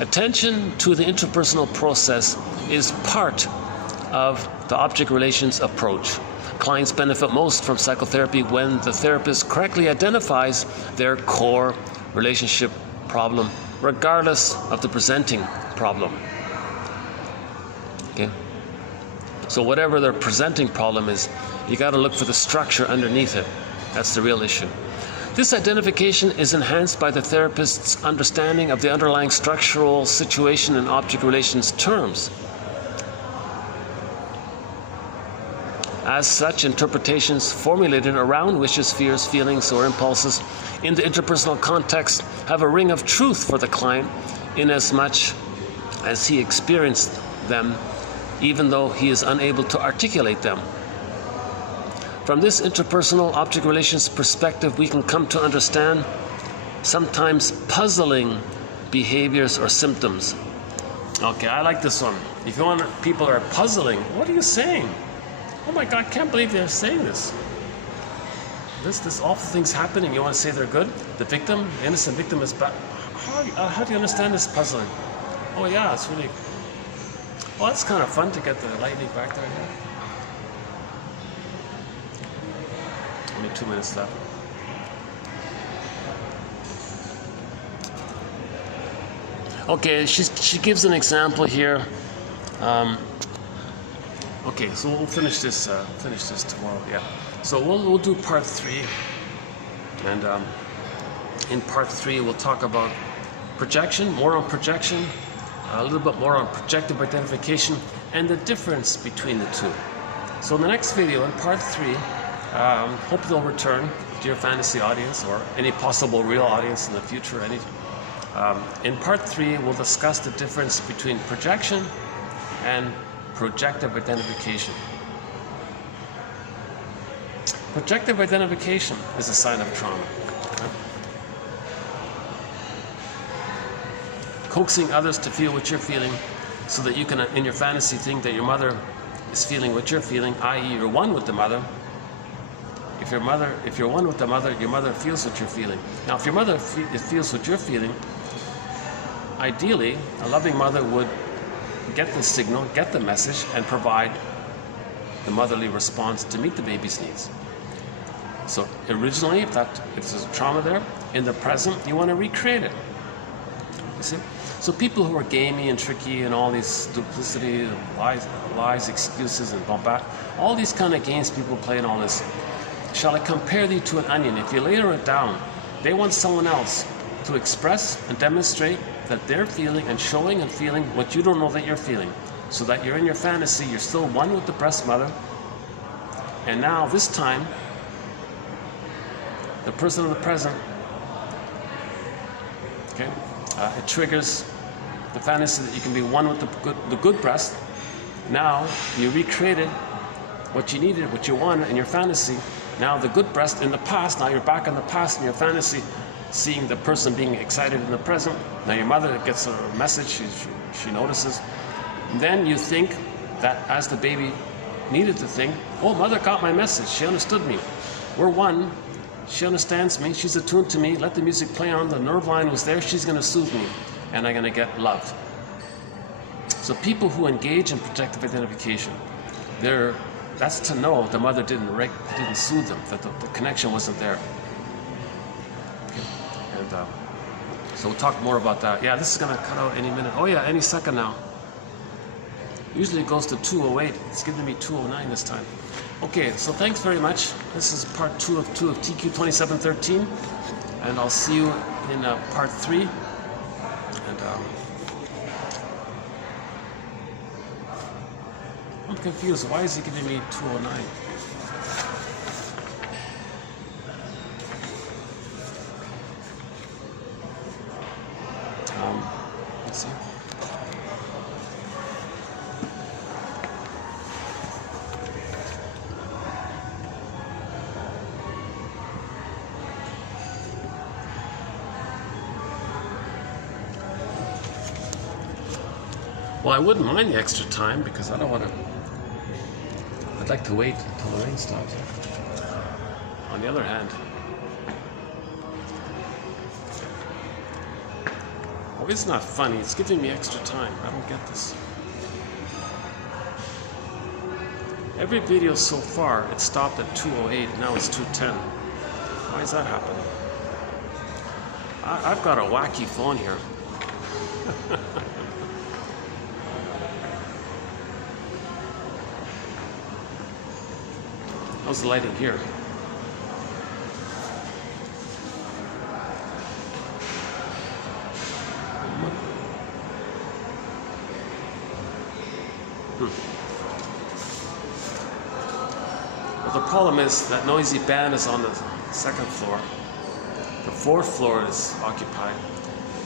Attention to the interpersonal process is part of the object relations approach. Clients benefit most from psychotherapy when the therapist correctly identifies their core relationship problem, regardless of the presenting problem. Okay? So whatever their presenting problem is, you got to look for the structure underneath it. That's the real issue. This identification is enhanced by the therapist's understanding of the underlying structural situation in object relations terms. As such, interpretations formulated around wishes, fears, feelings, or impulses in the interpersonal context have a ring of truth for the client, inasmuch as he experienced them, even though he is unable to articulate them. From this interpersonal object relations perspective, we can come to understand sometimes puzzling behaviors or symptoms. Okay, I like this one. If you want people are puzzling, what are you saying? Oh my God, I can't believe they're saying this. This awful thing's happening. You want to say they're good? The victim, the innocent victim is bad. How do you understand this puzzling? Oh yeah, it's really... Well, it's kind of fun to get the lightning back there. Only 2 minutes left. Okay, she gives an example here. Okay, so we'll finish this tomorrow. Yeah. So we'll do part 3, and in part 3 we'll talk about projection, more on projection, a little bit more on projective identification, and the difference between the two. So in the next video, in part 3, hope you'll return to your fantasy audience or any possible real audience in the future. In part 3, we'll discuss the difference between projection and projective identification. Projective identification is a sign of trauma. Okay? Coaxing others to feel what you're feeling so that you can, in your fantasy, think that your mother is feeling what you're feeling, i.e. you're one with the mother. If you're one with the mother, your mother feels what you're feeling. Now, if your mother feels what you're feeling, ideally, a loving mother would get the signal, get the message, and provide the motherly response to meet the baby's needs. So originally, if there's a trauma there, in the present, you want to recreate it. You see? So people who are gamey and tricky and all these duplicity, lies, excuses, and bombast, all these kind of games people play and all this. Shall I compare thee to an onion? If you layer it down, they want someone else to express and demonstrate that they're feeling and showing and feeling what you don't know that you're feeling. So that you're in your fantasy, you're still one with the breast mother. And now, this time, the person of the present, okay, it triggers the fantasy that you can be one with the good breast. Now, you recreated what you needed, what you wanted in your fantasy. Now, the good breast in the past, now you're back in the past in your fantasy, seeing the person being excited in the present. Now your mother gets a message, she notices. And then you think that as the baby needed to think, oh, mother got my message, she understood me. We're one, she understands me, she's attuned to me, let the music play on, the nerve line was there, she's gonna soothe me, and I'm gonna get loved. So people who engage in projective identification, that's to know the mother didn't soothe them, that the connection wasn't there. And so we'll talk more about that. Yeah, this is going to cut out any minute. Oh yeah, any second now. Usually it goes to 2:08. It's giving me 2:09 this time. Okay, so thanks very much. This is part 2 of TQ 2713. and I'll see you in part 3. And I'm confused. Why is he giving me 209? Let's see. Well, I wouldn't mind the extra time because I don't want to. I'd like to wait until the rain stops. On the other hand, oh, it's not funny. It's giving me extra time. I don't get this. Every video so far, it stopped at 2:08. Now it's 2:10. Why is that happening? I've got a wacky phone here. How's the lighting here? Well, the problem is that noisy band is on the 2nd floor. The 4th floor is occupied.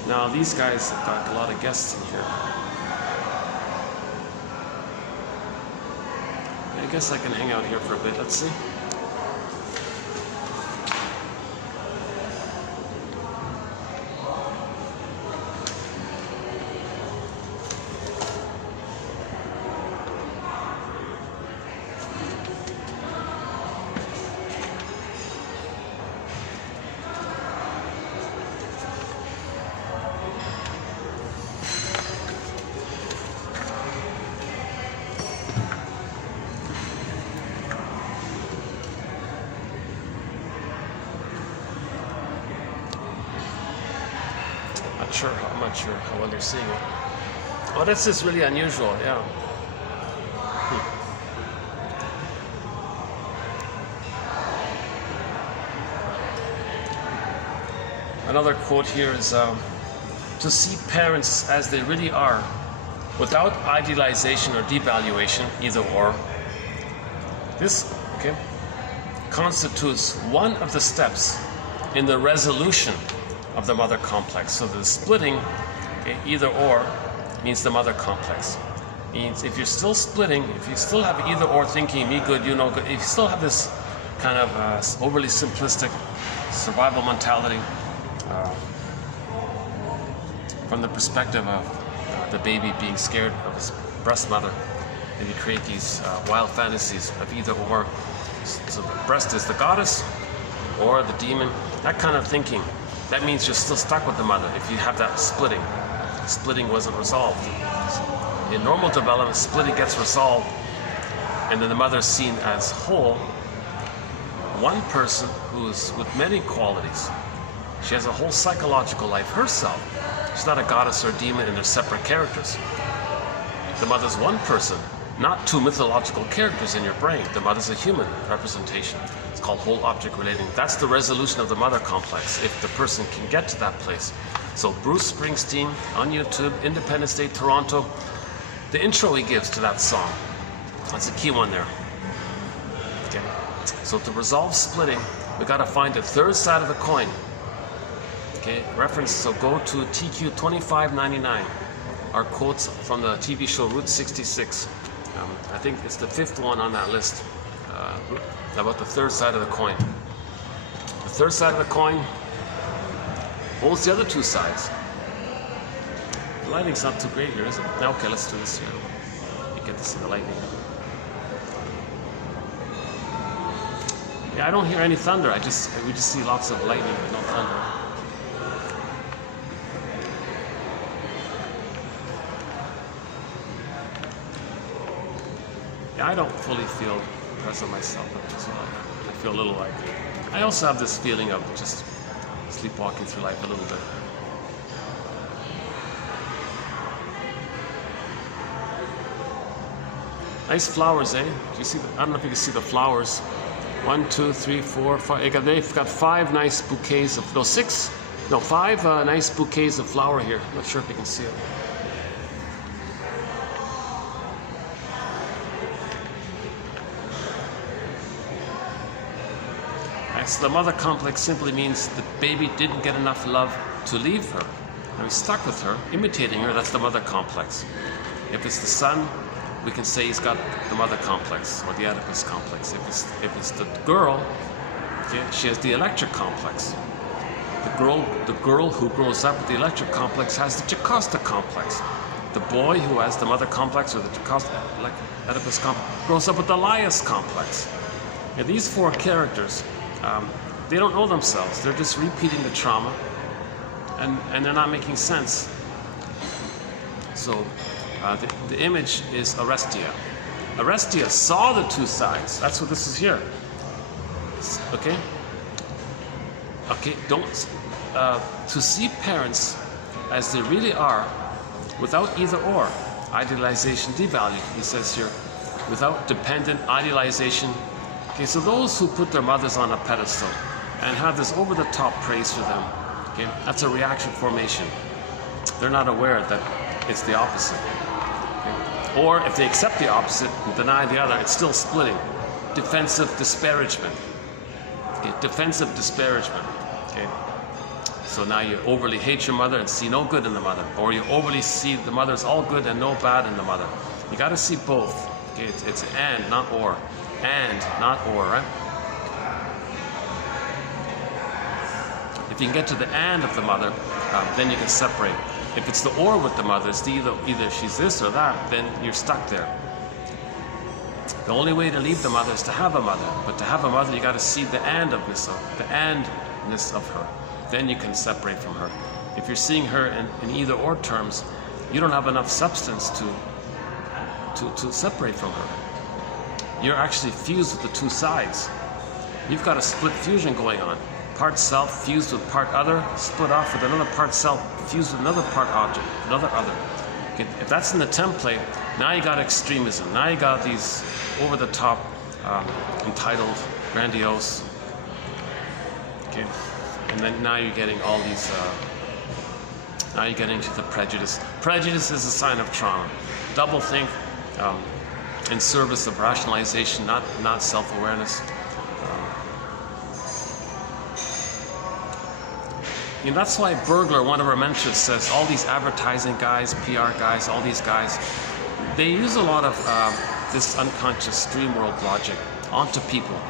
Now these guys have got a lot of guests in here. I guess I can hang out here for a bit. Let's see. Not sure how well you're seeing it. Oh, this is really unusual, yeah. Another quote here is, to see parents as they really are, without idealization or devaluation, either or. This, okay, constitutes one of the steps in the resolution of the mother complex. So the splitting, okay, either or, means the mother complex. Means if you're still splitting, if you still have either or thinking, me good, you no good, if you still have this kind of overly simplistic survival mentality from the perspective of the baby being scared of his breast mother, and you create these wild fantasies of either or. So the breast is the goddess or the demon, that kind of thinking. That means you're still stuck with the mother if you have that splitting. Splitting wasn't resolved. In normal development, splitting gets resolved, and then the mother is seen as whole. One person who's with many qualities. She has a whole psychological life herself. She's not a goddess or a demon, and they're separate characters. The mother's one person, not two mythological characters in your brain. The mother's a human representation. It's called whole object relating. That's the resolution of the mother complex, if the person can get to that place. So Bruce Springsteen on YouTube, Independence Day, Toronto, the intro he gives to that song, that's a key one there. Okay. So to resolve splitting, we got to find the third side of the coin. Okay, reference, so go to TQ 2599. Our quotes from the TV show Route 66. I think it's the 5th one on that list. About the third side of the coin. The third side of the coin holds the other two sides. The lighting's not too great here, is it? Now, okay, let's do this here. You get to see the lightning. Yeah, I don't hear any thunder. We just see lots of lightning, but no thunder. Yeah, I don't fully feel present myself, so I feel a little like. I also have this feeling of just sleepwalking through life a little bit. Nice flowers, eh? Do you see? I don't know if you can see the flowers 1, 2, 3, 4, 5. They've got 5 nice bouquets of, no, 6, no, 5 nice bouquets of flower here. I'm not sure if you can see it. So the mother complex simply means the baby didn't get enough love to leave her. Now he's stuck with her, imitating her. That's the mother complex. If it's the son, we can say he's got the mother complex or the Oedipus complex. If it's the girl, okay, she has the electric complex. The girl who grows up with the electric complex has the Jocasta complex. The boy who has the mother complex or the Jocasta Oedipus complex grows up with the Laius complex. Now, these 4 characters, they don't know themselves. They're just repeating the trauma, and they're not making sense. So the image is Orestia. Orestia saw the 2 sides. That's what this is here. Okay? Okay, don't... to see parents as they really are, without either or, idealization devalued, he says here, without dependent idealization. Okay, so those who put their mothers on a pedestal and have this over-the-top praise for them, okay, that's a reaction formation. They're not aware that it's the opposite. Okay? Or if they accept the opposite and deny the other, it's still splitting. Defensive disparagement. Okay, defensive disparagement. Okay. So now you overly hate your mother and see no good in the mother, or you overly see the mother's all good and no bad in the mother. You got to see both. Okay, it's and, not or. And, not or, right? If you can get to the and of the mother, then you can separate. If it's the or with the mother, it's the either she's this or that, then you're stuck there. The only way to leave the mother is to have a mother. But to have a mother, you got to see the and-ofness of the and-ness of her. Then you can separate from her. If you're seeing her in either or terms, you don't have enough substance to separate from her. You're actually fused with the 2 sides. You've got a split fusion going on. Part self fused with part other, split off with another part self fused with another part object, another other. Okay, if that's in the template, now you got extremism. Now you got these over-the-top, entitled, grandiose. Okay, and then now you're getting all these. Now you're getting to the prejudice. Prejudice is a sign of trauma. Double think. In service of rationalization, not self-awareness. You know, that's why Burglar, one of our mentors, says all these advertising guys, PR guys, all these guys, they use a lot of this unconscious dream world logic onto people.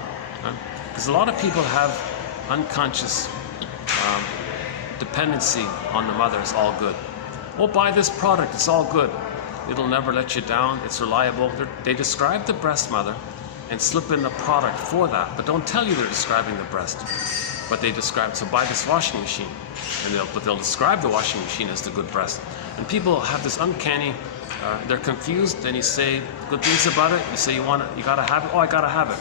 Because a lot of people have unconscious dependency on the mother. It's all good. Oh, buy this product, it's all good. It'll never let you down, it's reliable. They describe the breast mother and slip in the product for that, but don't tell you they're describing the breast. But they describe, so buy this washing machine, and they'll describe the washing machine as the good breast. And people have this uncanny, they're confused, and you say good things about it, you say you gotta have it, oh, I gotta have it.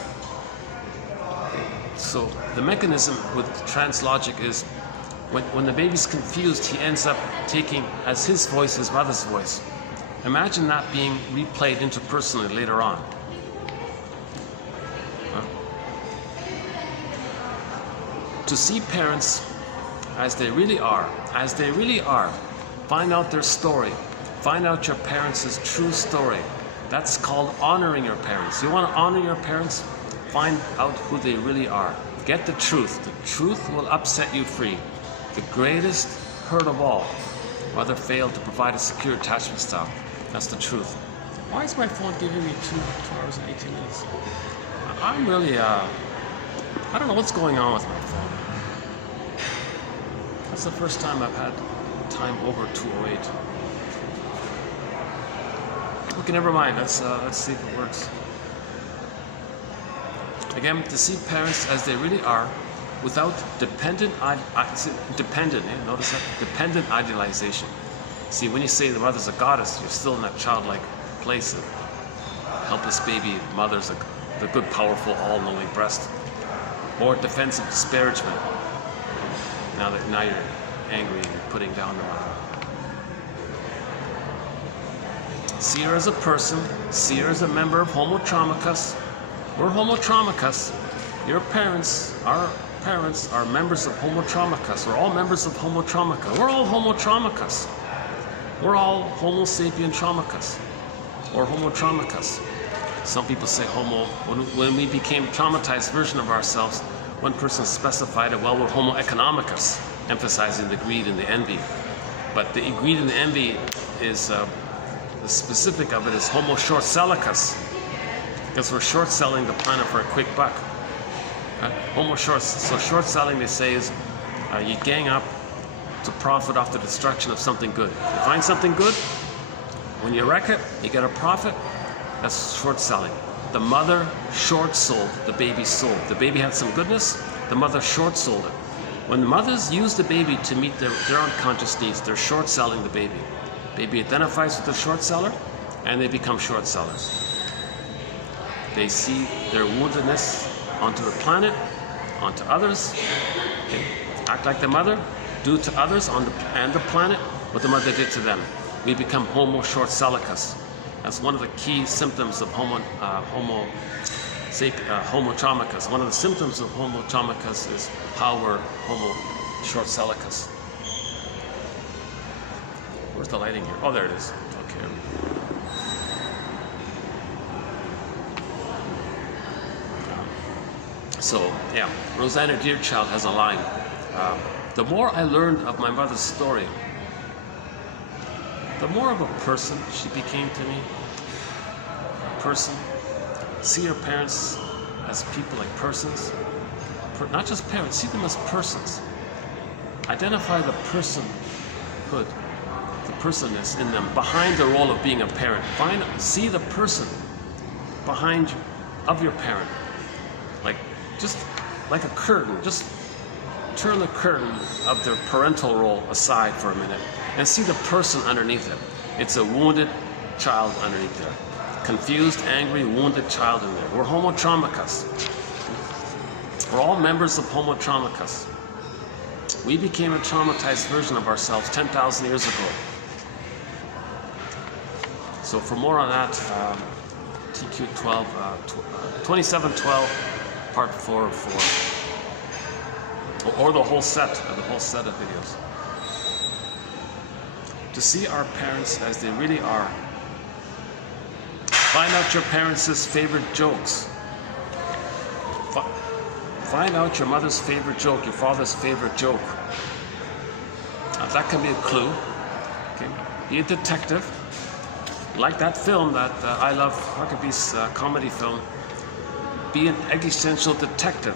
So the mechanism with trans logic is, when the baby's confused, he ends up taking as his voice his mother's voice. Imagine that being replayed interpersonally later on. To see parents as they really are, find out their story, find out your parents' true story. That's called honoring your parents. You want to honor your parents? Find out who they really are. Get the truth. The truth will upset you free. The greatest hurt of all. Mother failed to provide a secure attachment style. That's the truth. Why is my phone giving me 2 hours and 18 minutes? I'm really, I don't know what's going on with my phone. That's the first time I've had time over 208. Okay, never mind. Let's see if it works. Again, to see parents as they really are, without dependent idealization. See, when you say the mother's a goddess, you're still in that childlike place of helpless baby, mother's the good, powerful, all-knowing breast. Or defensive disparagement. Now you're angry and putting down the mother. See her as a person, see her as a member of Homo Traumicus. We're Homo Traumicus. Your parents, our parents, are members of Homo traumicus. We're all members of Homo traumica. We're all Homo traumicus. We're all Homo sapien traumicus, or Homo traumicus. Some people say Homo. When we became traumatized version of ourselves, one person specified it, well, we're Homo economicus, emphasizing the greed and the envy. But the greed and the envy is, the specific of it is Homo short-sellicus, because we're short-selling the planet for a quick buck. So short-selling, they say, is you gang up to profit off the destruction of something good. You find something good, when you wreck it, you get a profit. That's short-selling. The mother short-sold the baby's soul. The baby had some goodness, the mother short-sold it. When the mothers use the baby to meet their unconscious needs, they're short-selling the baby. Baby identifies with the short-seller, and they become short-sellers. They see their woundedness onto the planet, onto others. They act like the mother, do to others and the planet what the mother did to them. We become Homo short-sellicus. That's one of the key symptoms of Homo traumicus. One of the symptoms of Homo traumicus is how we're Homo short-sellicus. Where's the lighting here? Oh, there it is. Okay. So, yeah, Rosanna Deerchild has a line. The more I learned of my mother's story, the more of a person she became to me. A person. See her parents as people, like persons. Not just parents, see them as persons. Identify the personhood, the personness in them, behind the role of being a parent. See the person behind of your parent. Just like a curtain, just turn the curtain of their parental role aside for a minute and see the person underneath it. It's a wounded child underneath there. Confused, angry, wounded child in there. We're Homo traumicus. We're all members of Homo traumicus. We became a traumatized version of ourselves 10,000 years ago. So for more on that, TQ12, 2712, Part 4 of 4, or the whole set of videos. To see our parents as they really are. Find out your parents' favorite jokes. Find out your mother's favorite joke, your father's favorite joke. That can be a clue. Okay. Be a detective. Like that film that I love, Huckabee's comedy film. Be an existential detective.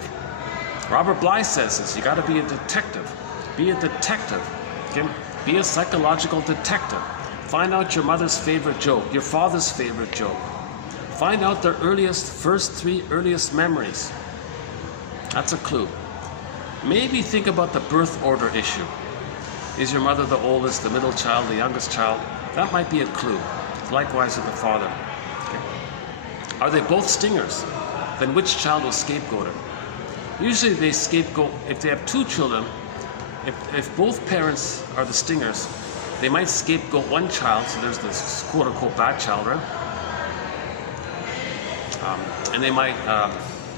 Robert Bly says this, you gotta be a detective. Be a detective. Okay? Be a psychological detective. Find out your mother's favorite joke, your father's favorite joke. Find out their first three earliest memories. That's a clue. Maybe think about the birth order issue. Is your mother the oldest, the middle child, the youngest child? That might be a clue. Likewise with the father. Okay? Are they both stingers? Then which child was scapegoated? Usually they scapegoat, if they have two children, if both parents are the stingers, they might scapegoat one child, so there's this quote-unquote bad child, right? And they might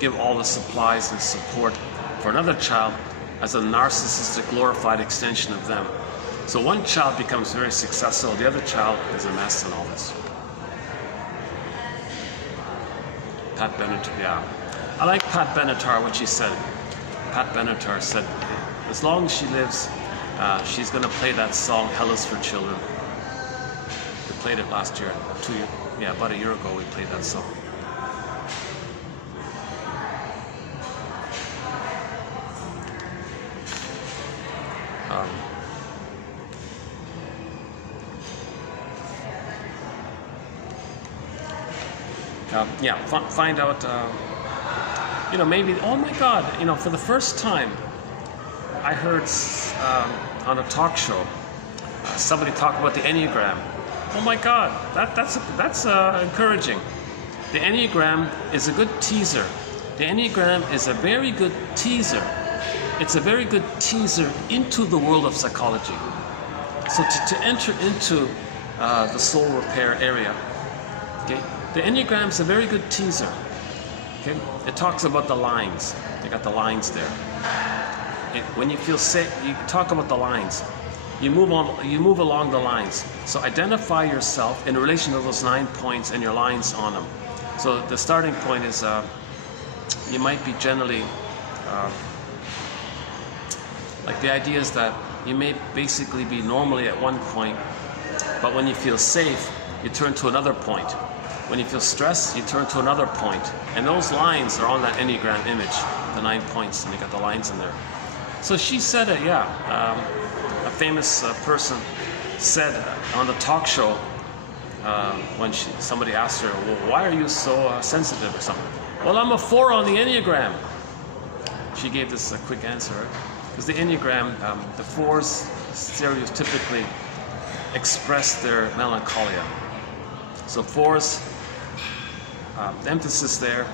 give all the supplies and support for another child as a narcissistic, glorified extension of them. So one child becomes very successful, the other child is a mess in all this. Pat Benatar, yeah. I like Pat Benatar, what she said. Pat Benatar said, as long as she lives, she's going to play that song, Hell is for Children. We played it last year, about a year ago we played that song. Find out, maybe, oh my God, for the first time, I heard on a talk show, somebody talk about the Enneagram. Oh my God, that's encouraging. The Enneagram is a good teaser. The Enneagram is a very good teaser. It's a very good teaser into the world of psychology. So to enter into the soul repair area, okay, the Enneagram is a very good teaser. Okay? It talks about the lines. You got the lines there. When you feel sick, you talk about the lines. You move along the lines. So identify yourself in relation to those 9 points and your lines on them. So the starting point is you might be generally like the idea is that you may basically be normally at one point, but when you feel safe, you turn to another point. When you feel stressed, you turn to another point. And those lines are on that Enneagram image, the 9 points, and you got the lines in there. So she said it, yeah. A famous person said on the talk show when somebody asked her, well, why are you so sensitive or something? Well, I'm a 4 on the Enneagram. She gave this quick answer, right? Because the Enneagram, the 4s stereotypically express their melancholia. So 4s, the emphasis there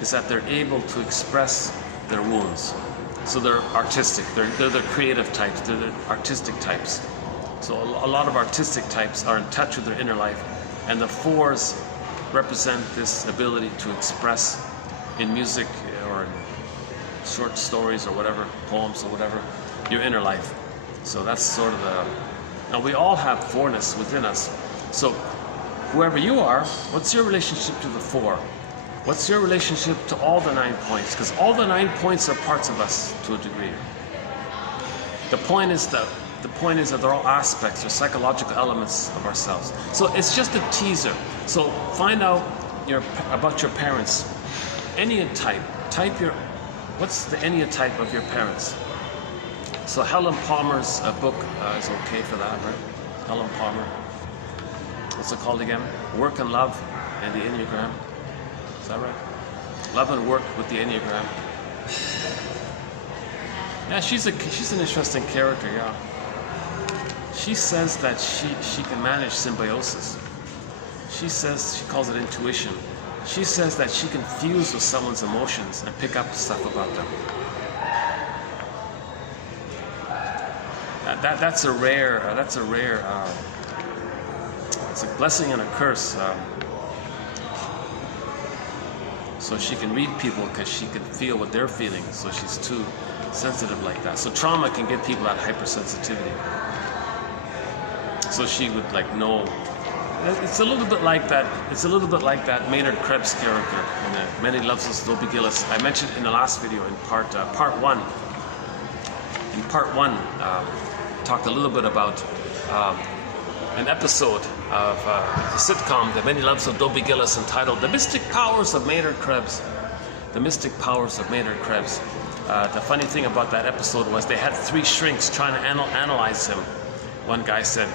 is that they're able to express their wounds. So they're artistic, they're the creative types, they're the artistic types. So a lot of artistic types are in touch with their inner life, and the 4s represent this ability to express in music or in short stories or whatever, poems or whatever, your inner life. So that's sort of the... Now we all have 4ness within us. So whoever you are, what's your relationship to the 4? What's your relationship to all the 9 points? Because all the 9 points are parts of us to a degree. The point is that they're all aspects or psychological elements of ourselves. So it's just a teaser. So find out about your parents. Enneatype. Type your... What's the enneatype of your parents? So Helen Palmer's book is okay for that, right? Helen Palmer. What's it called again? Work and Love and the Enneagram. Is that right? Love and Work with the Enneagram. Yeah, she's an interesting character, yeah. She says that she can manage symbiosis. She calls it intuition. She says that she can fuse with someone's emotions and pick up stuff about them. That's a rare. It's a blessing and a curse. So she can read people because she can feel what they're feeling. So she's too sensitive like that. So trauma can give people that hypersensitivity. So she would like know. It's a little bit like that. It's a little bit like that Maynard Krebs character in Many Loves Us Dobie Gillis. I mentioned in the last video in part one. In part one, talked a little bit about an episode of a sitcom, The Many Loves of Dobie Gillis, entitled "The Mystic Powers of Maynard Krebs." The Mystic Powers of Maynard Krebs. The funny thing about that episode was they had 3 shrinks trying to analyze him. One guy said,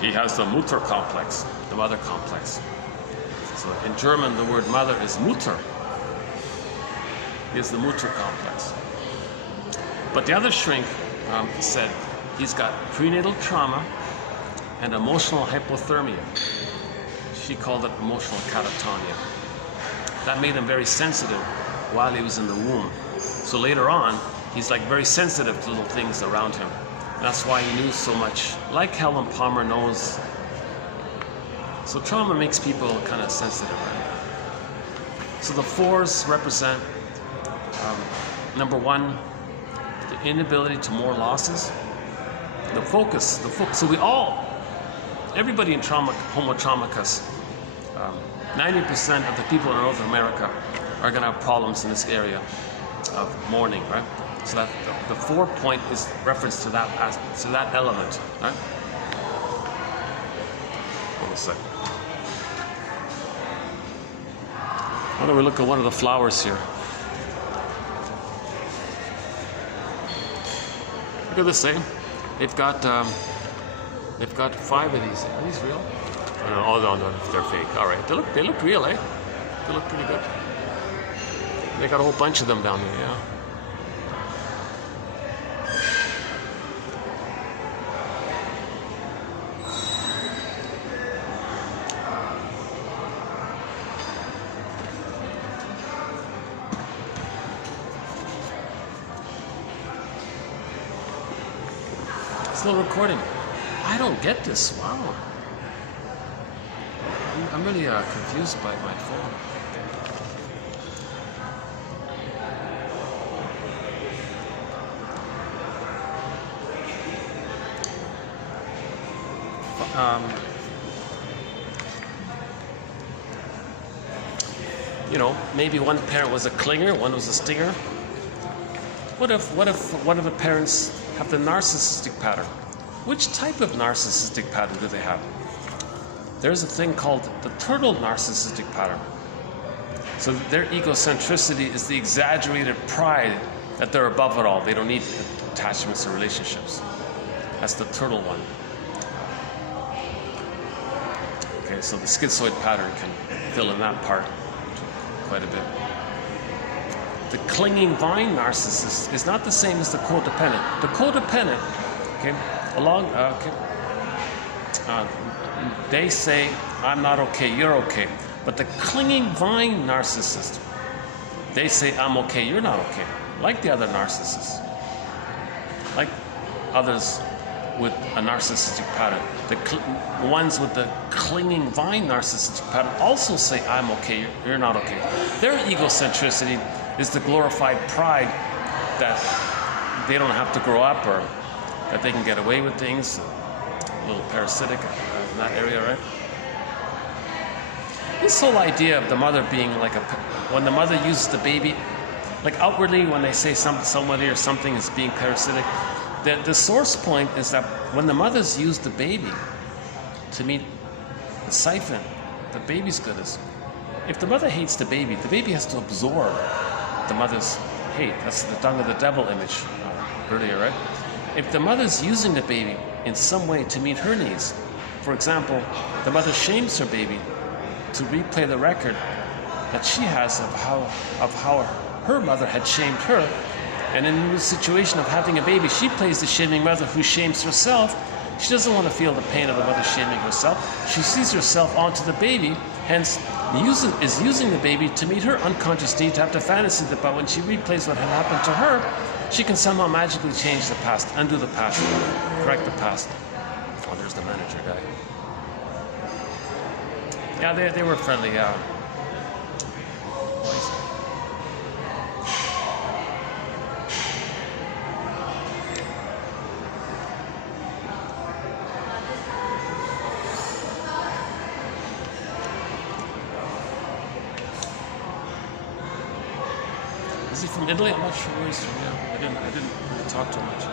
he has the Mutter complex, the mother complex. So in German, the word mother is Mutter. He has the Mutter complex. But the other shrink said he's got prenatal trauma and emotional hypothermia. She called it emotional catatonia. That made him very sensitive while he was in the womb. So later on, he's like very sensitive to little things around him. That's why he knew so much, like Helen Palmer knows. So trauma makes people kind of sensitive, right? So the 4s represent, number 1, the inability to mourn losses. The focus. So everybody in trauma, Homo traumicus, 90% of the people in North America are going to have problems in this area of mourning, right? So that the 4 point is reference to that element, right? Hold on a sec. Why don't we look at one of the flowers here? Look at this thing. They've got 5 of these. Are these real? Oh no, they're fake. All right, they look real, eh? They look pretty good. They got a whole bunch of them down there, yeah. Little recording. I don't get this. Wow. I'm really confused by my phone. You know, maybe one parent was a clinger, one was a stinger. What if one of the parents have the narcissistic pattern? Which type of narcissistic pattern do they have? There's a thing called the turtle narcissistic pattern. So their egocentricity is the exaggerated pride that they're above it all. They don't need attachments or relationships. That's the turtle one. Okay, so the schizoid pattern can fill in that part quite a bit. The clinging vine narcissist is not the same as the codependent. The codependent, okay, they say, I'm not okay, you're okay. But the clinging vine narcissist, they say, I'm okay, you're not okay. Like the other narcissists. Like others with a narcissistic pattern. The ones with the clinging vine narcissistic pattern also say, I'm okay, you're not okay. Their egocentricity is the glorified pride that they don't have to grow up, or that they can get away with things. A little parasitic in that area, right? This whole idea of the mother being like when the mother uses the baby, like outwardly when they say somebody or something is being parasitic, the source point is that when the mothers use the baby to meet the siphon, the baby's goodness. If the mother hates the baby has to absorb the mother's hate. That's the tongue of the devil image earlier, right? If the mother's using the baby in some way to meet her needs, for example, the mother shames her baby to replay the record that she has of how her mother had shamed her, and in the situation of having a baby, she plays the shaming mother who shames herself. She doesn't want to feel the pain of the mother shaming herself. She sees herself onto the baby, hence is using the baby to meet her unconscious need, to have the fantasy that when she replays what had happened to her, she can somehow magically change the past, undo the past, correct the past. Oh, there's the manager guy. Yeah, they were friendly, yeah. Is he from Italy? I'm not sure where he's from. Yeah, I didn't really talk too much.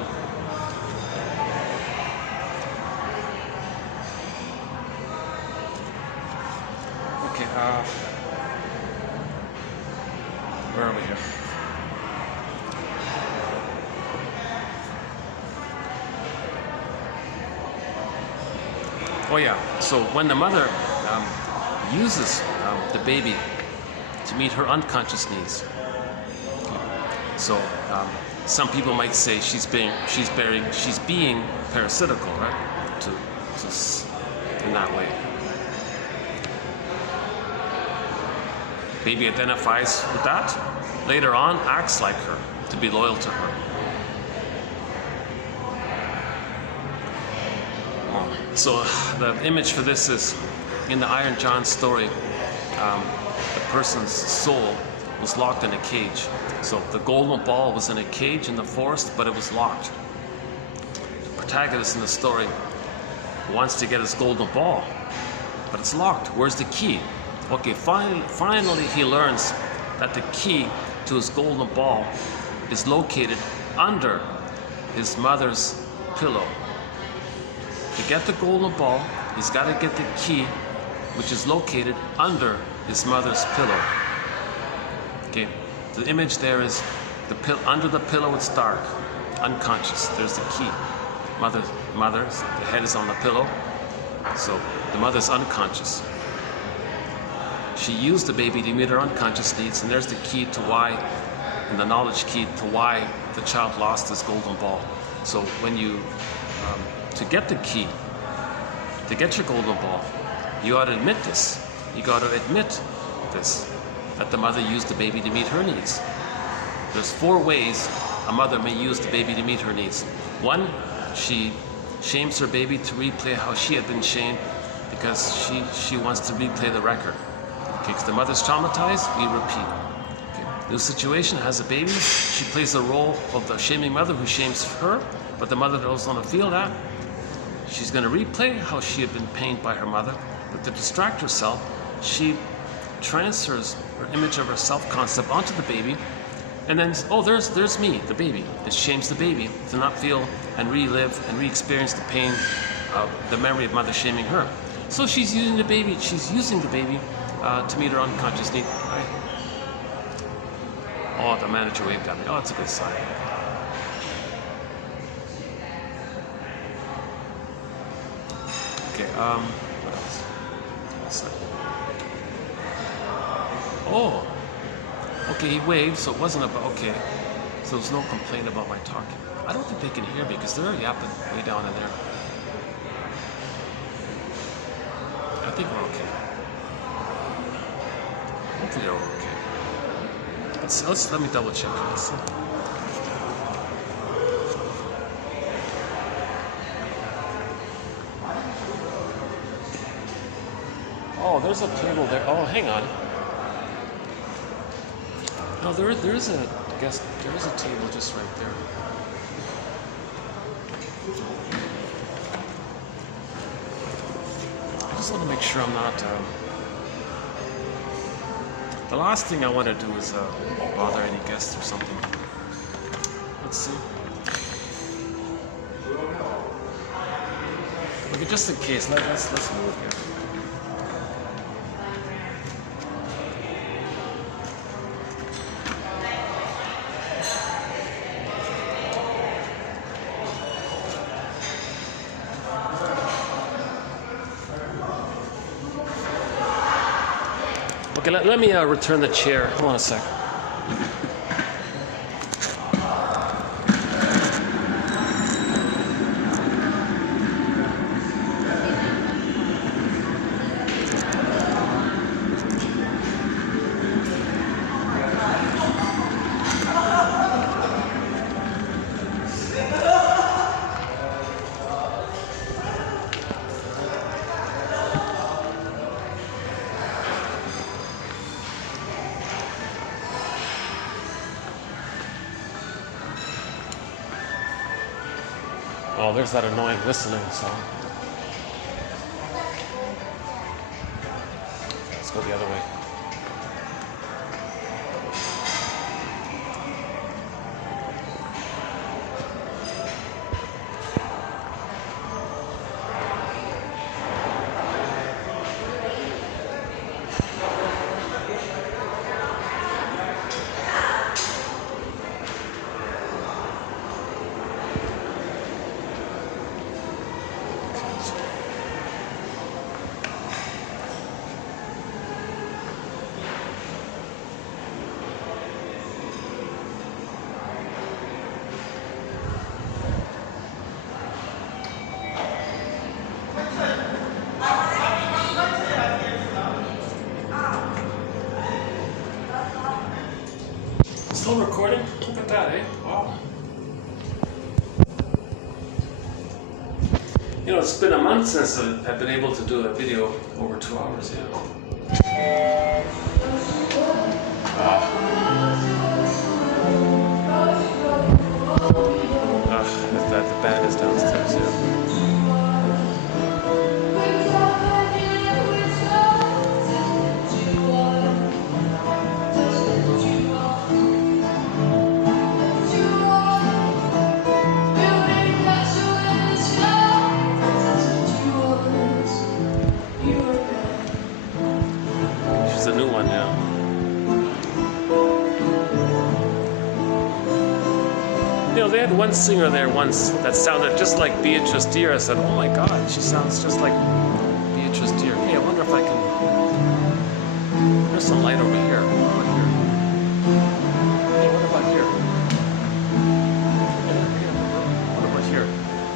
Okay, where are we here? Oh yeah, so when the mother uses the baby to meet her unconscious needs, so some people might say she's being parasitical, right? To in that way. Baby identifies with that. Later on, acts like her to be loyal to her. So the image for this is in the Iron John story. The person's soul was locked in a cage. So the golden ball was in a cage in the forest, but it was locked. The protagonist in the story wants to get his golden ball, but it's locked. Where's the key? Okay, finally he learns that the key to his golden ball is located under his mother's pillow. To get the golden ball, he's got to get the key, which is located under his mother's pillow. Okay, the image there is under the pillow. It's dark, unconscious. There's the key. The head is on the pillow, so the mother's unconscious. She used the baby to meet her unconscious needs, and there's the key to why, and the knowledge key to why the child lost his golden ball. So when you, to get the key, to get your golden ball, you ought to admit this. You got to admit this, that the mother used the baby to meet her needs. There's 4 ways a mother may use the baby to meet her needs. 1, she shames her baby to replay how she had been shamed because she wants to replay the record. Okay, because the mother's traumatized, we repeat. Okay. New situation, has a baby, she plays the role of the shaming mother who shames her, but the mother doesn't want to feel that. she's going to replay how she had been pained by her mother, but to distract herself, she transfers her image of her self-concept onto the baby, and then, oh, there's me, the baby. It shames the baby to not feel and relive and re-experience the pain of the memory of mother shaming her. So she's using the baby to meet her unconscious need. Right? Oh, the manager waved at me. Oh, that's a good sign. Okay, what else? What's that? Oh, okay, he waved, so it wasn't about, okay. So there's no complaint about my talking. I don't think they can hear me because they're yapping way down in there. I think we're okay. Hopefully we're okay. Let me double check. Let's see. Oh, there's a table there. Oh, hang on. No, there is a table just right there. I just want to make sure I'm not. The last thing I want to do is bother any guests or something. Let's see. Okay, just in case, let's move here. Okay, let me return the chair. Hold on a sec. Oh, there's that annoying whistling sound. Let's go the other way. Still recording? Look at that, eh? Wow. You know, it's been a month since I've been able to do a video over 2 hours, yeah. The band is downstairs, yeah. A new one, yeah. You know, they had one singer there once that sounded just like Beatrice Deer. I said, oh my God, she sounds just like Beatrice Deer. Hey, I wonder if I can... There's some light over here. What about here? Hey, what about here? What about here?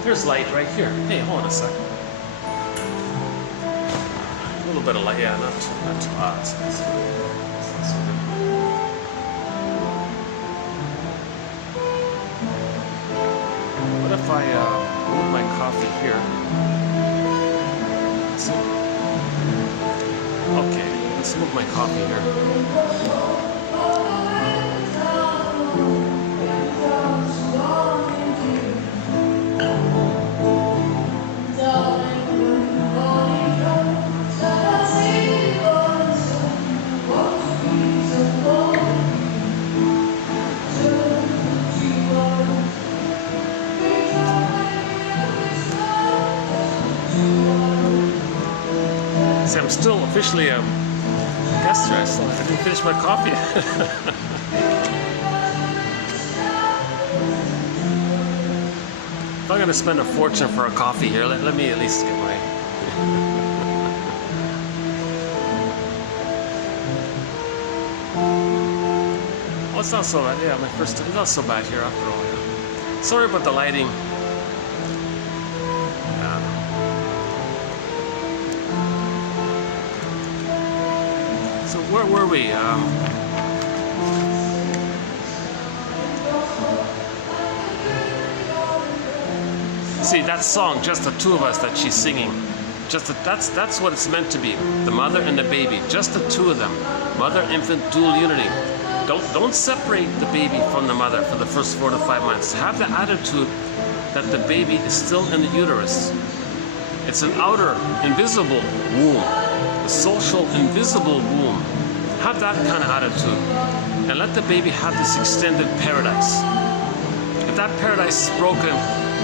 There's light right here. Hey, hold on a second. A little bit of light, yeah, not too hot. What if I move my coffee here? Let's see. Okay, let's move my coffee here. I'm still officially a guest here. I didn't finish my coffee. If I'm going to spend a fortune for a coffee here, let me at least get my... Oh, it's not so bad. Yeah, my first time. It's not so bad here after all. Yeah. Sorry about the lighting. So where were we? See, that song, just the two of us that she's singing, that's what it's meant to be. The mother and the baby, just the two of them. Mother-infant dual unity. Don't separate the baby from the mother for the first 4 to 5 months. Have the attitude that the baby is still in the uterus. It's an outer, invisible womb. A social, invisible womb. Have that kind of attitude. And let the baby have this extended paradise. If that paradise is broken,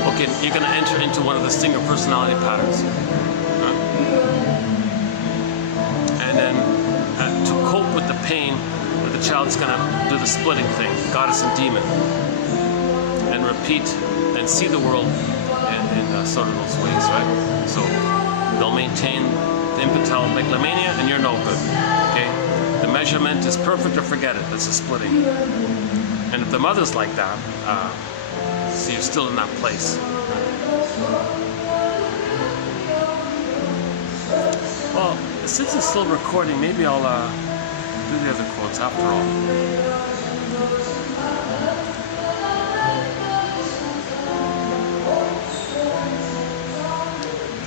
okay, you're going to enter into one of the stinger personality patterns. And then to cope with the pain, the child's going to do the splitting thing, goddess and demon, and repeat and see the world in sort of those ways, right? So they'll maintain the infantile megalomania, and you're no good. Okay, the measurement is perfect or forget it. That's a splitting. And if the mother's like that, so you're still in that place. Well, since it's still recording, maybe I'll do the other quotes after all.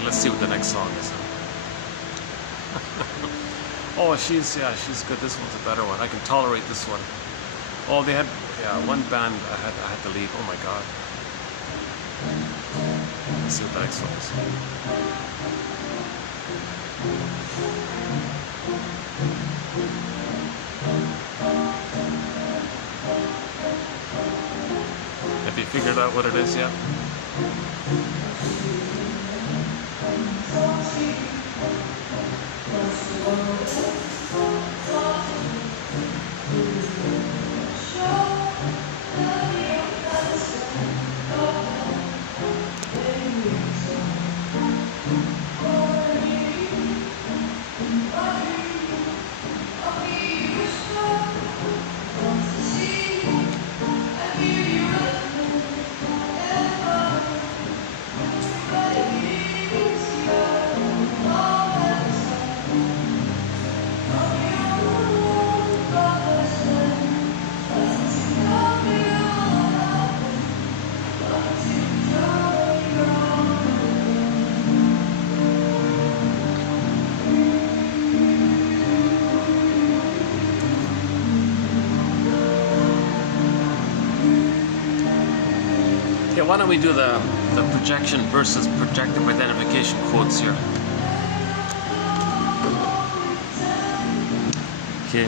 Let's see what the next song is. Oh, she's good. This one's a better one. I can tolerate this one. Oh, they had one band I had to leave. Oh my God. Let's see what the next one is. Have you figured out what it is yet? Why don't we do the projection versus projective identification quotes here? Okay.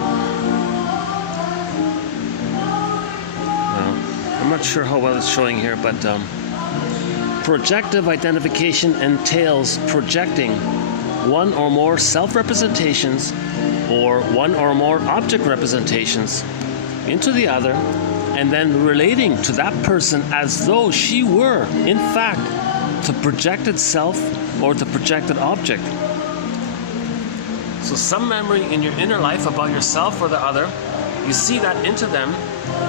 Well, I'm not sure how well it's showing here, but projective identification entails projecting one or more self-representations or one or more object representations into the other, and then relating to that person as though she were, in fact, the projected self or the projected object. So some memory in your inner life about yourself or the other, you see that into them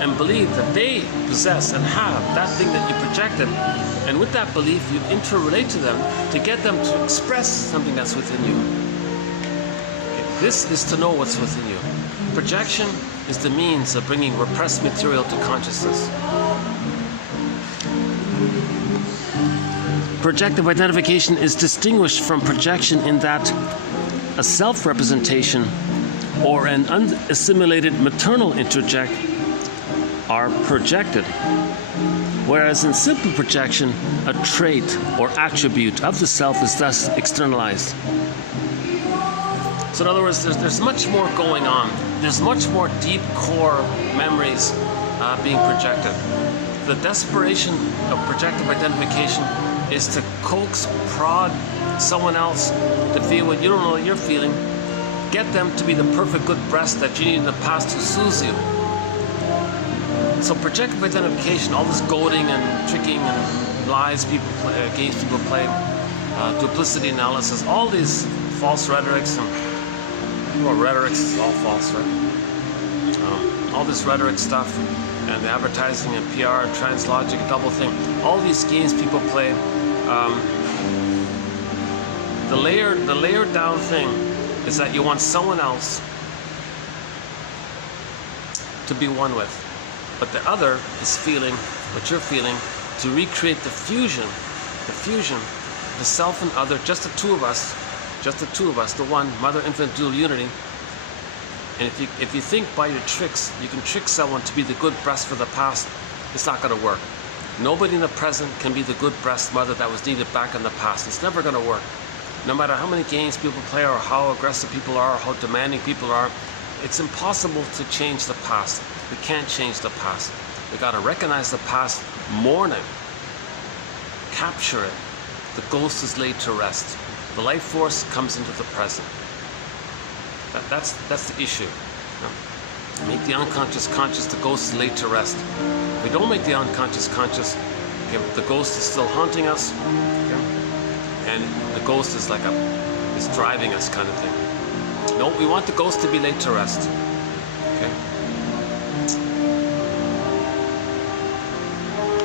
and believe that they possess and have that thing that you projected. And with that belief, you interrelate to them to get them to express something that's within you. Okay. This is to know what's within you. Projection is the means of bringing repressed material to consciousness. Projective identification is distinguished from projection in that a self-representation or an unassimilated maternal interject are projected, whereas in simple projection, a trait or attribute of the self is thus externalized. So in other words, there's much more going on. There's much more deep core memories being projected. The desperation of projective identification is to coax, prod, someone else to feel what you don't know you're feeling. Get them to be the perfect good breast that you need in the past who soothes you. So projective identification, all this goading and tricking and lies people play, games people play, duplicity analysis, all these false rhetorics, and well, rhetorics is all false, right? All this rhetoric stuff, and the advertising and PR, translogic, double thing, all these games people play. The layered down thing is that you want someone else to be one with, but the other is feeling what you're feeling, to recreate the fusion, the self and other, just the two of us, the one, mother, infant, dual unity. And if you think by your tricks you can trick someone to be the good breast for the past, it's not going to work. Nobody in the present can be the good breast mother that was needed back in the past. It's never going to work. No matter how many games people play or how aggressive people are or how demanding people are, it's impossible to change the past. We can't change the past. We got to recognize the past, mourn it, capture it. The ghost is laid to rest. The life force comes into the present. That's the issue. Make the unconscious conscious, the ghost is laid to rest. If we don't make the unconscious conscious, okay, the ghost is still haunting us, okay, and the ghost is is driving us, kind of thing. No, we want the ghost to be laid to rest. Okay.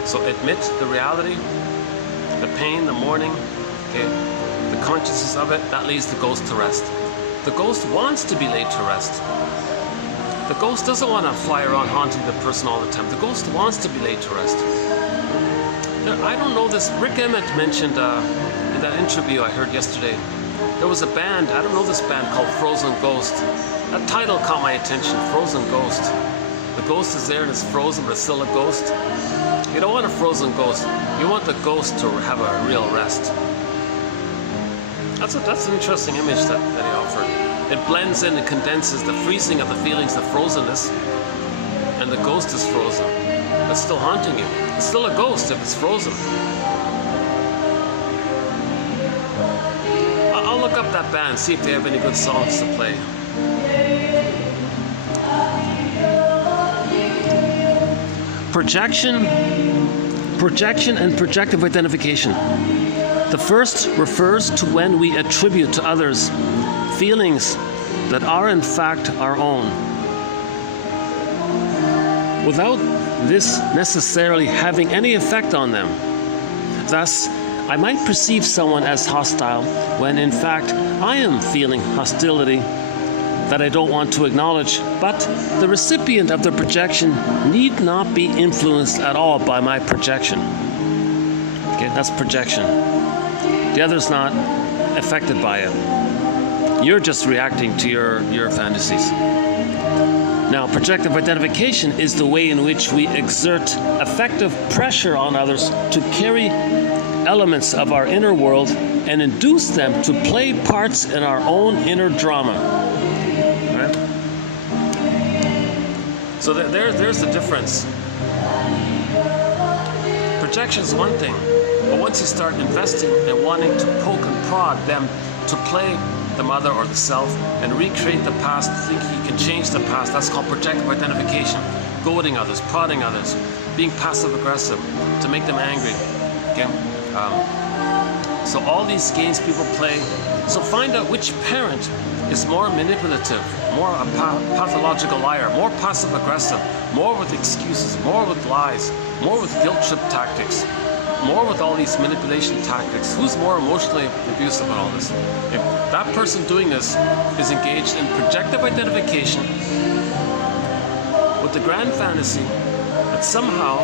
So admit the reality, the pain, the mourning, okay, the consciousness of it, that leads the ghost to rest. The ghost wants to be laid to rest. The ghost doesn't want to fly around haunting the person all the time. The ghost wants to be laid to rest. I don't know this. Rick Emmett mentioned in that interview I heard yesterday, there was a band, I don't know this band, called Frozen Ghost. That title caught my attention, Frozen Ghost. The ghost is there and it's frozen, but it's still a ghost. You don't want a frozen ghost. You want the ghost to have a real rest. That's an interesting image that he offered. It blends in and condenses the freezing of the feelings, the frozenness, and the ghost is frozen. It's still haunting you. It's still a ghost if it's frozen. I'll look up that band, see if they have any good songs to play. Projection and projective identification. The first refers to when we attribute to others feelings that are in fact our own, without this necessarily having any effect on them. Thus, I might perceive someone as hostile when in fact I am feeling hostility that I don't want to acknowledge, but the recipient of the projection need not be influenced at all by my projection. Okay, that's projection. The other's not affected by it. You're just reacting to your fantasies. Now, projective identification is the way in which we exert effective pressure on others to carry elements of our inner world and induce them to play parts in our own inner drama. Right? So there's the difference. Projection is one thing, but once you start investing and wanting to poke and prod them to play the mother or the self and recreate the past, thinking you can change the past, that's called projective identification. Goading others, prodding others, being passive aggressive to make them angry. Okay? So all these games people play. So find out which parent is more manipulative, more a pathological liar, more passive aggressive, more with excuses, more with lies, more with guilt trip tactics, more with all these manipulation tactics. Who's more emotionally abusive in all this? If that person doing this is engaged in projective identification with the grand fantasy that somehow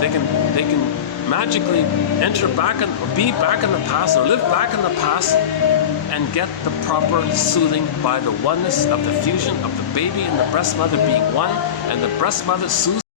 they can magically enter back or be back in the past or live back in the past and get the proper soothing by the oneness of the fusion of the baby and the breast mother being one, and the breast mother soothes